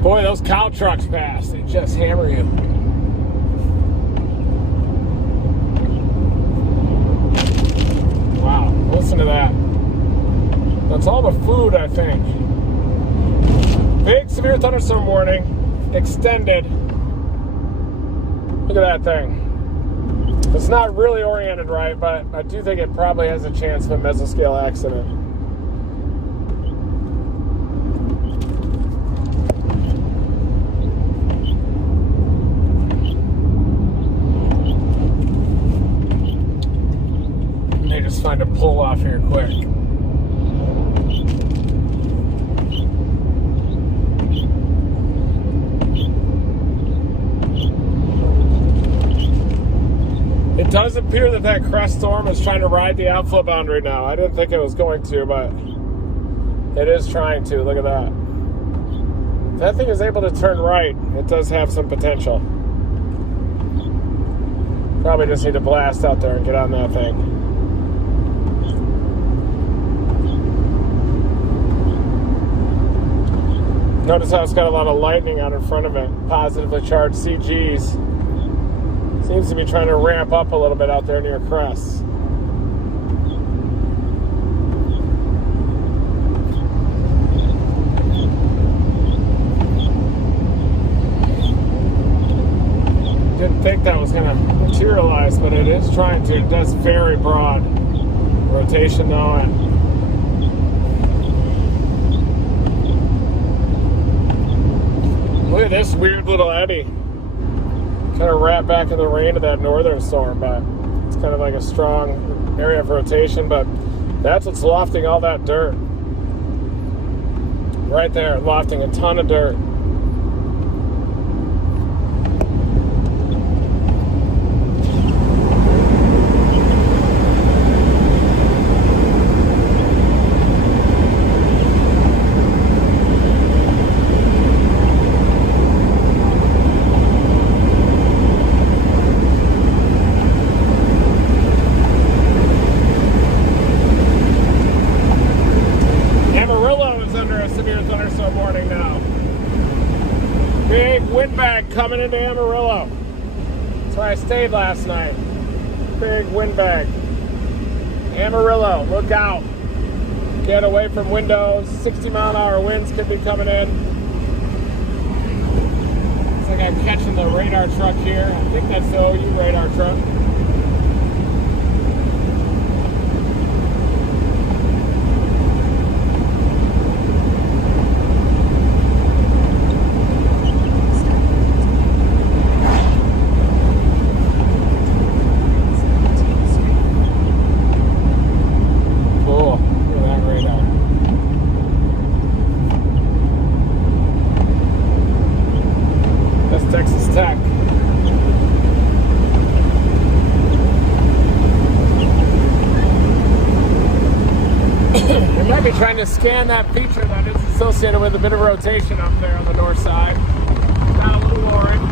Boy, those cow trucks pass. They just hammer you. Wow, listen to that. That's all the food, I think. Big severe thunderstorm warning. Extended. Look at that thing. It's not really oriented right, but I do think it probably has a chance of a mesoscale accident. Just find a pull off here quick. It does appear that that crest storm is trying to ride the outflow boundary now. I didn't think it was going to, but it is trying to. Look at that. If that thing is able to turn right, it does have some potential. Probably just need to blast out there and get on that thing. Notice how it's got a lot of lightning out in front of it. Positively charged CGs. Seems to be trying to ramp up a little bit out there near crests. Didn't think that was going to materialize, but it is trying to. It does very broad rotation though, and look at this weird little eddy. Kind of wrapped back in the rain of that northern storm, but it's kind of like a strong area of rotation, but that's what's lofting all that dirt. Right there, lofting a ton of dirt. Coming into Amarillo. That's where I stayed last night. Big windbag. Amarillo, look out. Get away from windows. 60-mile-an-hour winds could be coming in. Looks like I'm catching the radar truck here. I think that's the OU radar truck. Texas Tech. They might be trying to scan that feature that is associated with a bit of rotation up there on the north side. Got a little orange.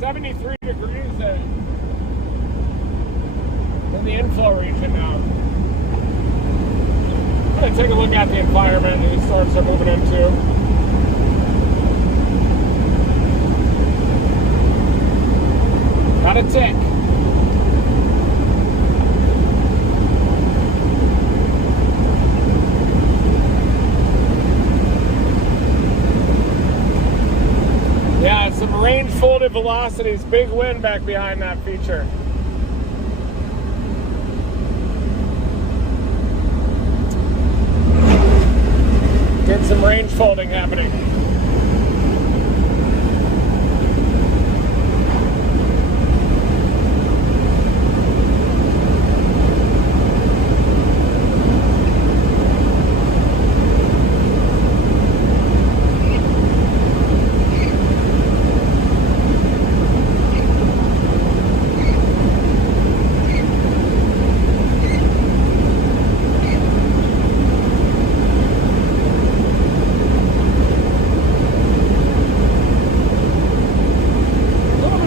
73 degrees in the inflow region now. I'm going to take a look at the environment these storms are moving into. Got a tick. Yeah, some range folded velocities, big wind back behind that feature. folding happening.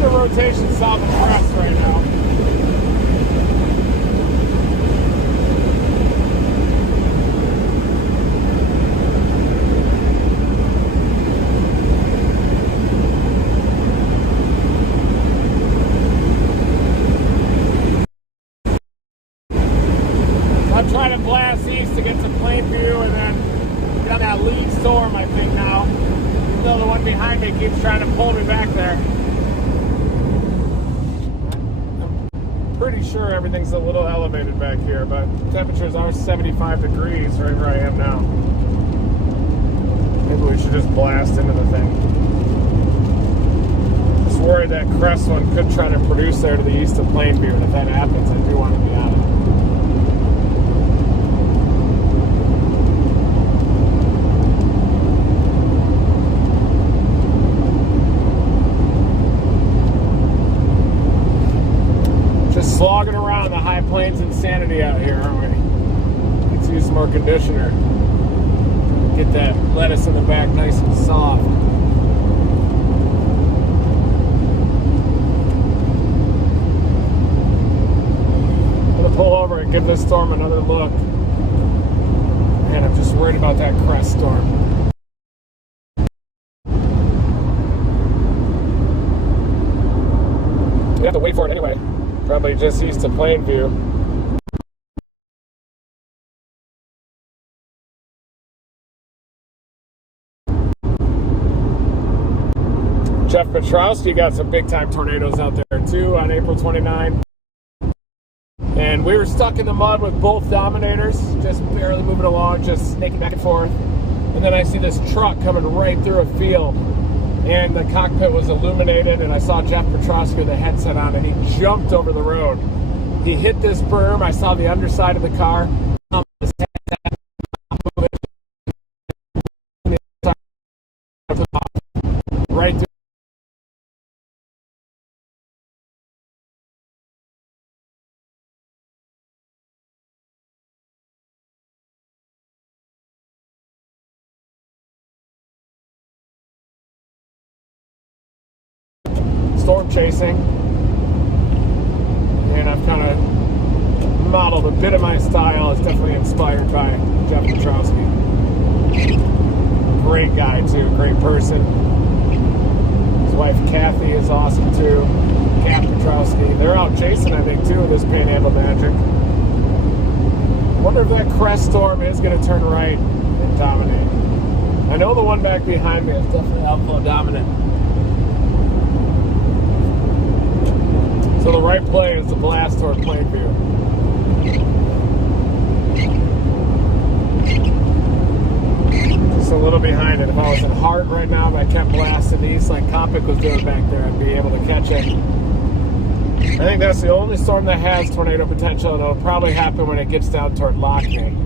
Rotation south of crest right now. I'm trying to blast east to get to Plainview and then got that lead storm, I think now. Even though the one behind me keeps trying to pull me back there. Pretty sure everything's a little elevated back here, but temperatures are 75 degrees right where I am now. Maybe we should just blast into the thing. Just worried that crest one could try to produce there to the east of Plainview, and if that happens, I do want to be out of it. Slogging around the high plains insanity out here, aren't we? Let's use some more conditioner. Get that lettuce in the back nice and soft. I'm gonna pull over and give this storm another look. Man, I'm just worried about that crest storm. You have to wait for it anyway. Probably just east of Plainview. Jeff Petrowski got some big time tornadoes out there too on April 29. And we were stuck in the mud with both Dominators, just barely moving along, just snaking back and forth. And then I see this truck coming right through a field. And the cockpit was illuminated, and I saw Jeff Petrowski with the headset on, and he jumped over the road. He hit this berm. I saw the underside of the car. Right through. Storm chasing, and I've kind of modeled a bit of my style. It's definitely inspired by Jeff Petrowski. Great guy too, great person. His wife Kathy is awesome too. Kat Petrowski. They're out chasing, I think, too, with this Panhandle magic. Wonder if that crest storm is going to turn right and dominate. I know the one back behind me is definitely outflow dominant. So the right play is the blast toward Plainview. Just a little behind it. If I was in hard right now, if I kept blasting east like Kopic was doing back there, I'd be able to catch it. I think that's the only storm that has tornado potential, and it'll probably happen when it gets down toward Lockney.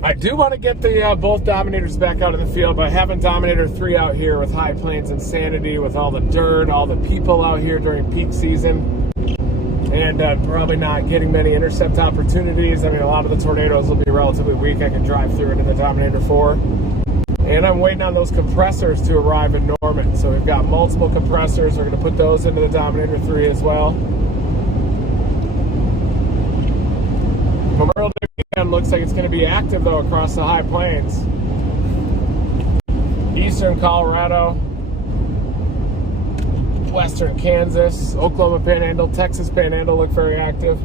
I do want to get the both Dominators back out in the field, but having Dominator 3 out here with High Plains Insanity, with all the dirt, all the people out here during peak season, and probably not getting many intercept opportunities. I mean, a lot of the tornadoes will be relatively weak. I can drive through it in the Dominator 4. And I'm waiting on those compressors to arrive in Norman. So we've got multiple compressors. We're going to put those into the Dominator 3 as well. Memorial Day weekend looks like it's going to be active, though, across the High Plains. Eastern Colorado, Western Kansas, Oklahoma Panhandle, Texas Panhandle look very active.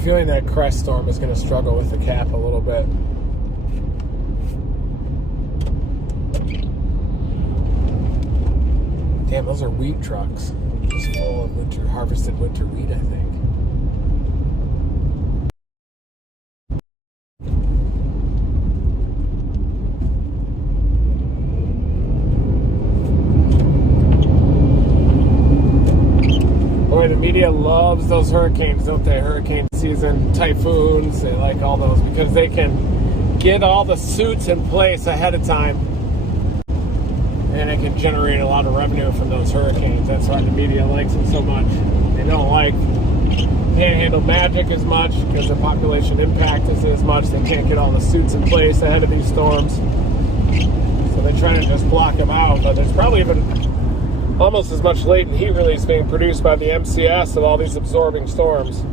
feeling that crest storm is going to struggle with the cap a little bit. Damn, those are wheat trucks. Just full of harvested winter wheat, I think. Boy, the media loves those hurricanes, don't they? Hurricane season, typhoons, they like all those because they can get all the suits in place ahead of time and it can generate a lot of revenue from those hurricanes. That's why the media likes them so much. They don't like Panhandle magic as much because the population impact isn't as much. They can't get all the suits in place ahead of these storms. So they try to just block them out, but there's probably even almost as much latent heat release being produced by the MCS of all these absorbing storms.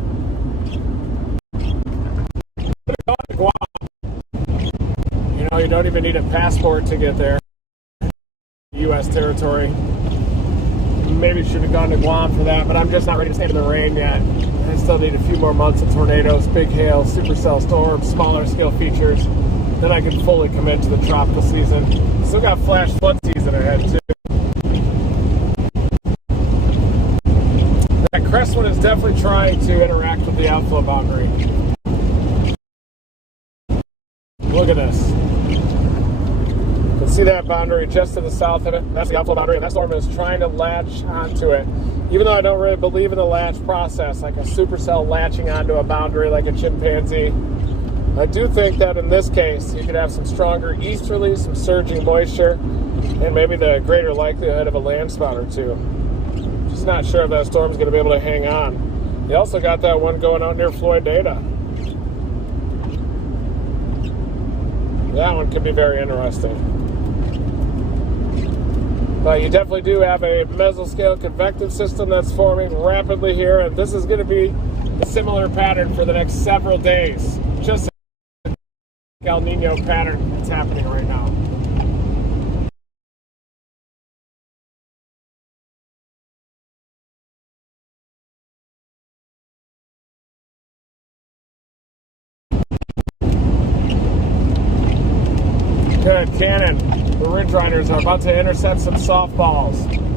You know, you don't even need a passport to get there. U.S. territory. Maybe should have gone to Guam for that, but I'm just not ready to stand in the rain yet. I still need a few more months of tornadoes, big hail, supercell storms, smaller scale features. Then I can fully commit to the tropical season. Still got flash flood season ahead too. That crest one is definitely trying to interact with the outflow boundary. Look at this. You can see that boundary just to the south of it. That's the outflow boundary, and that storm is trying to latch onto it. Even though I don't really believe in the latch process, like a supercell latching onto a boundary like a chimpanzee, I do think that in this case, you could have some stronger easterly, some surging moisture, and maybe the greater likelihood of a land spout or two. Just not sure if that storm's going to be able to hang on. You also got that one going out near Floydada. That one could be very interesting. But you definitely do have a mesoscale convective system that's forming rapidly here, and this is going to be a similar pattern for the next several days. Just an El Nino pattern that's happening right now. Good, Cannon. The Ridge Riders are about to intercept some softballs.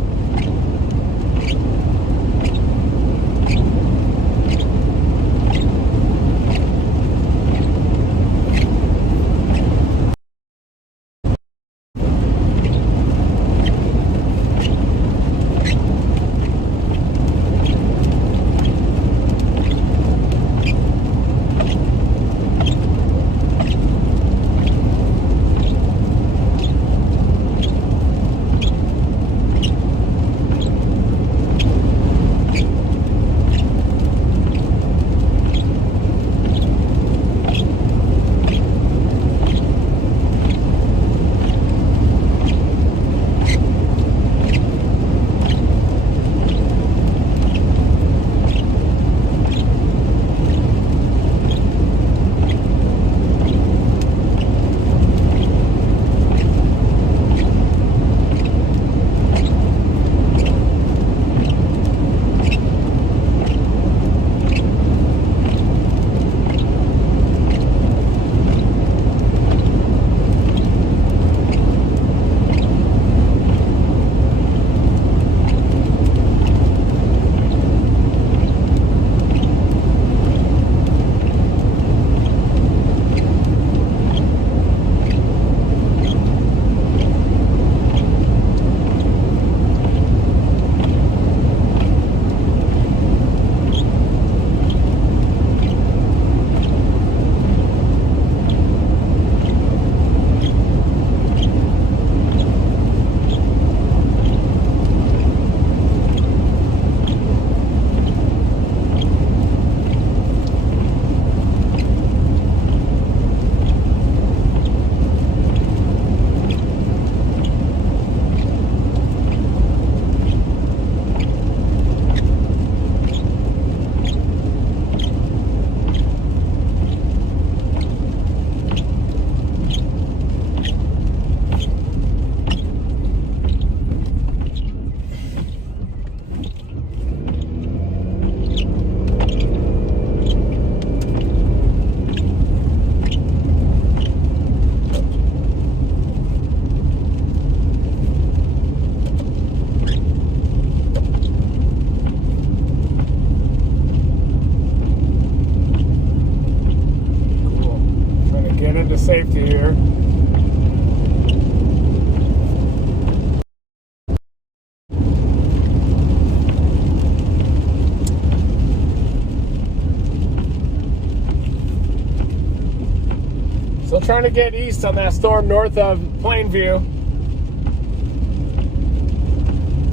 trying to get east on that storm north of Plainview.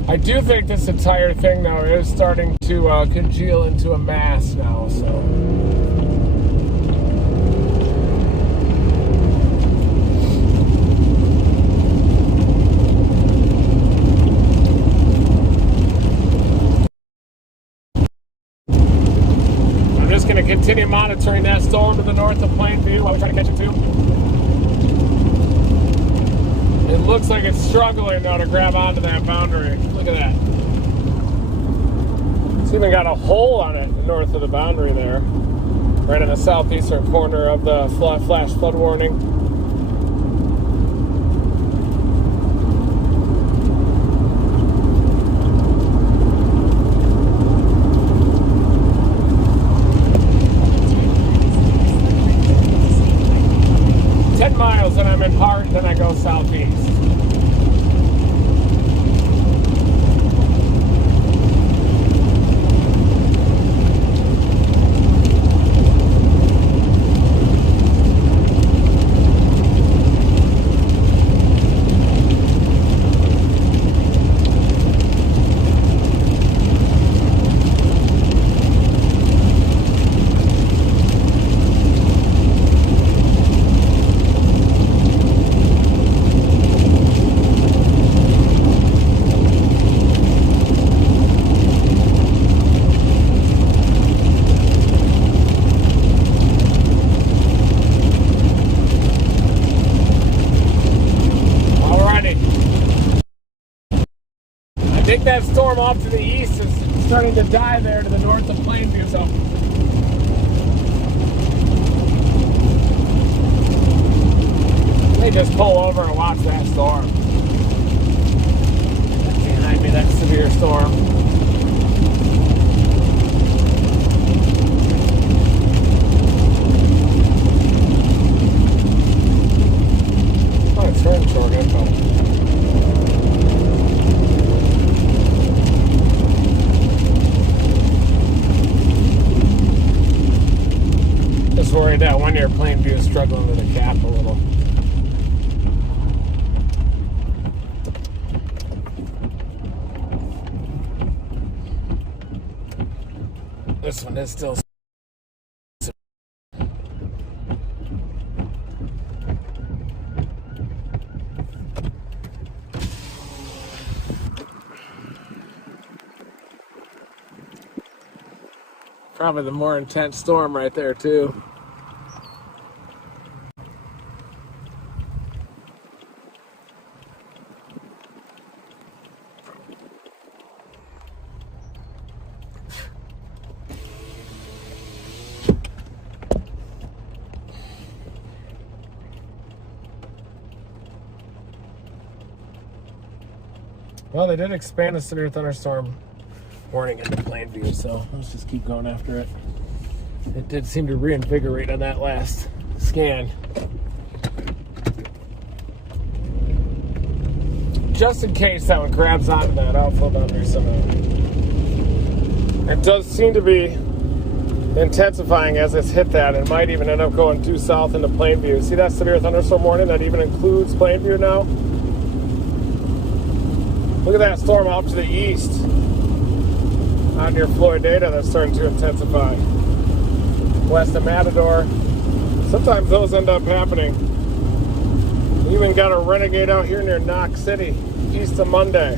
I do think this entire thing now is starting to congeal into a mass now, so. I'm just going to continue monitoring that storm to the north of Plainview while we try to catch it too. It looks like it's struggling now to grab onto that boundary. Look at that. It's even got a hole on it north of the boundary there. Right in the southeastern corner of the flash flood warning. Miles and I'm in Hart, then I go southeast. I think that storm off to the east is starting to die there to the north of Plainview, so. They just pull over and watch that storm. Behind me, that severe storm. Oh, it turned short info. Just worried that one near Plainview is struggling with the cap a little. This one is still. Probably the more intense storm right there, too. Well, they did expand the severe thunderstorm warning into Plainview, so let's just keep going after it. It did seem to reinvigorate on that last scan. Just in case that one grabs onto that outflow boundary somehow. It does seem to be intensifying as it's hit that. It might even end up going due south into Plainview. See that severe thunderstorm warning that even includes Plainview now? Look at that storm off to the east on your Floyd data that's starting to intensify. West of Matador. Sometimes those end up happening. We even got a renegade out here near Knox City, east of Monday.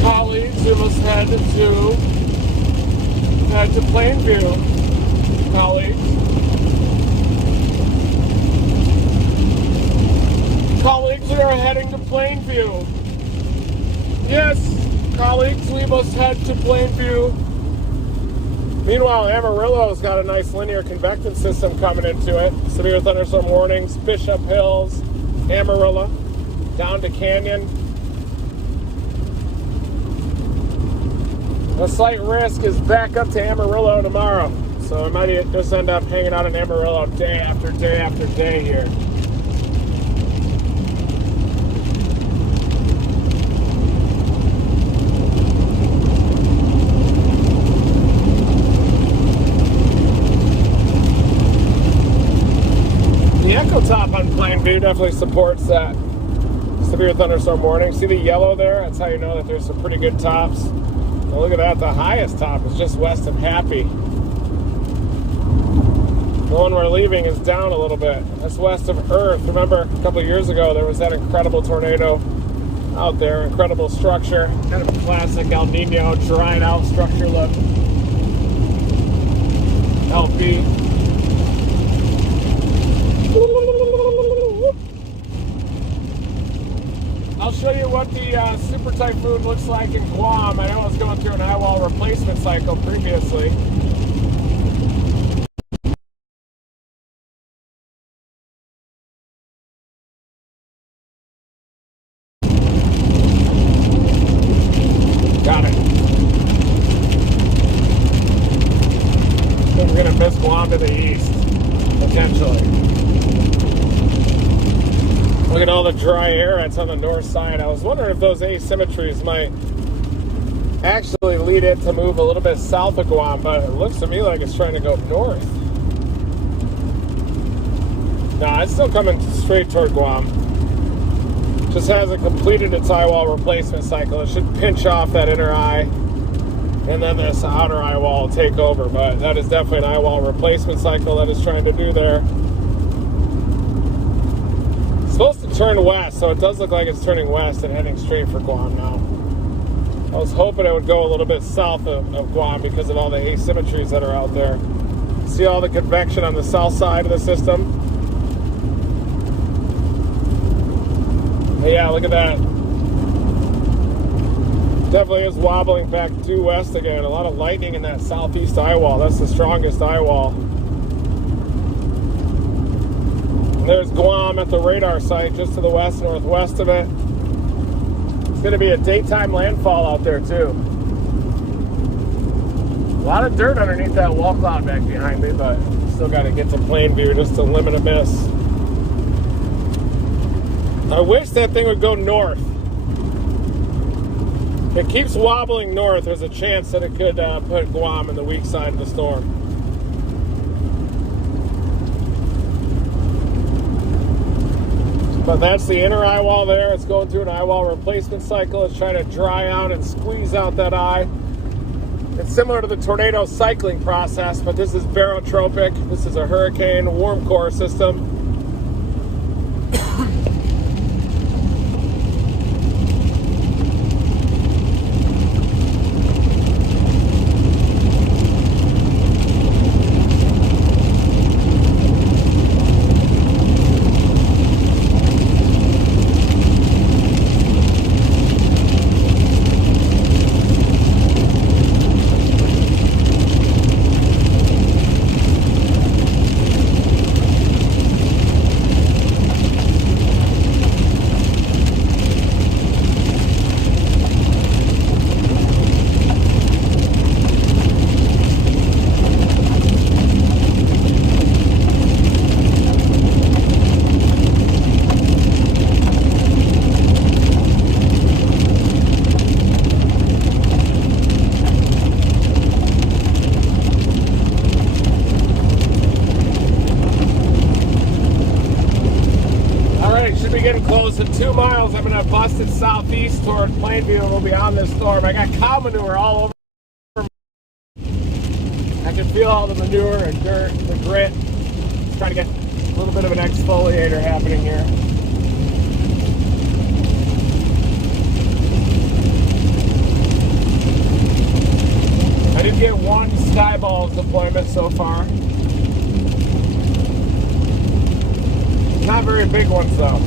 Colleagues, we must head to Plainview. Colleagues. Colleagues, we are heading to Plainview. Yes, colleagues, we must head to Plainview. Meanwhile, Amarillo's got a nice linear convective system coming into it. Severe thunderstorm warnings, Bishop Hills, Amarillo, down to Canyon. The slight risk is back up to Amarillo tomorrow. So I might just end up hanging out in Amarillo day after day after day here. Still top on Plainview, definitely supports that severe thunderstorm warning. See the yellow there? That's how you know that there's some pretty good tops. Now look at that, the highest top is just west of Happy. The one we're leaving is down a little bit. That's west of Earth. Remember, a couple of years ago, there was that incredible tornado out there. Incredible structure. Kind of a classic El Nino dried out structure look. LP. I'll show you what the super typhoon looks like in Guam. I know I was going through an eye wall replacement cycle previously. Got it. We're gonna miss Guam to the east, potentially. Look at all the dry air that's on the north side. I was wondering if those asymmetries might actually lead it to move a little bit south of Guam, but it looks to me like it's trying to go north. Nah, it's still coming straight toward Guam. Just hasn't completed its eye wall replacement cycle. It should pinch off that inner eye, and then this outer eye wall will take over. But that is definitely an eye wall replacement cycle that it's trying to do there. It's supposed to turn west, so it does look like it's turning west and heading straight for Guam now. I was hoping it would go a little bit south of Guam because of all the asymmetries that are out there. See all the convection on the south side of the system? Yeah, look at that. Definitely is wobbling back due west again. A lot of lightning in that southeast eye wall. That's the strongest eye wall. And there's Guam at the radar site just to the west, northwest of it. It's going to be a daytime landfall out there too. A lot of dirt underneath that wall cloud back behind me, but still got to get to Plainview just to limit a miss. I wish that thing would go north. If it keeps wobbling north, there's a chance that it could put Guam in the weak side of the storm. But that's the inner eye wall there. It's going through an eye wall replacement cycle. It's trying to dry out and squeeze out that eye. It's similar to the tornado cycling process, but this is barotropic. This is a hurricane warm core system. Getting close in 2 miles. I'm going to bust it southeast toward Plainview and we'll be on this storm. I got cow manure all over. I can feel all the manure and dirt, the grit. Just trying to get a little bit of an exfoliator happening here. I did get one Skyballs deployment so far. Not very big ones though.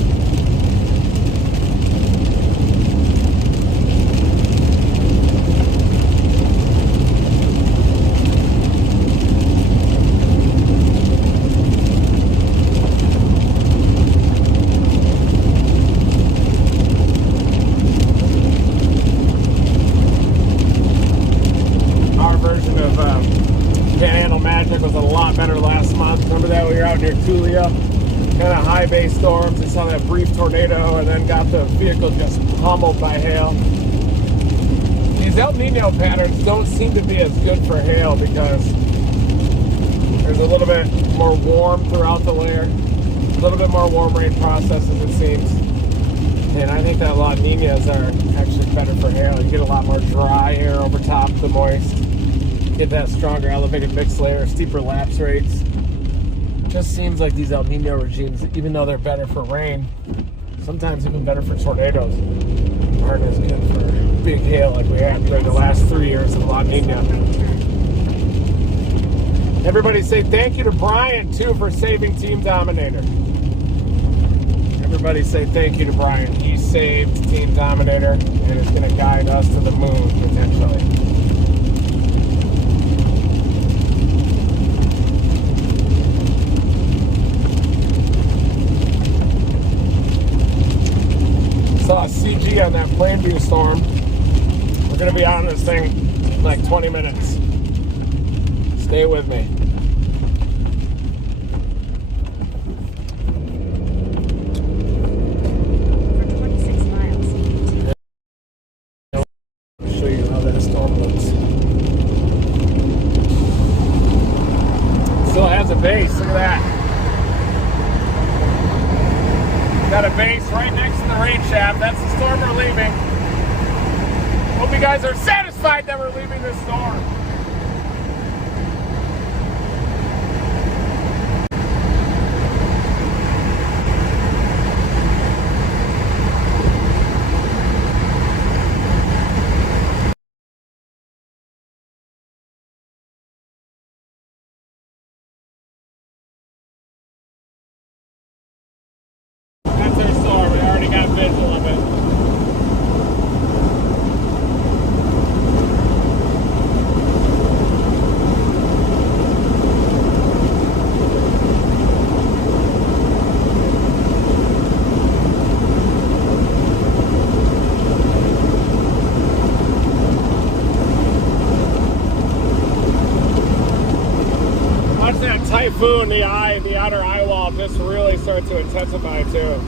Panhandle Magic was a lot better last month. Remember that we were out near Tulia? Kind of high base storms. We saw that brief tornado and then got the vehicle just pummeled by hail. These El Nino patterns don't seem to be as good for hail because there's a little bit more warm throughout the layer. A little bit more warm rain processes, it seems. And I think that La Ninas are actually better for hail. You get a lot more dry air over top of the moist. Get that stronger elevated mix layer, steeper lapse rates. Just seems like these El Nino regimes, even though they're better for rain, sometimes even better for tornadoes, aren't as good for big hail like we had during the last 3 years of La Nina. Everybody say thank you to Brian, too, for saving Team Dominator. Everybody say thank you to Brian. He saved Team Dominator and is going to guide us to the moon, potentially. Saw a CG on that Plainview storm. We're going to be on this thing in like 20 minutes. Stay with me. For 26 miles. I'll show you how that storm looks. Still has a base. Look at that. Got a base right next to the rain shaft. That's the storm we're leaving. Hope you guys are satisfied that we're leaving this storm. That's our storm. We already got visual of it. Watch that typhoon, the outer eye wall just really start to intensify too.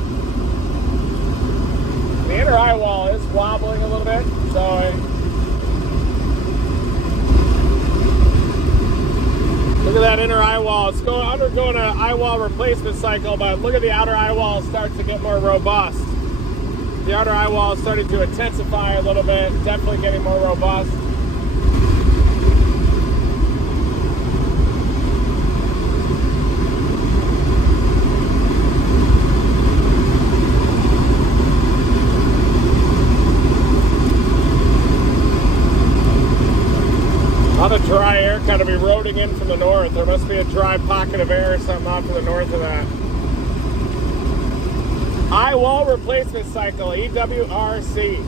The inner eye wall is wobbling a little bit, so look at that inner eye wall. It's undergoing an eye wall replacement cycle, but look at the outer eye wall start to get more robust. The outer eye wall is starting to intensify a little bit, definitely getting more robust. All the dry air kind of eroding in from the north. There must be a dry pocket of air or something off to the north of that. Eye wall replacement cycle, EWRC.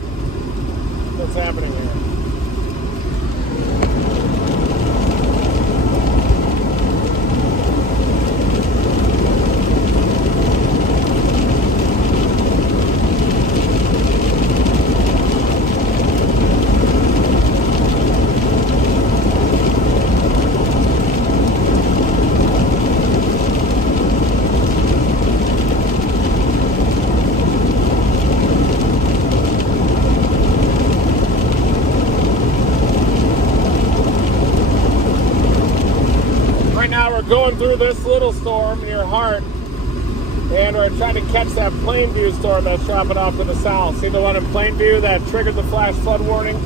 What's happening here? Going through this little storm near Hart, and we're trying to catch that Plainview storm that's dropping off to the south. See the one in Plainview that triggered the flash flood warning?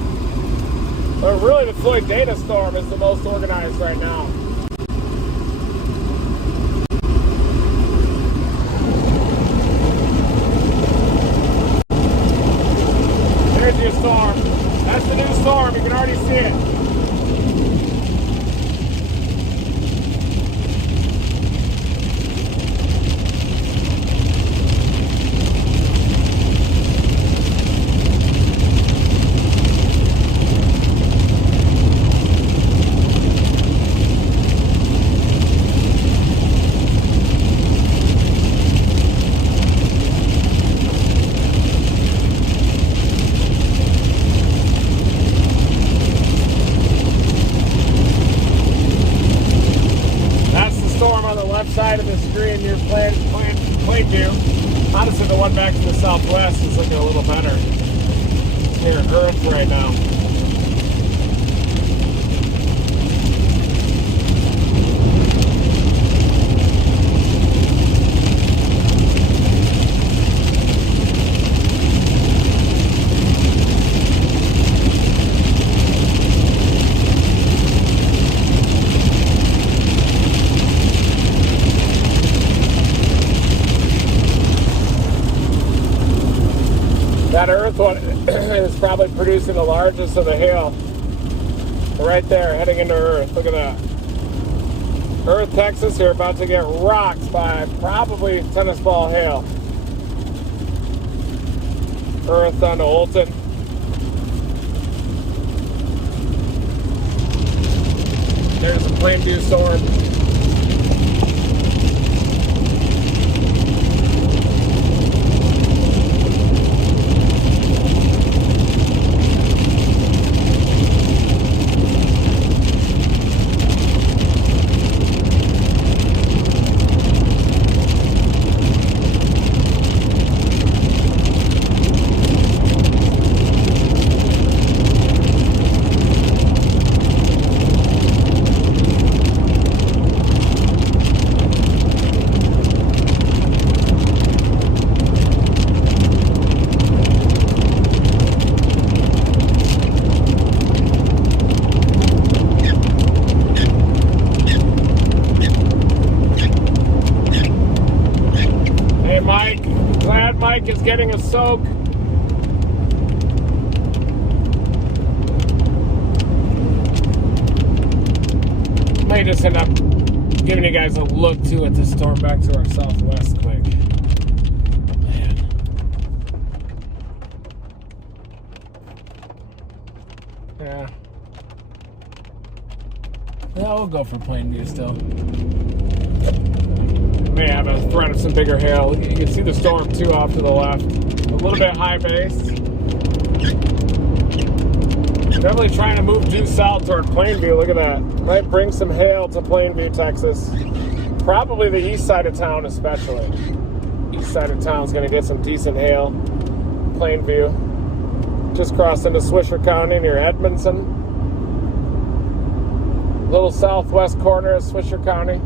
But really the Floyd Data storm is the most organized right now. There's your storm. That's the new storm. You can already see it. Side of the screen near Plainview. Honestly, the one back to the southwest is looking a little better. It's near Earth right now. north one is probably producing the largest of the hail. Right there, heading into Earth. Look at that. Earth, Texas, you're about to get rocked by probably tennis ball hail. Earth down to Olton. There's a Plainview storm. Is getting a soak. May just end up giving you guys a look too at the storm back to our southwest quick. Man. Yeah. Yeah, we'll go for Plainview still. May have a threat of some bigger hail. You can see the storm too off to the left. A little bit high base. Definitely trying to move due south toward Plainview. Look at that. Might bring some hail to Plainview, Texas. Probably the east side of town especially. East side of town is going to get some decent hail. Plainview. Just crossed into Swisher County near Edmondson. Little southwest corner of Swisher County.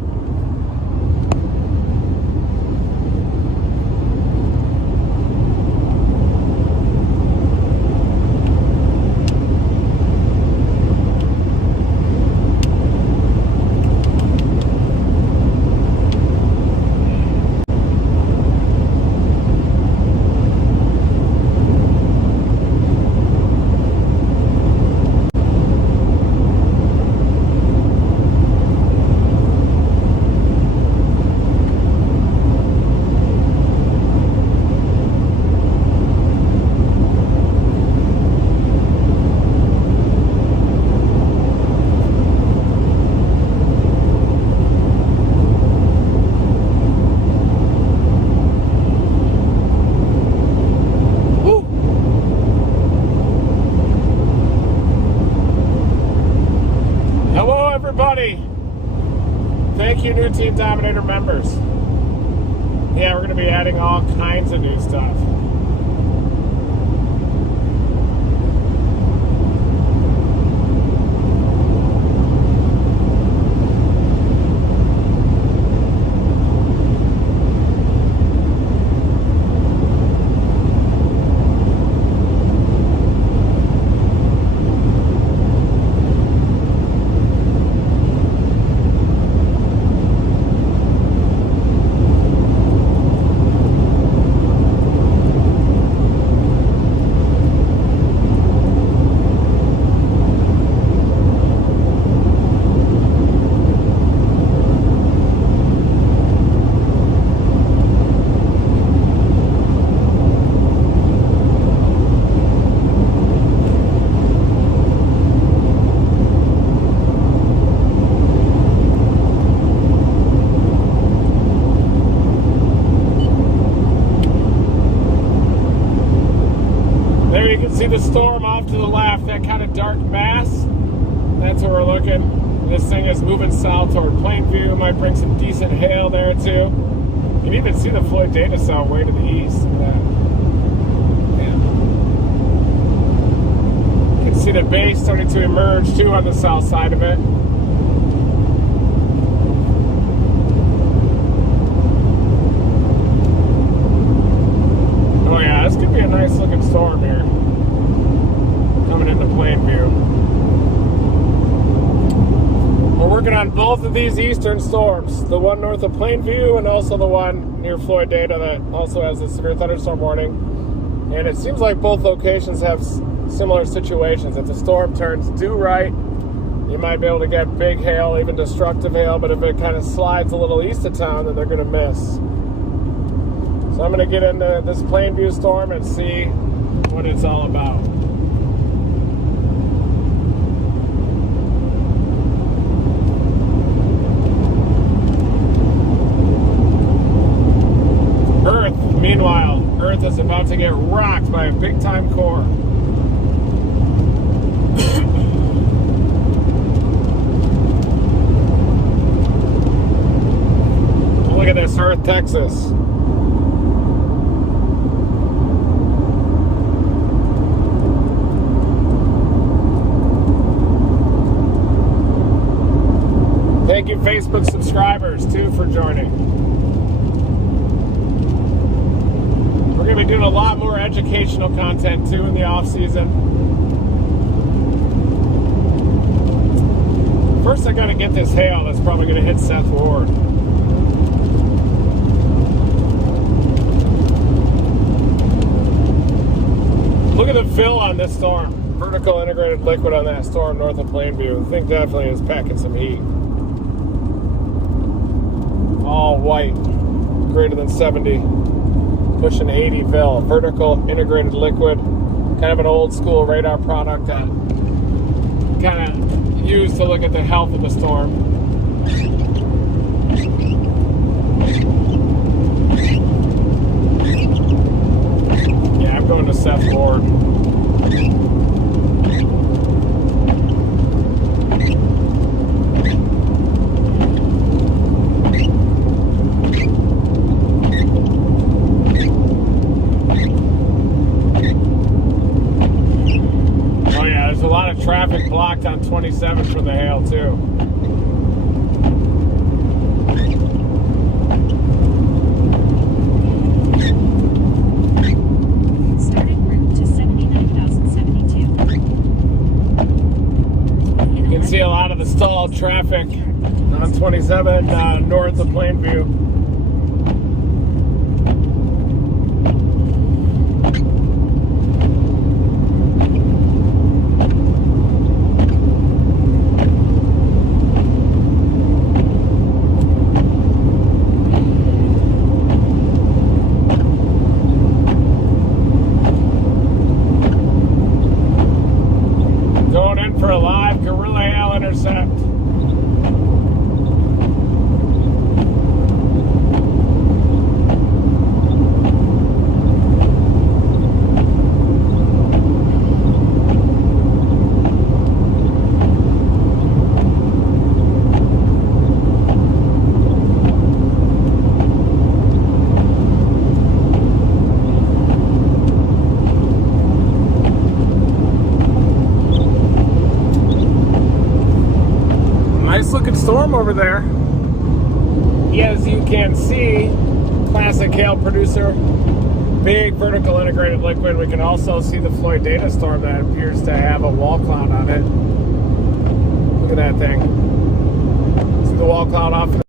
Thank you, new Team Dominator members. Yeah, we're going to be adding all kinds of new stuff. See the storm off to the left, that kind of dark mass? That's where we're looking. This thing is moving south toward Plainview. Might bring some decent hail there too. You can even see the Floyd data cell way to the east. Yeah. You can see the base starting to emerge too on the south side of it. Oh yeah, this could be a nice looking storm here. Coming into Plainview. We're working on both of these eastern storms, the one north of Plainview and also the one near Floyd Data that also has a severe thunderstorm warning. And it seems like both locations have similar situations. If the storm turns due right, you might be able to get big hail, even destructive hail, but if it kind of slides a little east of town, then they're going to miss. So I'm going to get into this Plainview storm and see what it's all about. Meanwhile, Earth is about to get rocked by a big-time core. Look at this, Earth, Texas. Thank you, Facebook subscribers, too, for joining. We're going to be doing a lot more educational content too in the off season. First, I got to get this hail that's probably going to hit Seth Ward. Look at the fill on this storm. Vertical integrated liquid on that storm north of Plainview. The thing definitely is packing some heat. All white, greater than 70. Pushing 80 fill, vertical integrated liquid, kind of an old school radar product that kind of used to look at the health of the storm. Yeah, I'm going to Seth Ward. Traffic blocked on 27 for the hail too. Starting route to 79,072. You can see a lot of the stalled traffic on 27 north of Plainview. For a live Gorilla Hail intercept. Nice looking storm over there. As you can see, classic hail producer, big vertical integrated liquid. We can also see the Floyd data storm that appears to have a wall cloud on it. Look at that thing. See the wall cloud off in the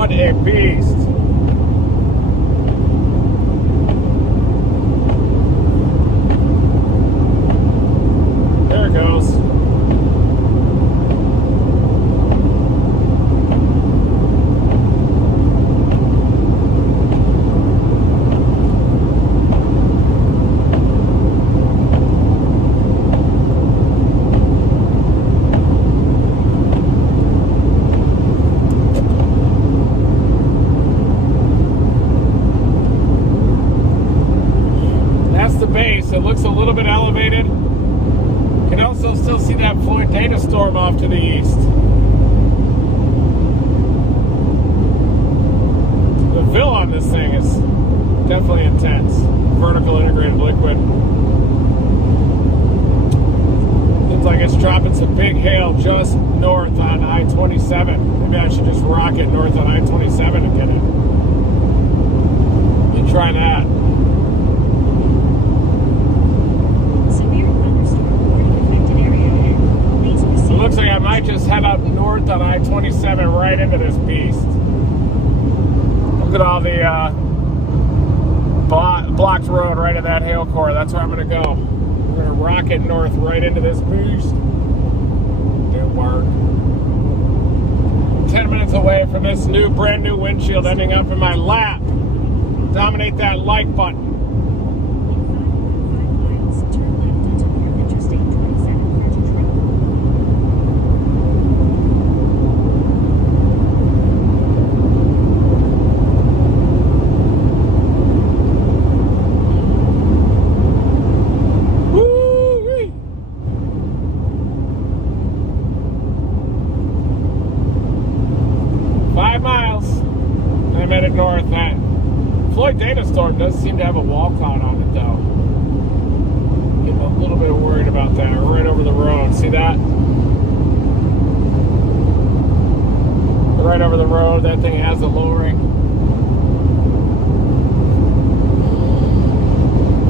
What a beast. There it goes. It looks a little bit elevated. You can also still see that Floyd data storm off to the east. The fill on this thing is definitely intense. Vertical integrated liquid. Seems like it's dropping some big hail just north on I-27. Maybe I should just rocket north on I-27 and get it. You try that. Looks like I might just head up north on I-27 right into this beast. Look at all the blocked road right in that hail core. That's where I'm going to go. We're going to rocket north right into this beast. Didn't work. 10 minutes away from this brand new windshield ending up in my lap. Dominate that like button. North. That Floyd data storm does seem to have a wall cloud on it though. Getting a little bit worried about that. Right over the road. See that? Right over the road. That thing has a lowering.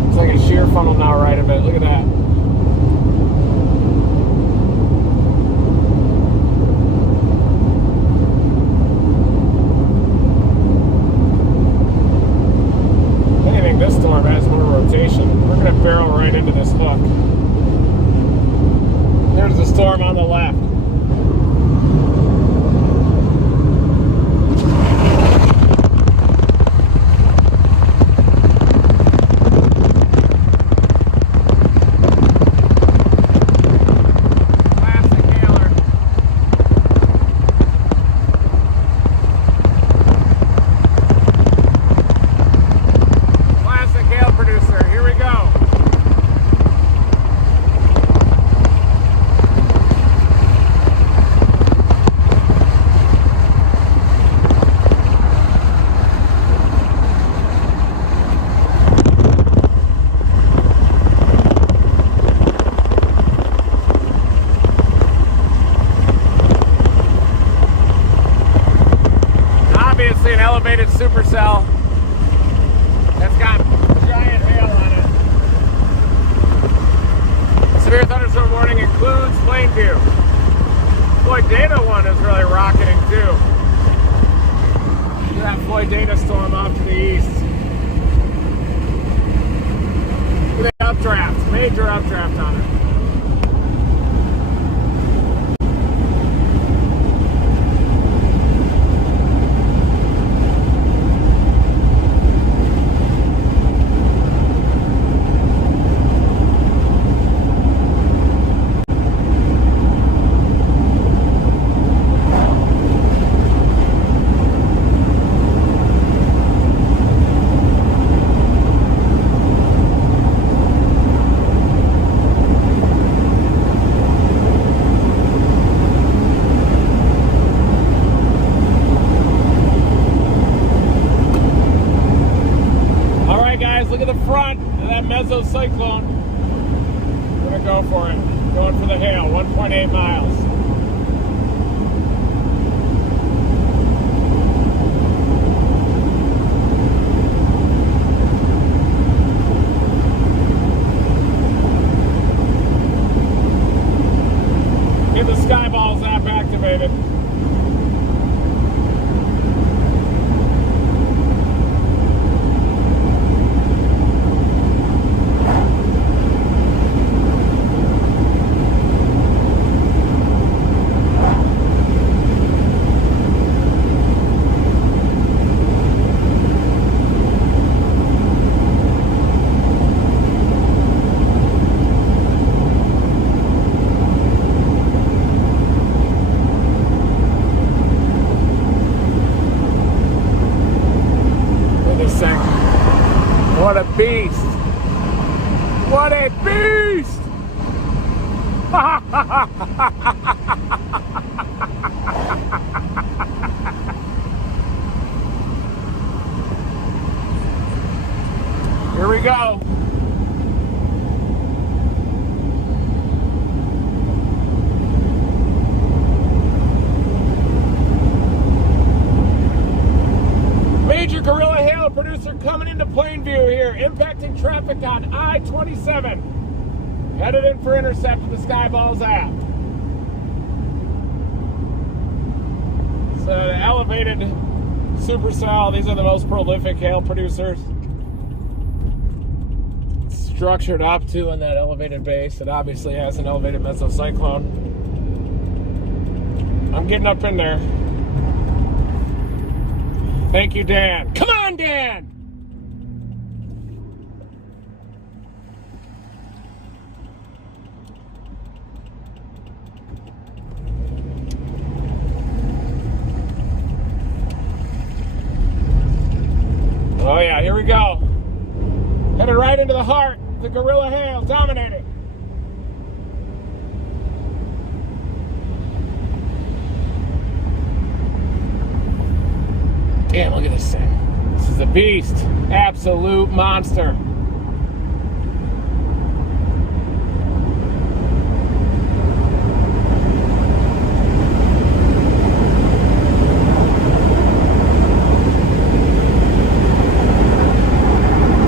It's like a shear funnel now right of it. Look at that. This storm has more rotation. We're going to barrel right into this hook. There's the storm on the left. Elevated supercell that's got giant hail on it. Severe thunderstorm warning includes Plainview. Floyd data one is really rocketing too. Look at that Floyd data storm off to the east. Look at the updraft, major updraft on it. Look at the front of that mesocyclone. We're going to go for it. Going for the hail, 1.8 miles. Get the Skyballs app activated. Gorilla Hail producer coming into Plainview here, impacting traffic on I-27. Headed in for intercept with the Skyballs app. So the elevated supercell, these are the most prolific hail producers. It's structured up to in that elevated base. It obviously has an elevated mesocyclone. I'm getting up in there. Thank you, Dan. Come on, Dan! Oh yeah, here we go. Headed right into the heart of the Gorilla Hail, dominating. Damn, look at this thing. This is a beast. Absolute monster.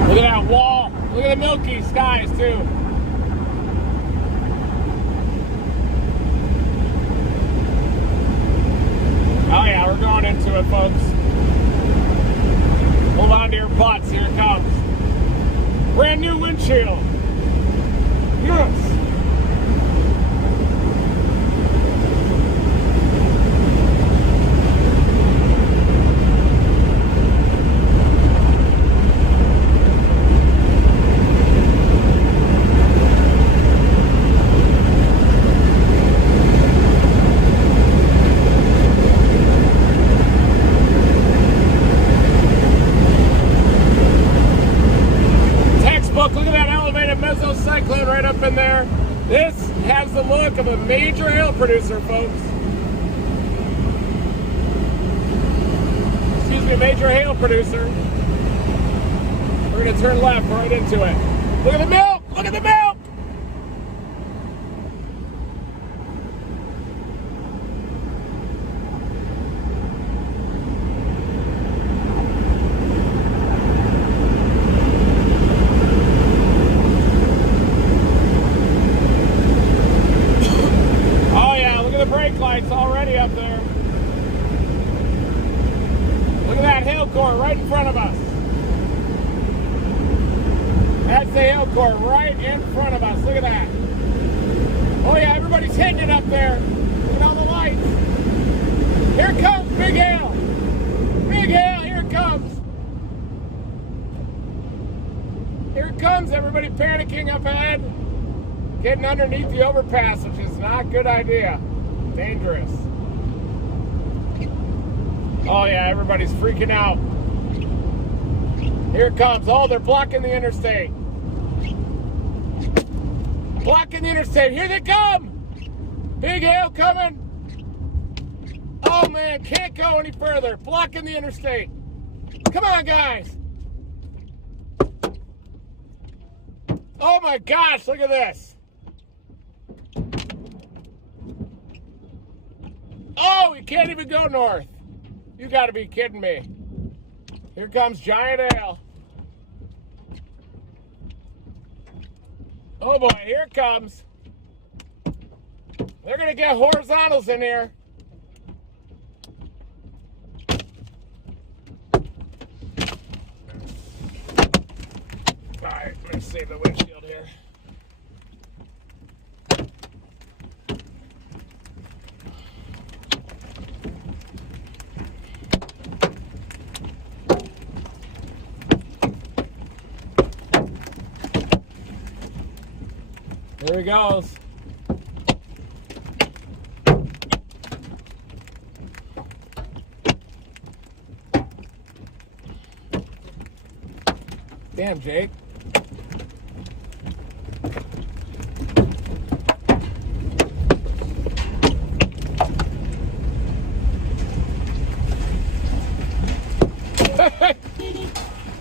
Look at that wall. Look at the milky skies, too. Oh yeah, we're going into it, folks. Hold on to your butts, here it comes. Brand new windshield. Yes. Look at that elevated mesocyclone right up in there. This has the look of a major hail producer, folks. Excuse me, major hail producer. We're going to turn left right into it. Look at the milk! Look at the milk! Brake lights already up there. Look at that hail core right in front of us. That's the hail core right in front of us. Look at that. Oh yeah, everybody's hitting it up there. Look at all the lights. Here it comes, big hail. Big hail, here it comes. Here it comes, everybody panicking up ahead. Getting underneath the overpass, which is not a good idea. Dangerous. Oh yeah, everybody's freaking out. Here it comes. Oh, they're blocking the interstate. Blocking the interstate. Here they come. Big hail coming. Oh man, can't go any further. Blocking the interstate. Come on, guys. Oh my gosh, look at this. Oh, you can't even go north. You gotta be kidding me. Here comes giant hail. Oh boy, here it comes. They're gonna get horizontals in here. All right, let me save the windshield here. Here he goes. Damn, Jake.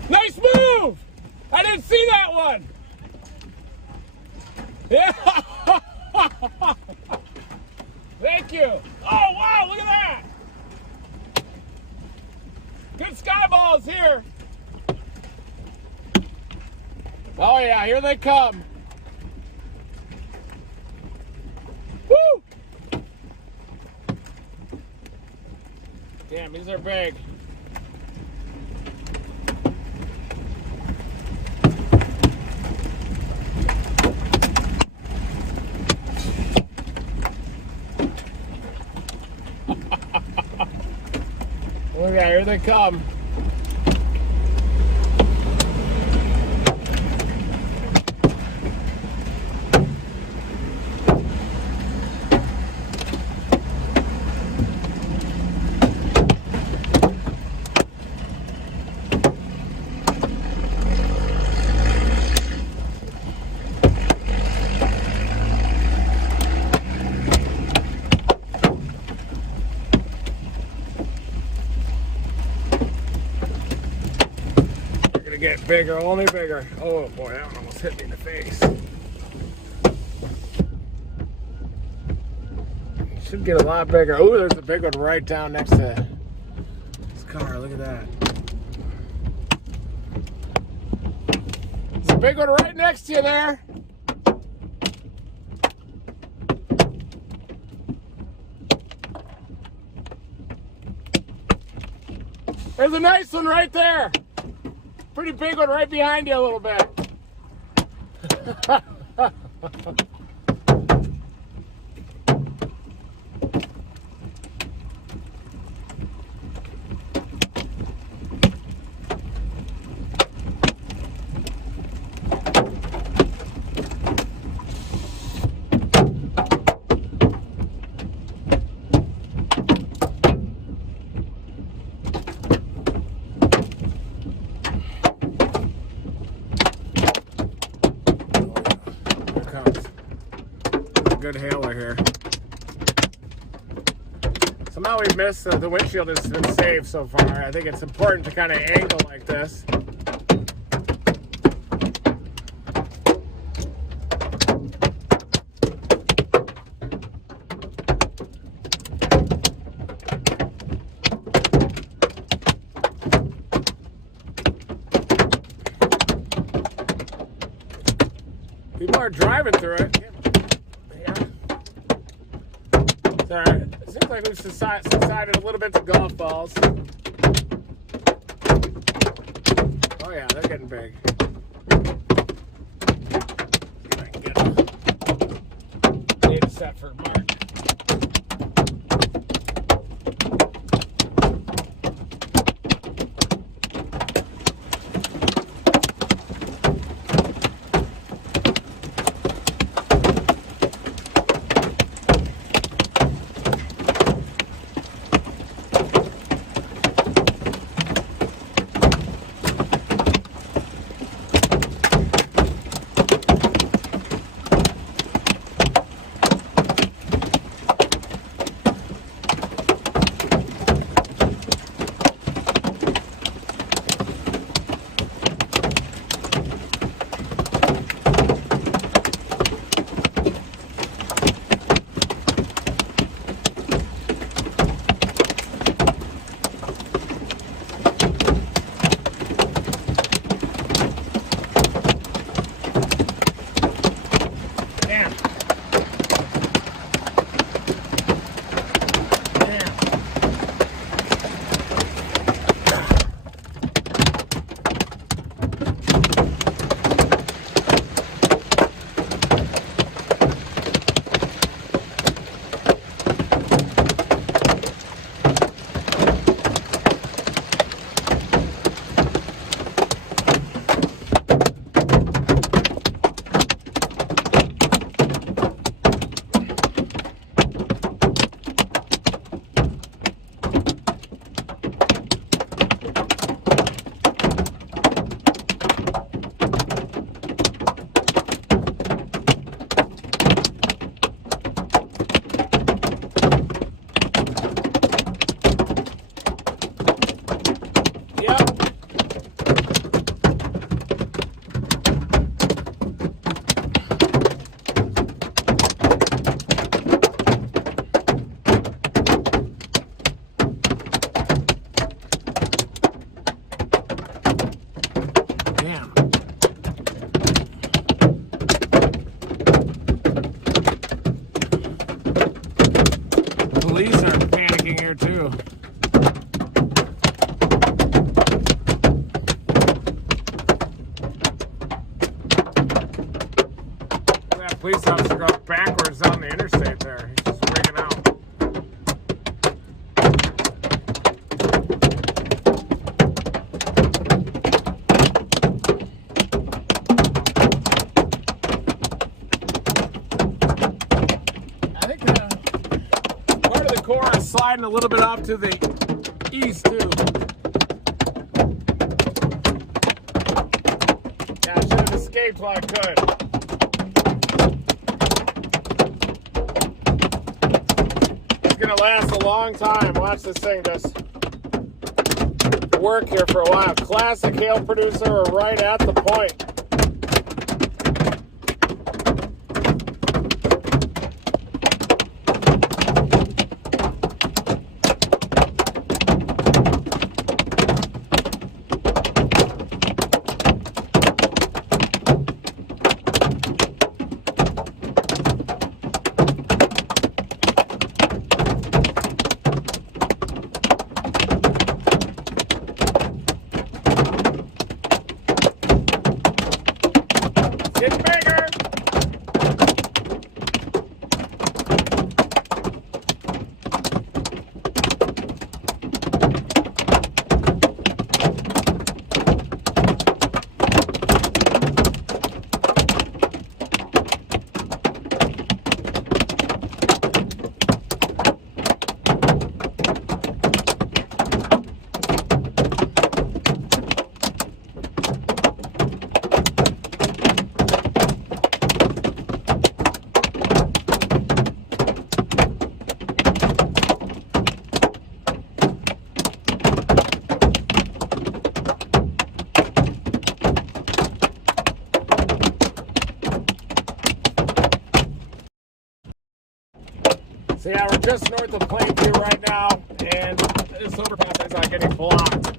Nice move! I didn't see that one. Yeah. Thank you. Oh, wow, look at that. Good sky ball. Goofballs here. Oh yeah, here they come. Woo! Damn, these are big. Oh yeah, here they come. Get bigger, only bigger. Oh boy, that one almost hit me in the face. Should get a lot bigger. Oh, there's a big one right down next to this car. Look at that. There's a big one right next to you there. There's a nice one right there. Pretty big one right behind you a little bit. Good hailer here. Somehow we've missed the windshield has been saved so far. I think it's important to kind of angle like this. People are driving through it. It seems like we've subsided a little bit to golf balls. Oh yeah, they're getting big. If I can get a data set for Mark. sliding a little bit off to the east too. Yeah, I should have escaped while I could. It's gonna last a long time. Watch this thing just work here for a while. Classic hail producer, we're right at the point. It's bigger. So yeah, we're just north of Plainview right now, and this overpass is getting blocked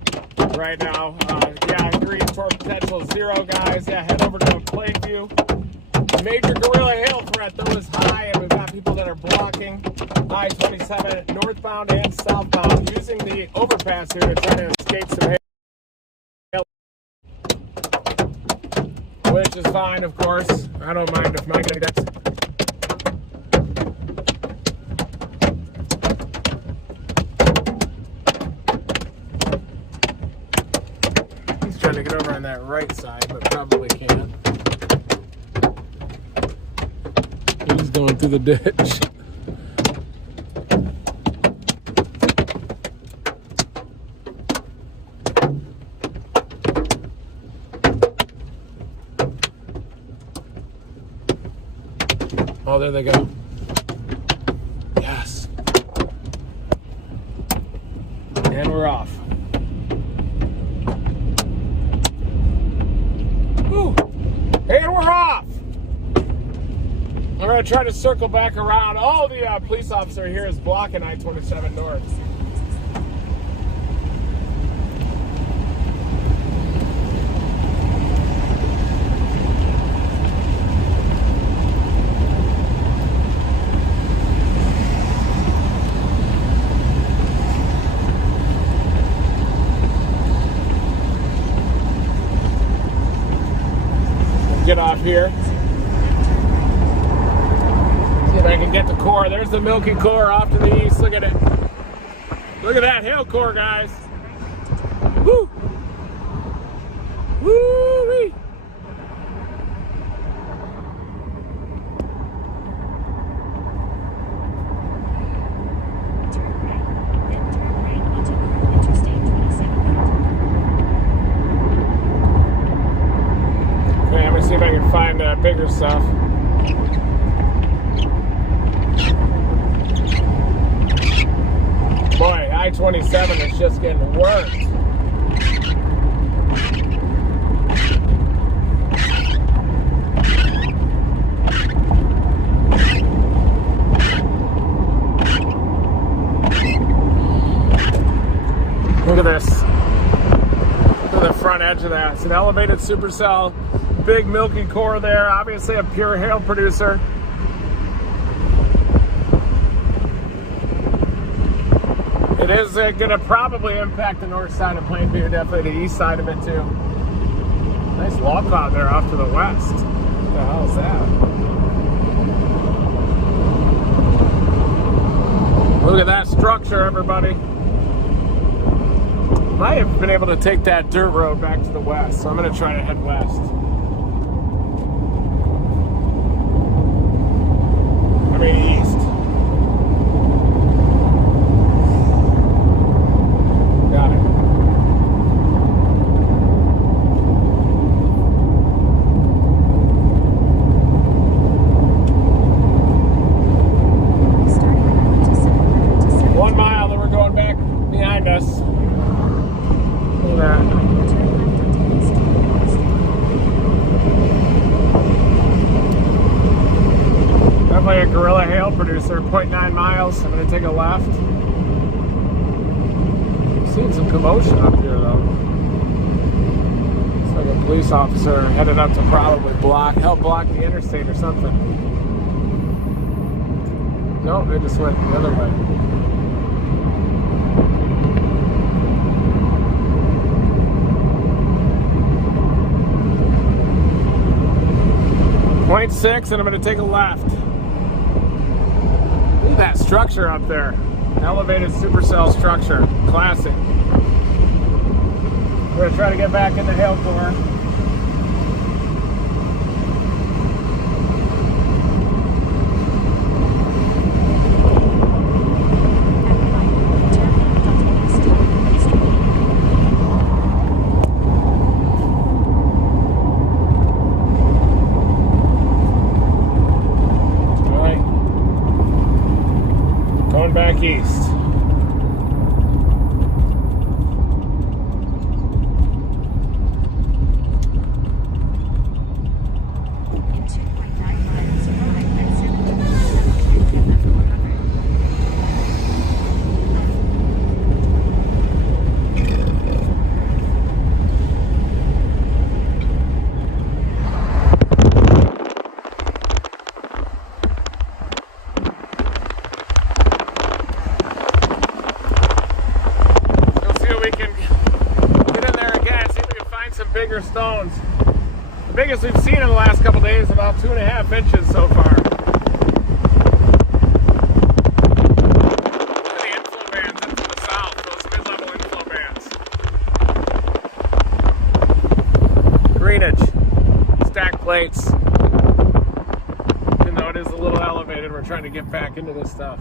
right now. Yeah, green torque potential 0, guys. Yeah, head over to Plainview. Major guerrilla hail threat though is high, and we've got people that are blocking I-27 northbound and southbound using the overpass here to try to escape some hail, which is fine, of course. I don't mind if mine gets. Trying to get over on that right side, but probably can't. He's going through the ditch. Oh, there they go. Yes. And we're off. And we're off! I'm going to try to circle back around. Oh, the police officer here is blocking I-27 north. Get off here. See if I can get the core. There's the milky core off to the east. Look at it. Look at that hail core, guys. Woo! Woo-wee! Turn right, then turn right onto Interstate 27. Okay, I'm gonna see if I can find bigger stuff. Boy, I-27 is just getting worse. Look at this. Look at the front edge of that. It's an elevated supercell. Big milky core there. Obviously a pure hail producer. It is going to probably impact the north side of Plainview, definitely the east side of it too. Nice wall cloud there off to the west. What the hell is that? Look at that structure, everybody. Might have been able to take that dirt road back to the west, so I'm going to try to head west. I mean east. behind us. Look at that. Turn left onto East. Definitely a guerrilla hail producer, 0.9 miles. I'm gonna take a left. Seeing some commotion up here though. It's like a police officer headed up to probably help block the interstate or something. No, they just went the other way. Point 6, and I'm going to take a left. Look at that structure up there. Elevated supercell structure. Classic. We're going to try to get back in the hail core. Back east. In 2.9 miles, arrive at 17 and left 100. Bigger stones. The biggest we've seen in the last couple days, about 2.5 inches so far. Look at the inflow bands into the south, those mid-level inflow bands. Greenage, stack plates. Even though it is a little elevated, we're trying to get back into this stuff.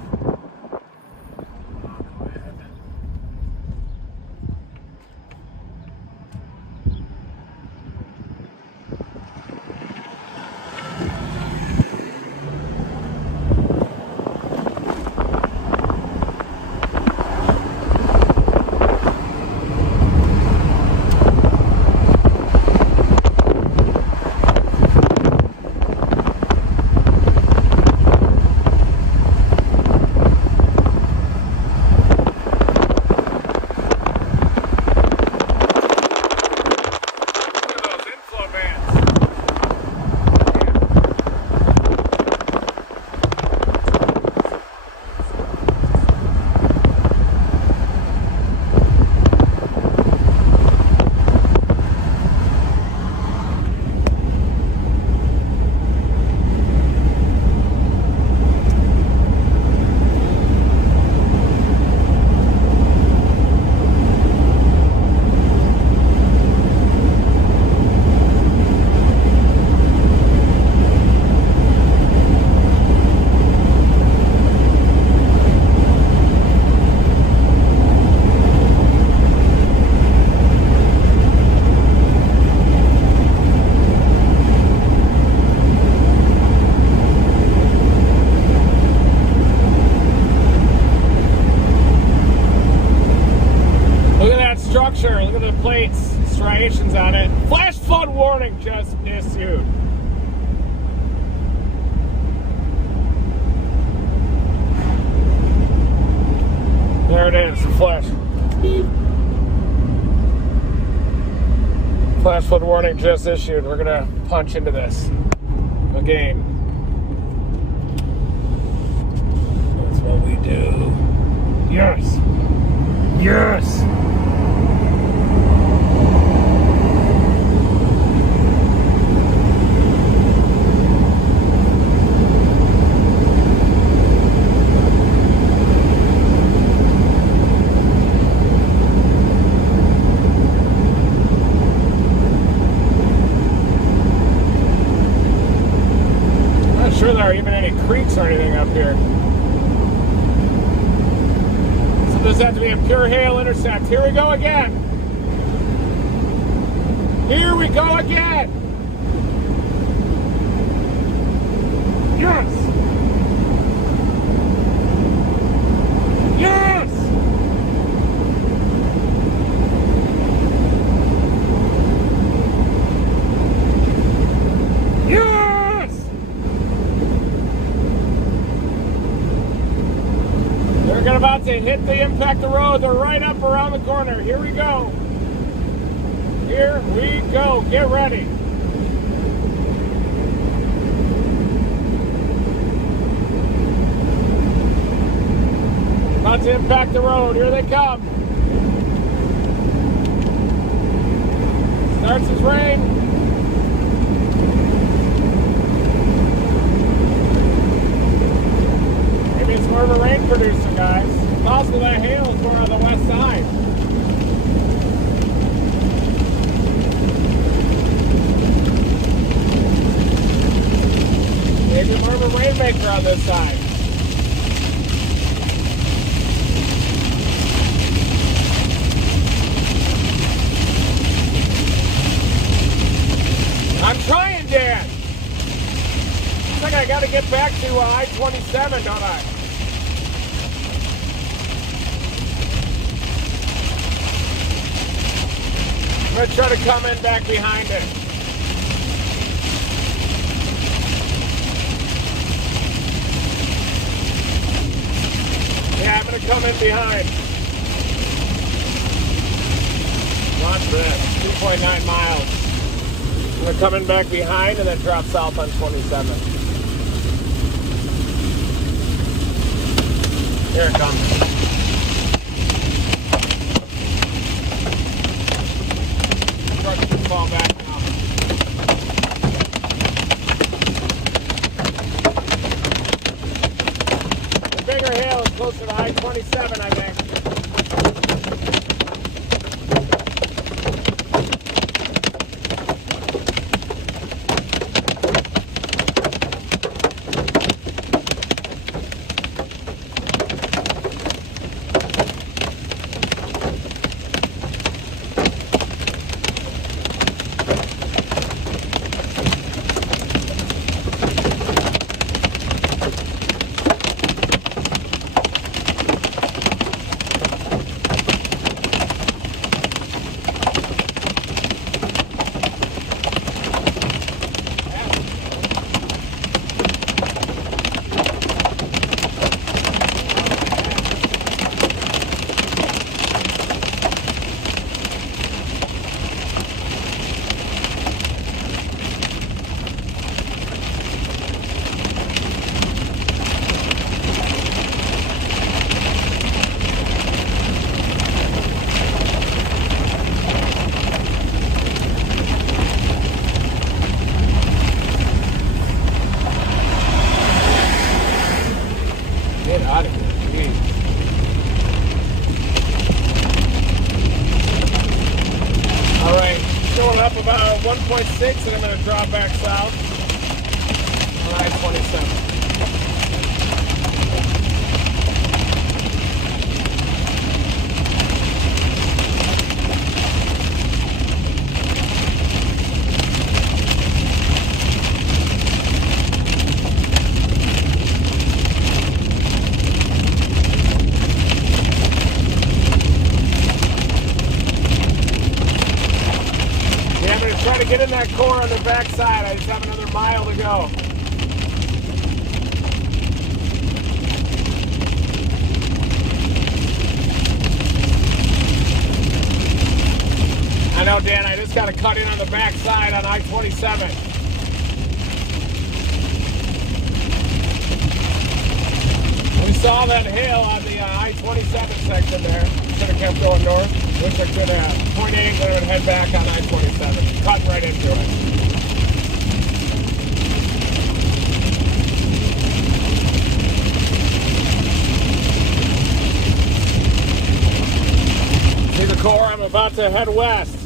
Look at the plates, striations on it. Flash flood warning just issued. There it is, the flash. Flash flood warning just issued. We're gonna punch into this again. That's what we do. Yes. Yes. Sure there are even any creeks or anything up here. So this has to be a pure hail intercept. Here we go again. Here we go again. Yes. Yes. impact the road. They're right up around the corner. Here we go. Here we go. Get ready. About to impact the road. Here they come. Starts his rain. Maybe it's more of a rain producer, guys. It's possible that hail is more on the west side. Maybe more of a rainmaker on this side. I'm trying, Dan. Looks like I got to get back to I-27, don't I? I'm going to try to come in back behind it. Yeah, I'm going to come in behind. Watch this. 2.9 miles. I'm going to come in back behind and then drop south on 27. Here it comes. Truck should fall back now. The bigger hail is closer to I-27, I think. Get out of here, jeez. All right, going up about 1.6 and I'm going to drop back south on I-27. Try to get in that core on the backside. I just have another mile to go. I know, Dan, I just got to cut in on the backside on I-27. We saw that hail on the I-27 section there. Should have kept going north. Wish I could have. Point 8, then I would head back on I-27. Cutting right into it. See the core? I'm about to head west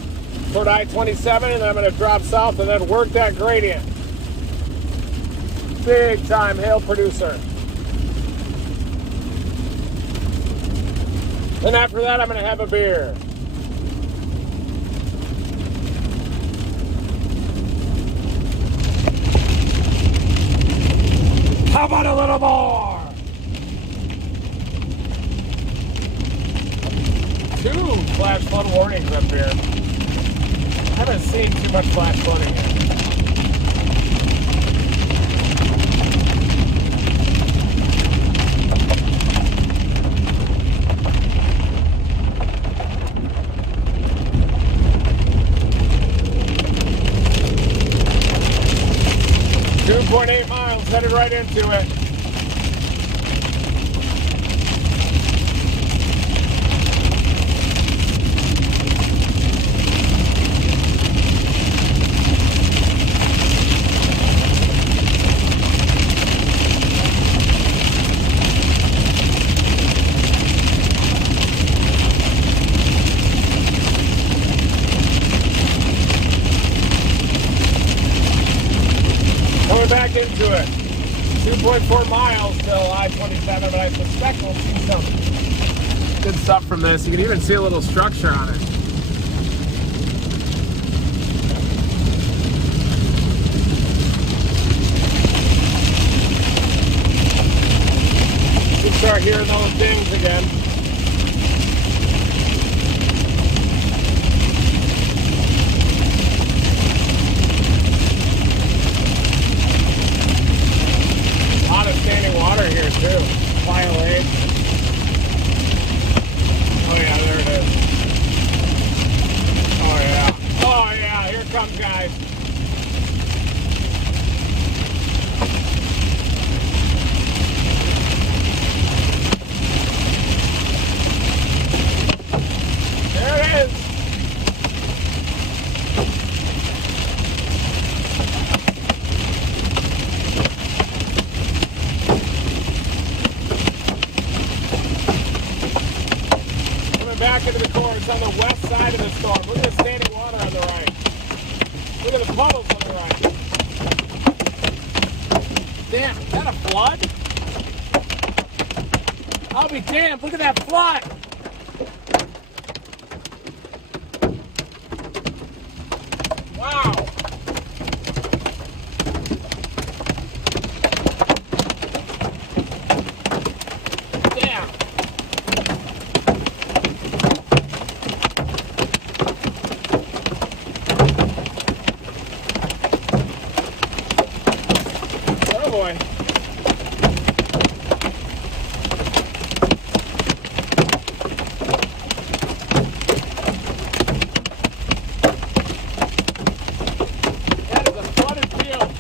toward I-27, and then I'm going to drop south and then work that gradient. Big time hail producer. And after that, I'm going to have a beer. How about a little more? 2 flash flood warnings up here. I haven't seen too much flash flooding here. 2.8 miles, headed right into it. Coming back into it. 2.4 miles till I-27, but I suspect we'll see some good stuff from this. You can even see a little structure on it. You can start hearing those dings again. Standing water here too. File A. Oh yeah, there it is. Oh yeah. Oh yeah, here it comes, guys. There it is. Back into the corner. It's on the west side of the storm. Look at the standing water on the right. Look at the puddles on the right. Damn, is that a flood? I'll be damned. Look at that flood. Wow. Boy. That is a flooded field.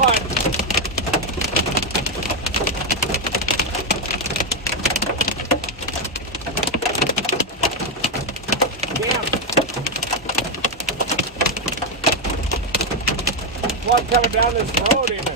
flood. Damn. Flood coming down this road even.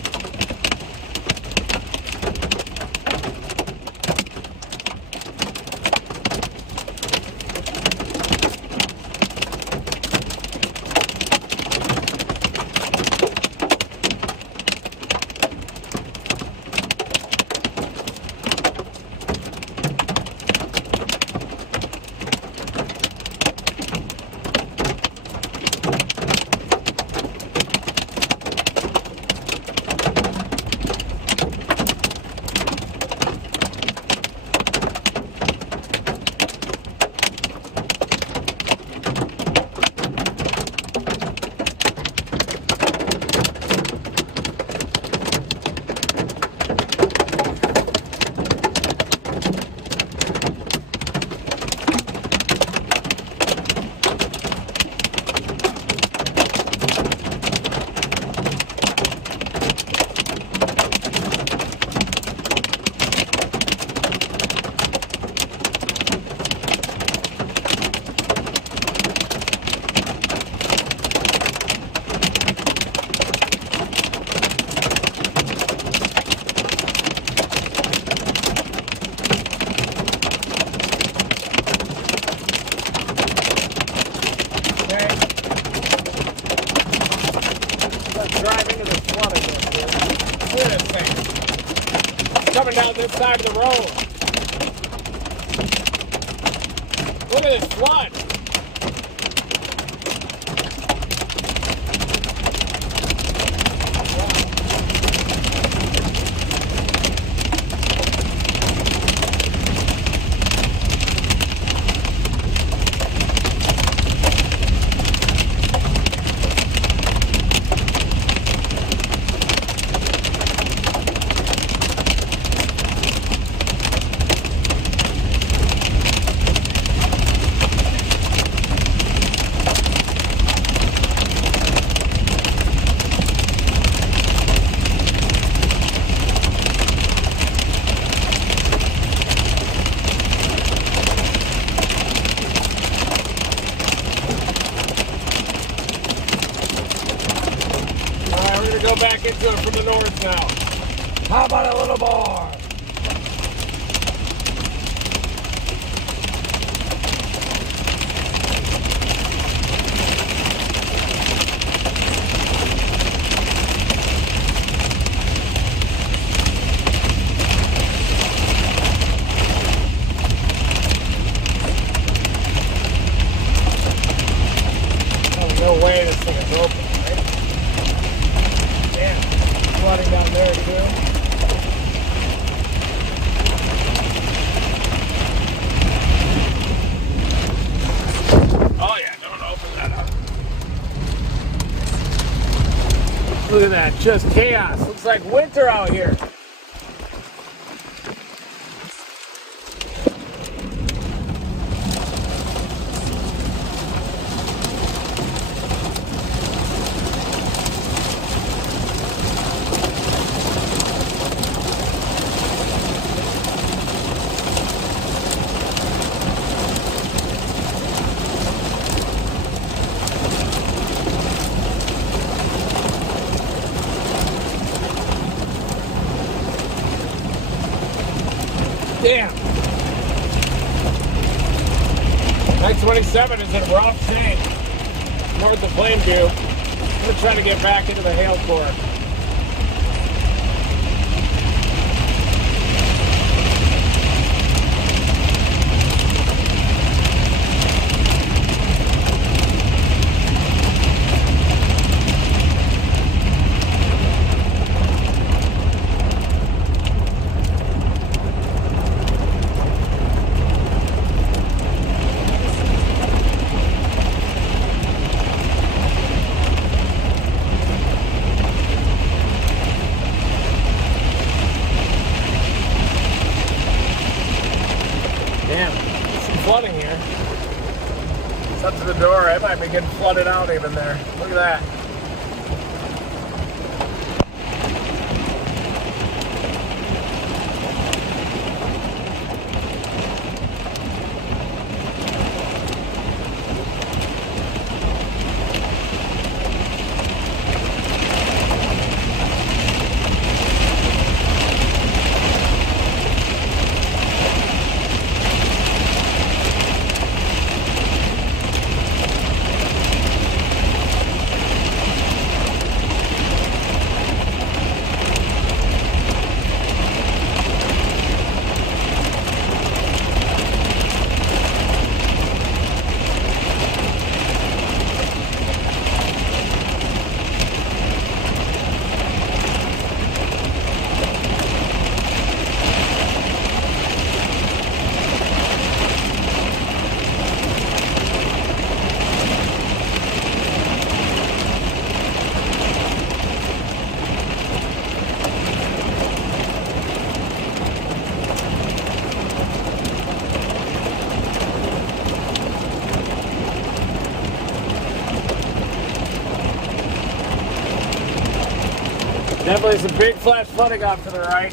Coming down this side of the road. Look at this flood. Go back into it from the north now. How about a little more? Oh, no way this thing is open. Flooding down there too. Oh yeah, don't open that up. Look at that, just chaos. Looks like winter out here. Damn. 927 is in rough shape. North of Plainview. I'm going to try to get back into the hail core. Flooding here. It's up to the door. It might be getting flooded out even there. Look at that. Definitely some big flash flooding off to the right.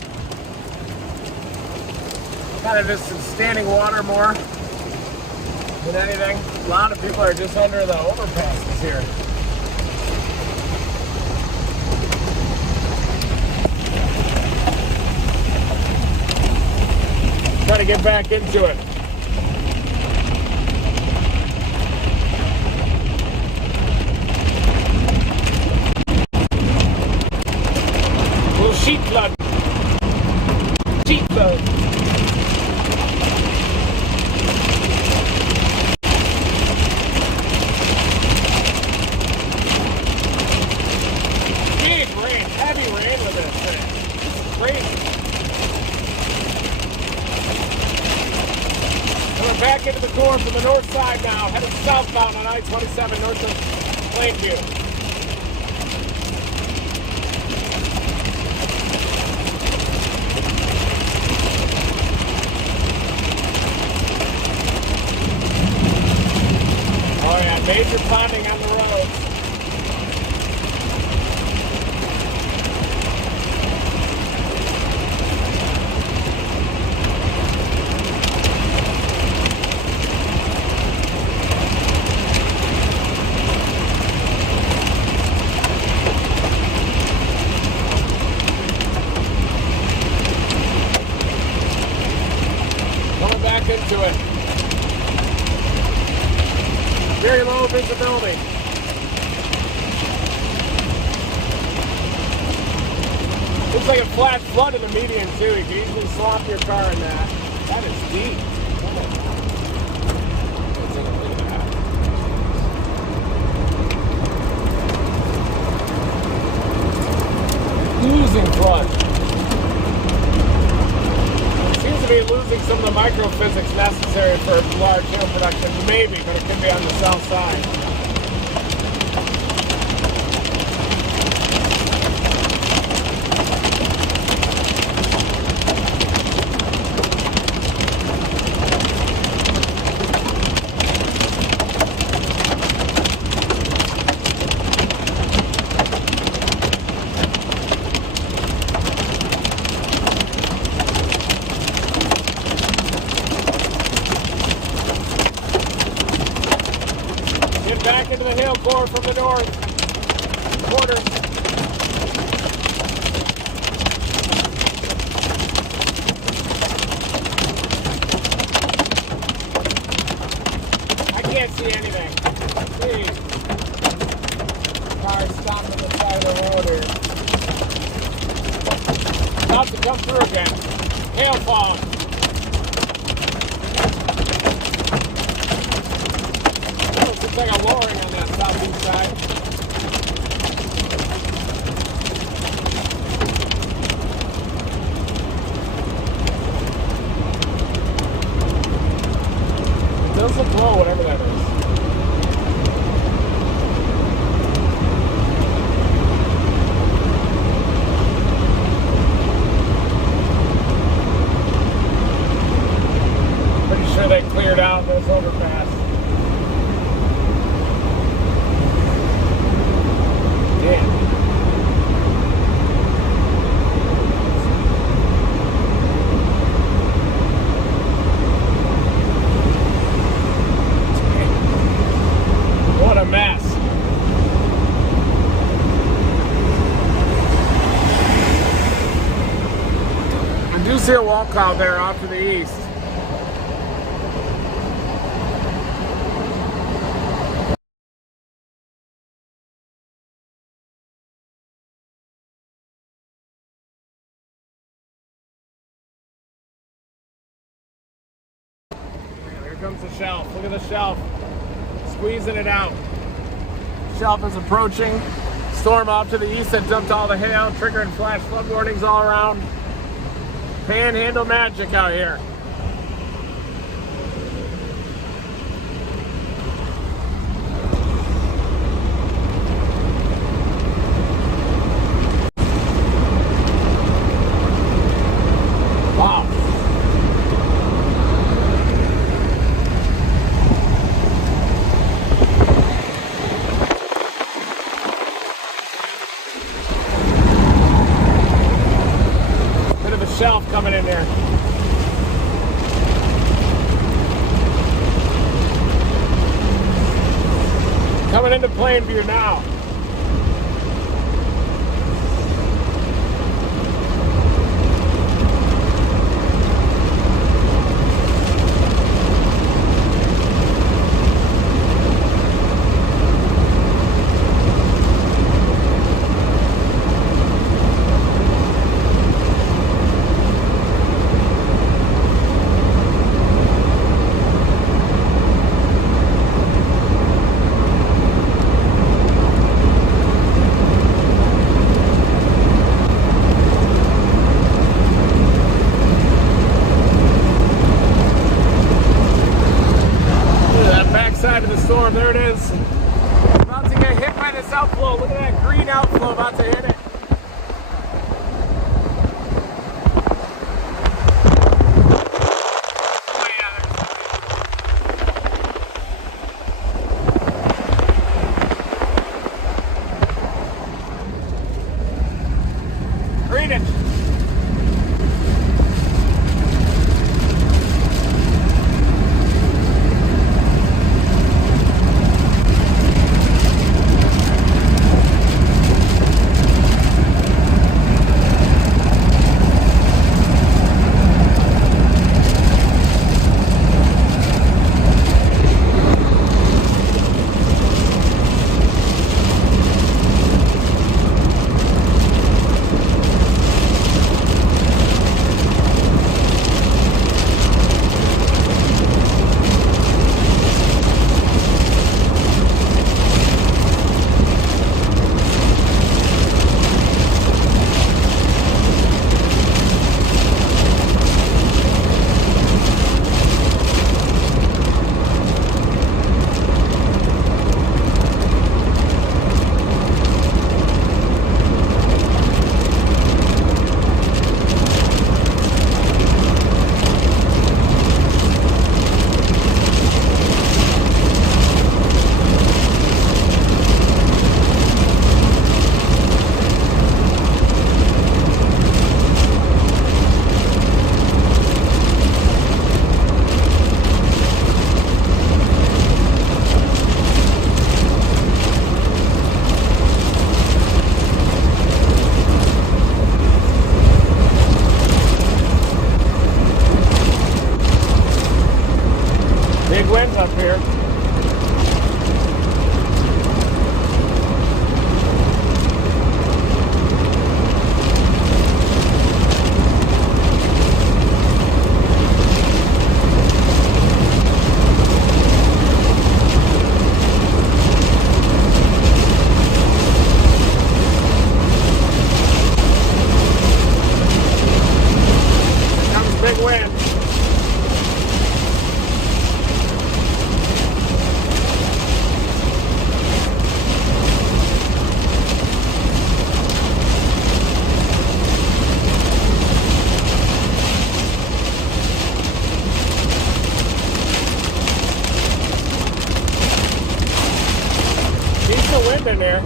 Kind of just some standing water more than anything. A lot of people are just under the overpasses here. Try to get back into it. Little sheet flood. Sheet flood. Big rain, heavy rain with this thing. This is crazy. We're back into the core from the north side now, headed southbound on I-27 north of Plainview. Oh yeah, major ponding on the road. Coming back into it. Very low visibility. Looks like a flash flood in the median too. You can easily swap your car in that. That is deep. Oh my God. Let's take a look at that. Losing flood. Seems to be losing some of the microphysics necessary for large hail production. Maybe, but it could be on the south side. Back into the hail core from the north quarter. I can't see anything. Please. Car stopped on the side of the road here. About to come through again. Hail fall. Looks like a lowering on that southeast side. It does look low, whatever that is. Pretty sure they cleared out those overpass. What a mess. I do see a wall cloud there off to the east. Here comes the shelf. Look at the shelf. Squeezing it out. Shelf is approaching. Storm off to the east that dumped all the hail, triggering flash flood warnings all around. Panhandle magic out here. Wow. shelf coming in there. Coming into Plainview now. Side of the storm, there it is. About to get hit by this outflow. Look at that green outflow about to hit it. Oh yeah, there's greenage. Big winds up here. Comes big wind. Decent wind in there.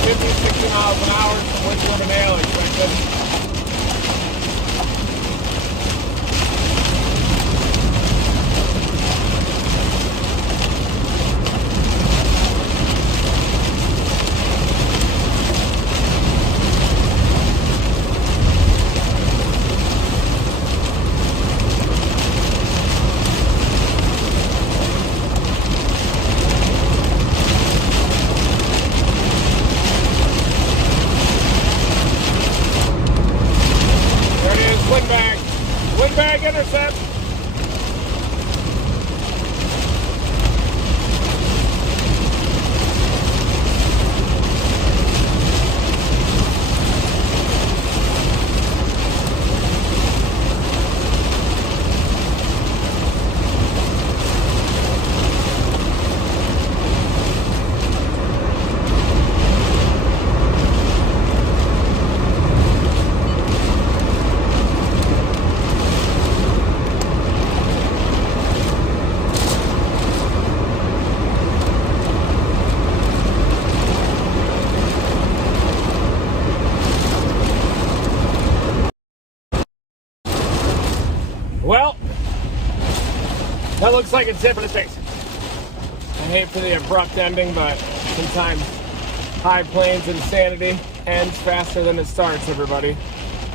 50, 60 miles an hour, some wind with an hail expected. Well, it looks like it's hit in the face. I hate for the abrupt ending, but sometimes high plains insanity ends faster than it starts, everybody.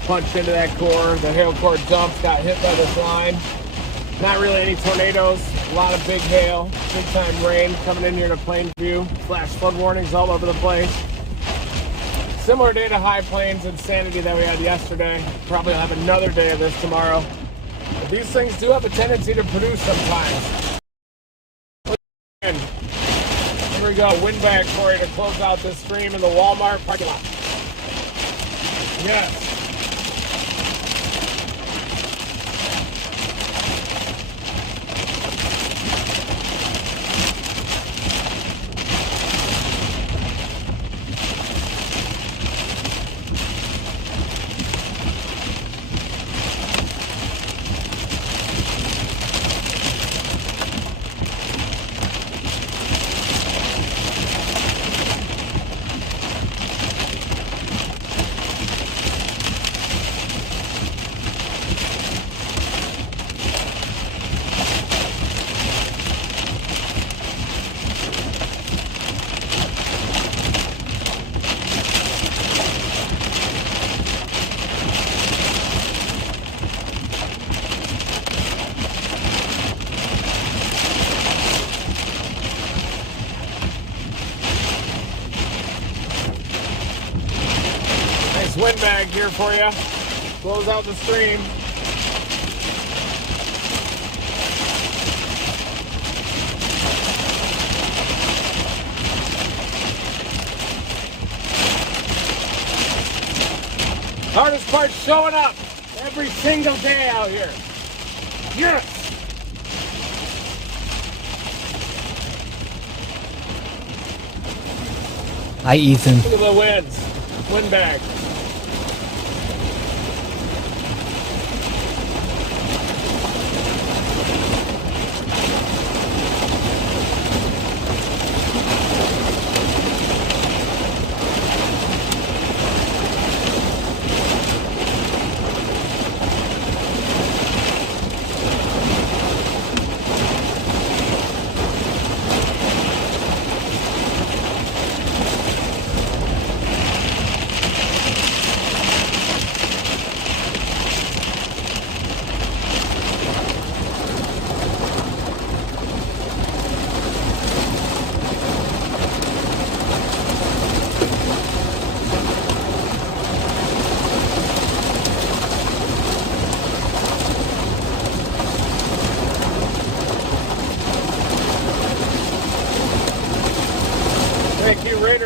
Punched into that core. The hail core dumps, got hit by this line. Not really any tornadoes. A lot of big hail. Big time rain coming in here to Plainview. Flash flood warnings all over the place. Similar day to high plains insanity that we had yesterday. Probably have another day of this tomorrow. But these things do have a tendency to produce sometimes. Here we go, windbag for you to close out this stream in the Walmart parking lot. Yes. Windbag here for you. Close out the stream. Hardest part showing up every single day out here. Yes. Hi, Ethan. Look at the winds. Windbag.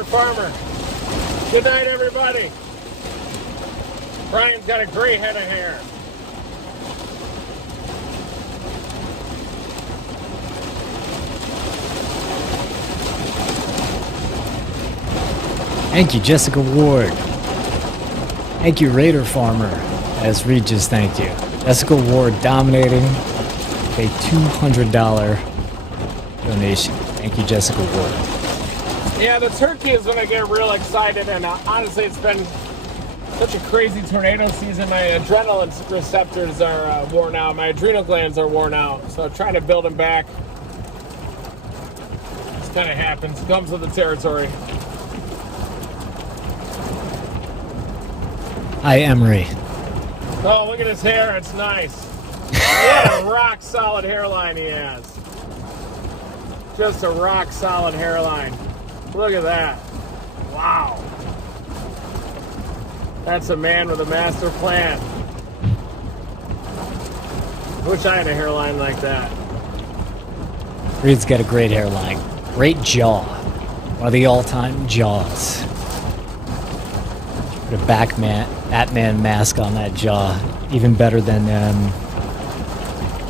Farmer. Good night, everybody. Brian's got a great head of hair. Thank you, Jessica Ward. Thank you, Raider Farmer. As Reed just thanked you. Jessica Ward dominating a $200 donation. Thank you, Jessica Ward. Yeah, the turkey is when I get real excited, and honestly, it's been such a crazy tornado season. My adrenaline receptors are worn out. My adrenal glands are worn out, so I'm trying to build them back. This kind of happens. Comes with the territory. Hi, Emery. Oh, look at his hair. It's nice. What a rock-solid hairline he has. Just a rock-solid hairline. Look at that. Wow. That's a man with a master plan. Wish I had a hairline like that. Reed's got a great hairline. Great jaw. One of the all-time jaws. Put a Batman mask on that jaw. Even better than,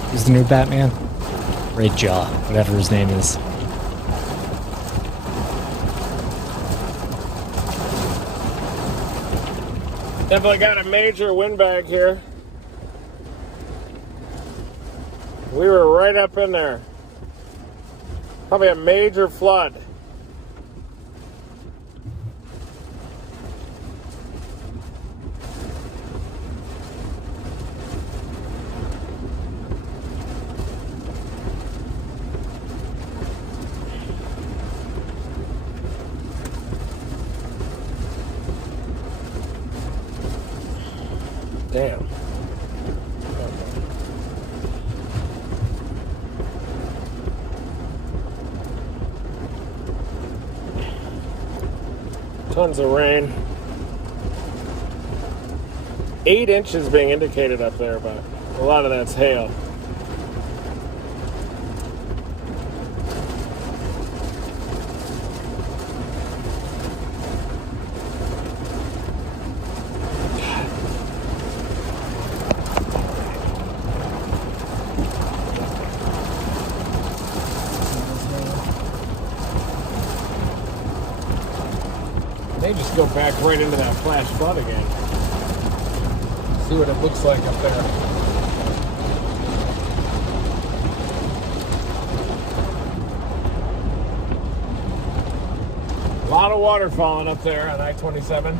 who's the new Batman? Great jaw, whatever his name is. Definitely got a major windbag here. We were right up in there. Probably a major flood. Damn. Tons of rain. 8 inches being indicated up there, but a lot of that's hail. They just go back right into that flash flood again. See what it looks like up there. A lot of water falling up there on I-27.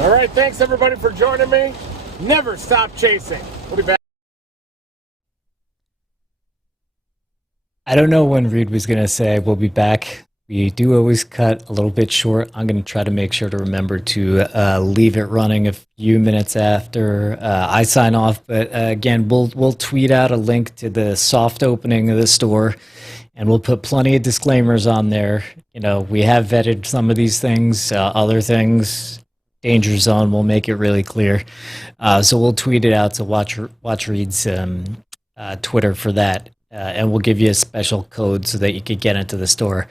All right, thanks everybody for joining me. Never stop chasing. We'll be back. I don't know when Reed was going to say we'll be back. We do always cut a little bit short. I'm going to try to make sure to remember to leave it running a few minutes after I sign off. But again, we'll tweet out a link to the soft opening of the store, and we'll put plenty of disclaimers on there. You know, we have vetted some of these things, other things. Danger zone, we'll make it really clear. So we'll tweet it out, so watch Reed's Twitter for that. And we'll give you a special code so that you could get into the store.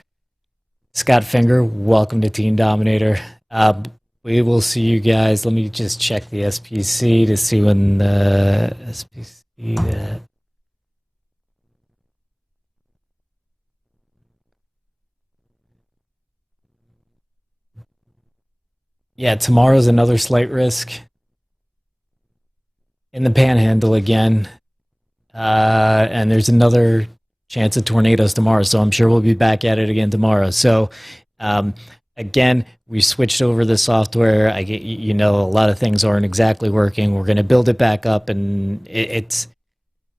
Scott Finger, welcome to Team Dominator. We will see you guys. Let me just check the SPC to see when the SPC... Yeah, tomorrow's another slight risk in the Panhandle again. And there's another chance of tornadoes tomorrow, so I'm sure we'll be back at it again tomorrow. So, again, we switched over the software. You know, a lot of things aren't exactly working. We're going to build it back up, and it's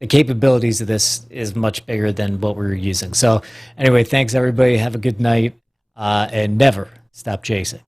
the capabilities of this is much bigger than what we were using. So, anyway, thanks, everybody. Have a good night, and never stop chasing.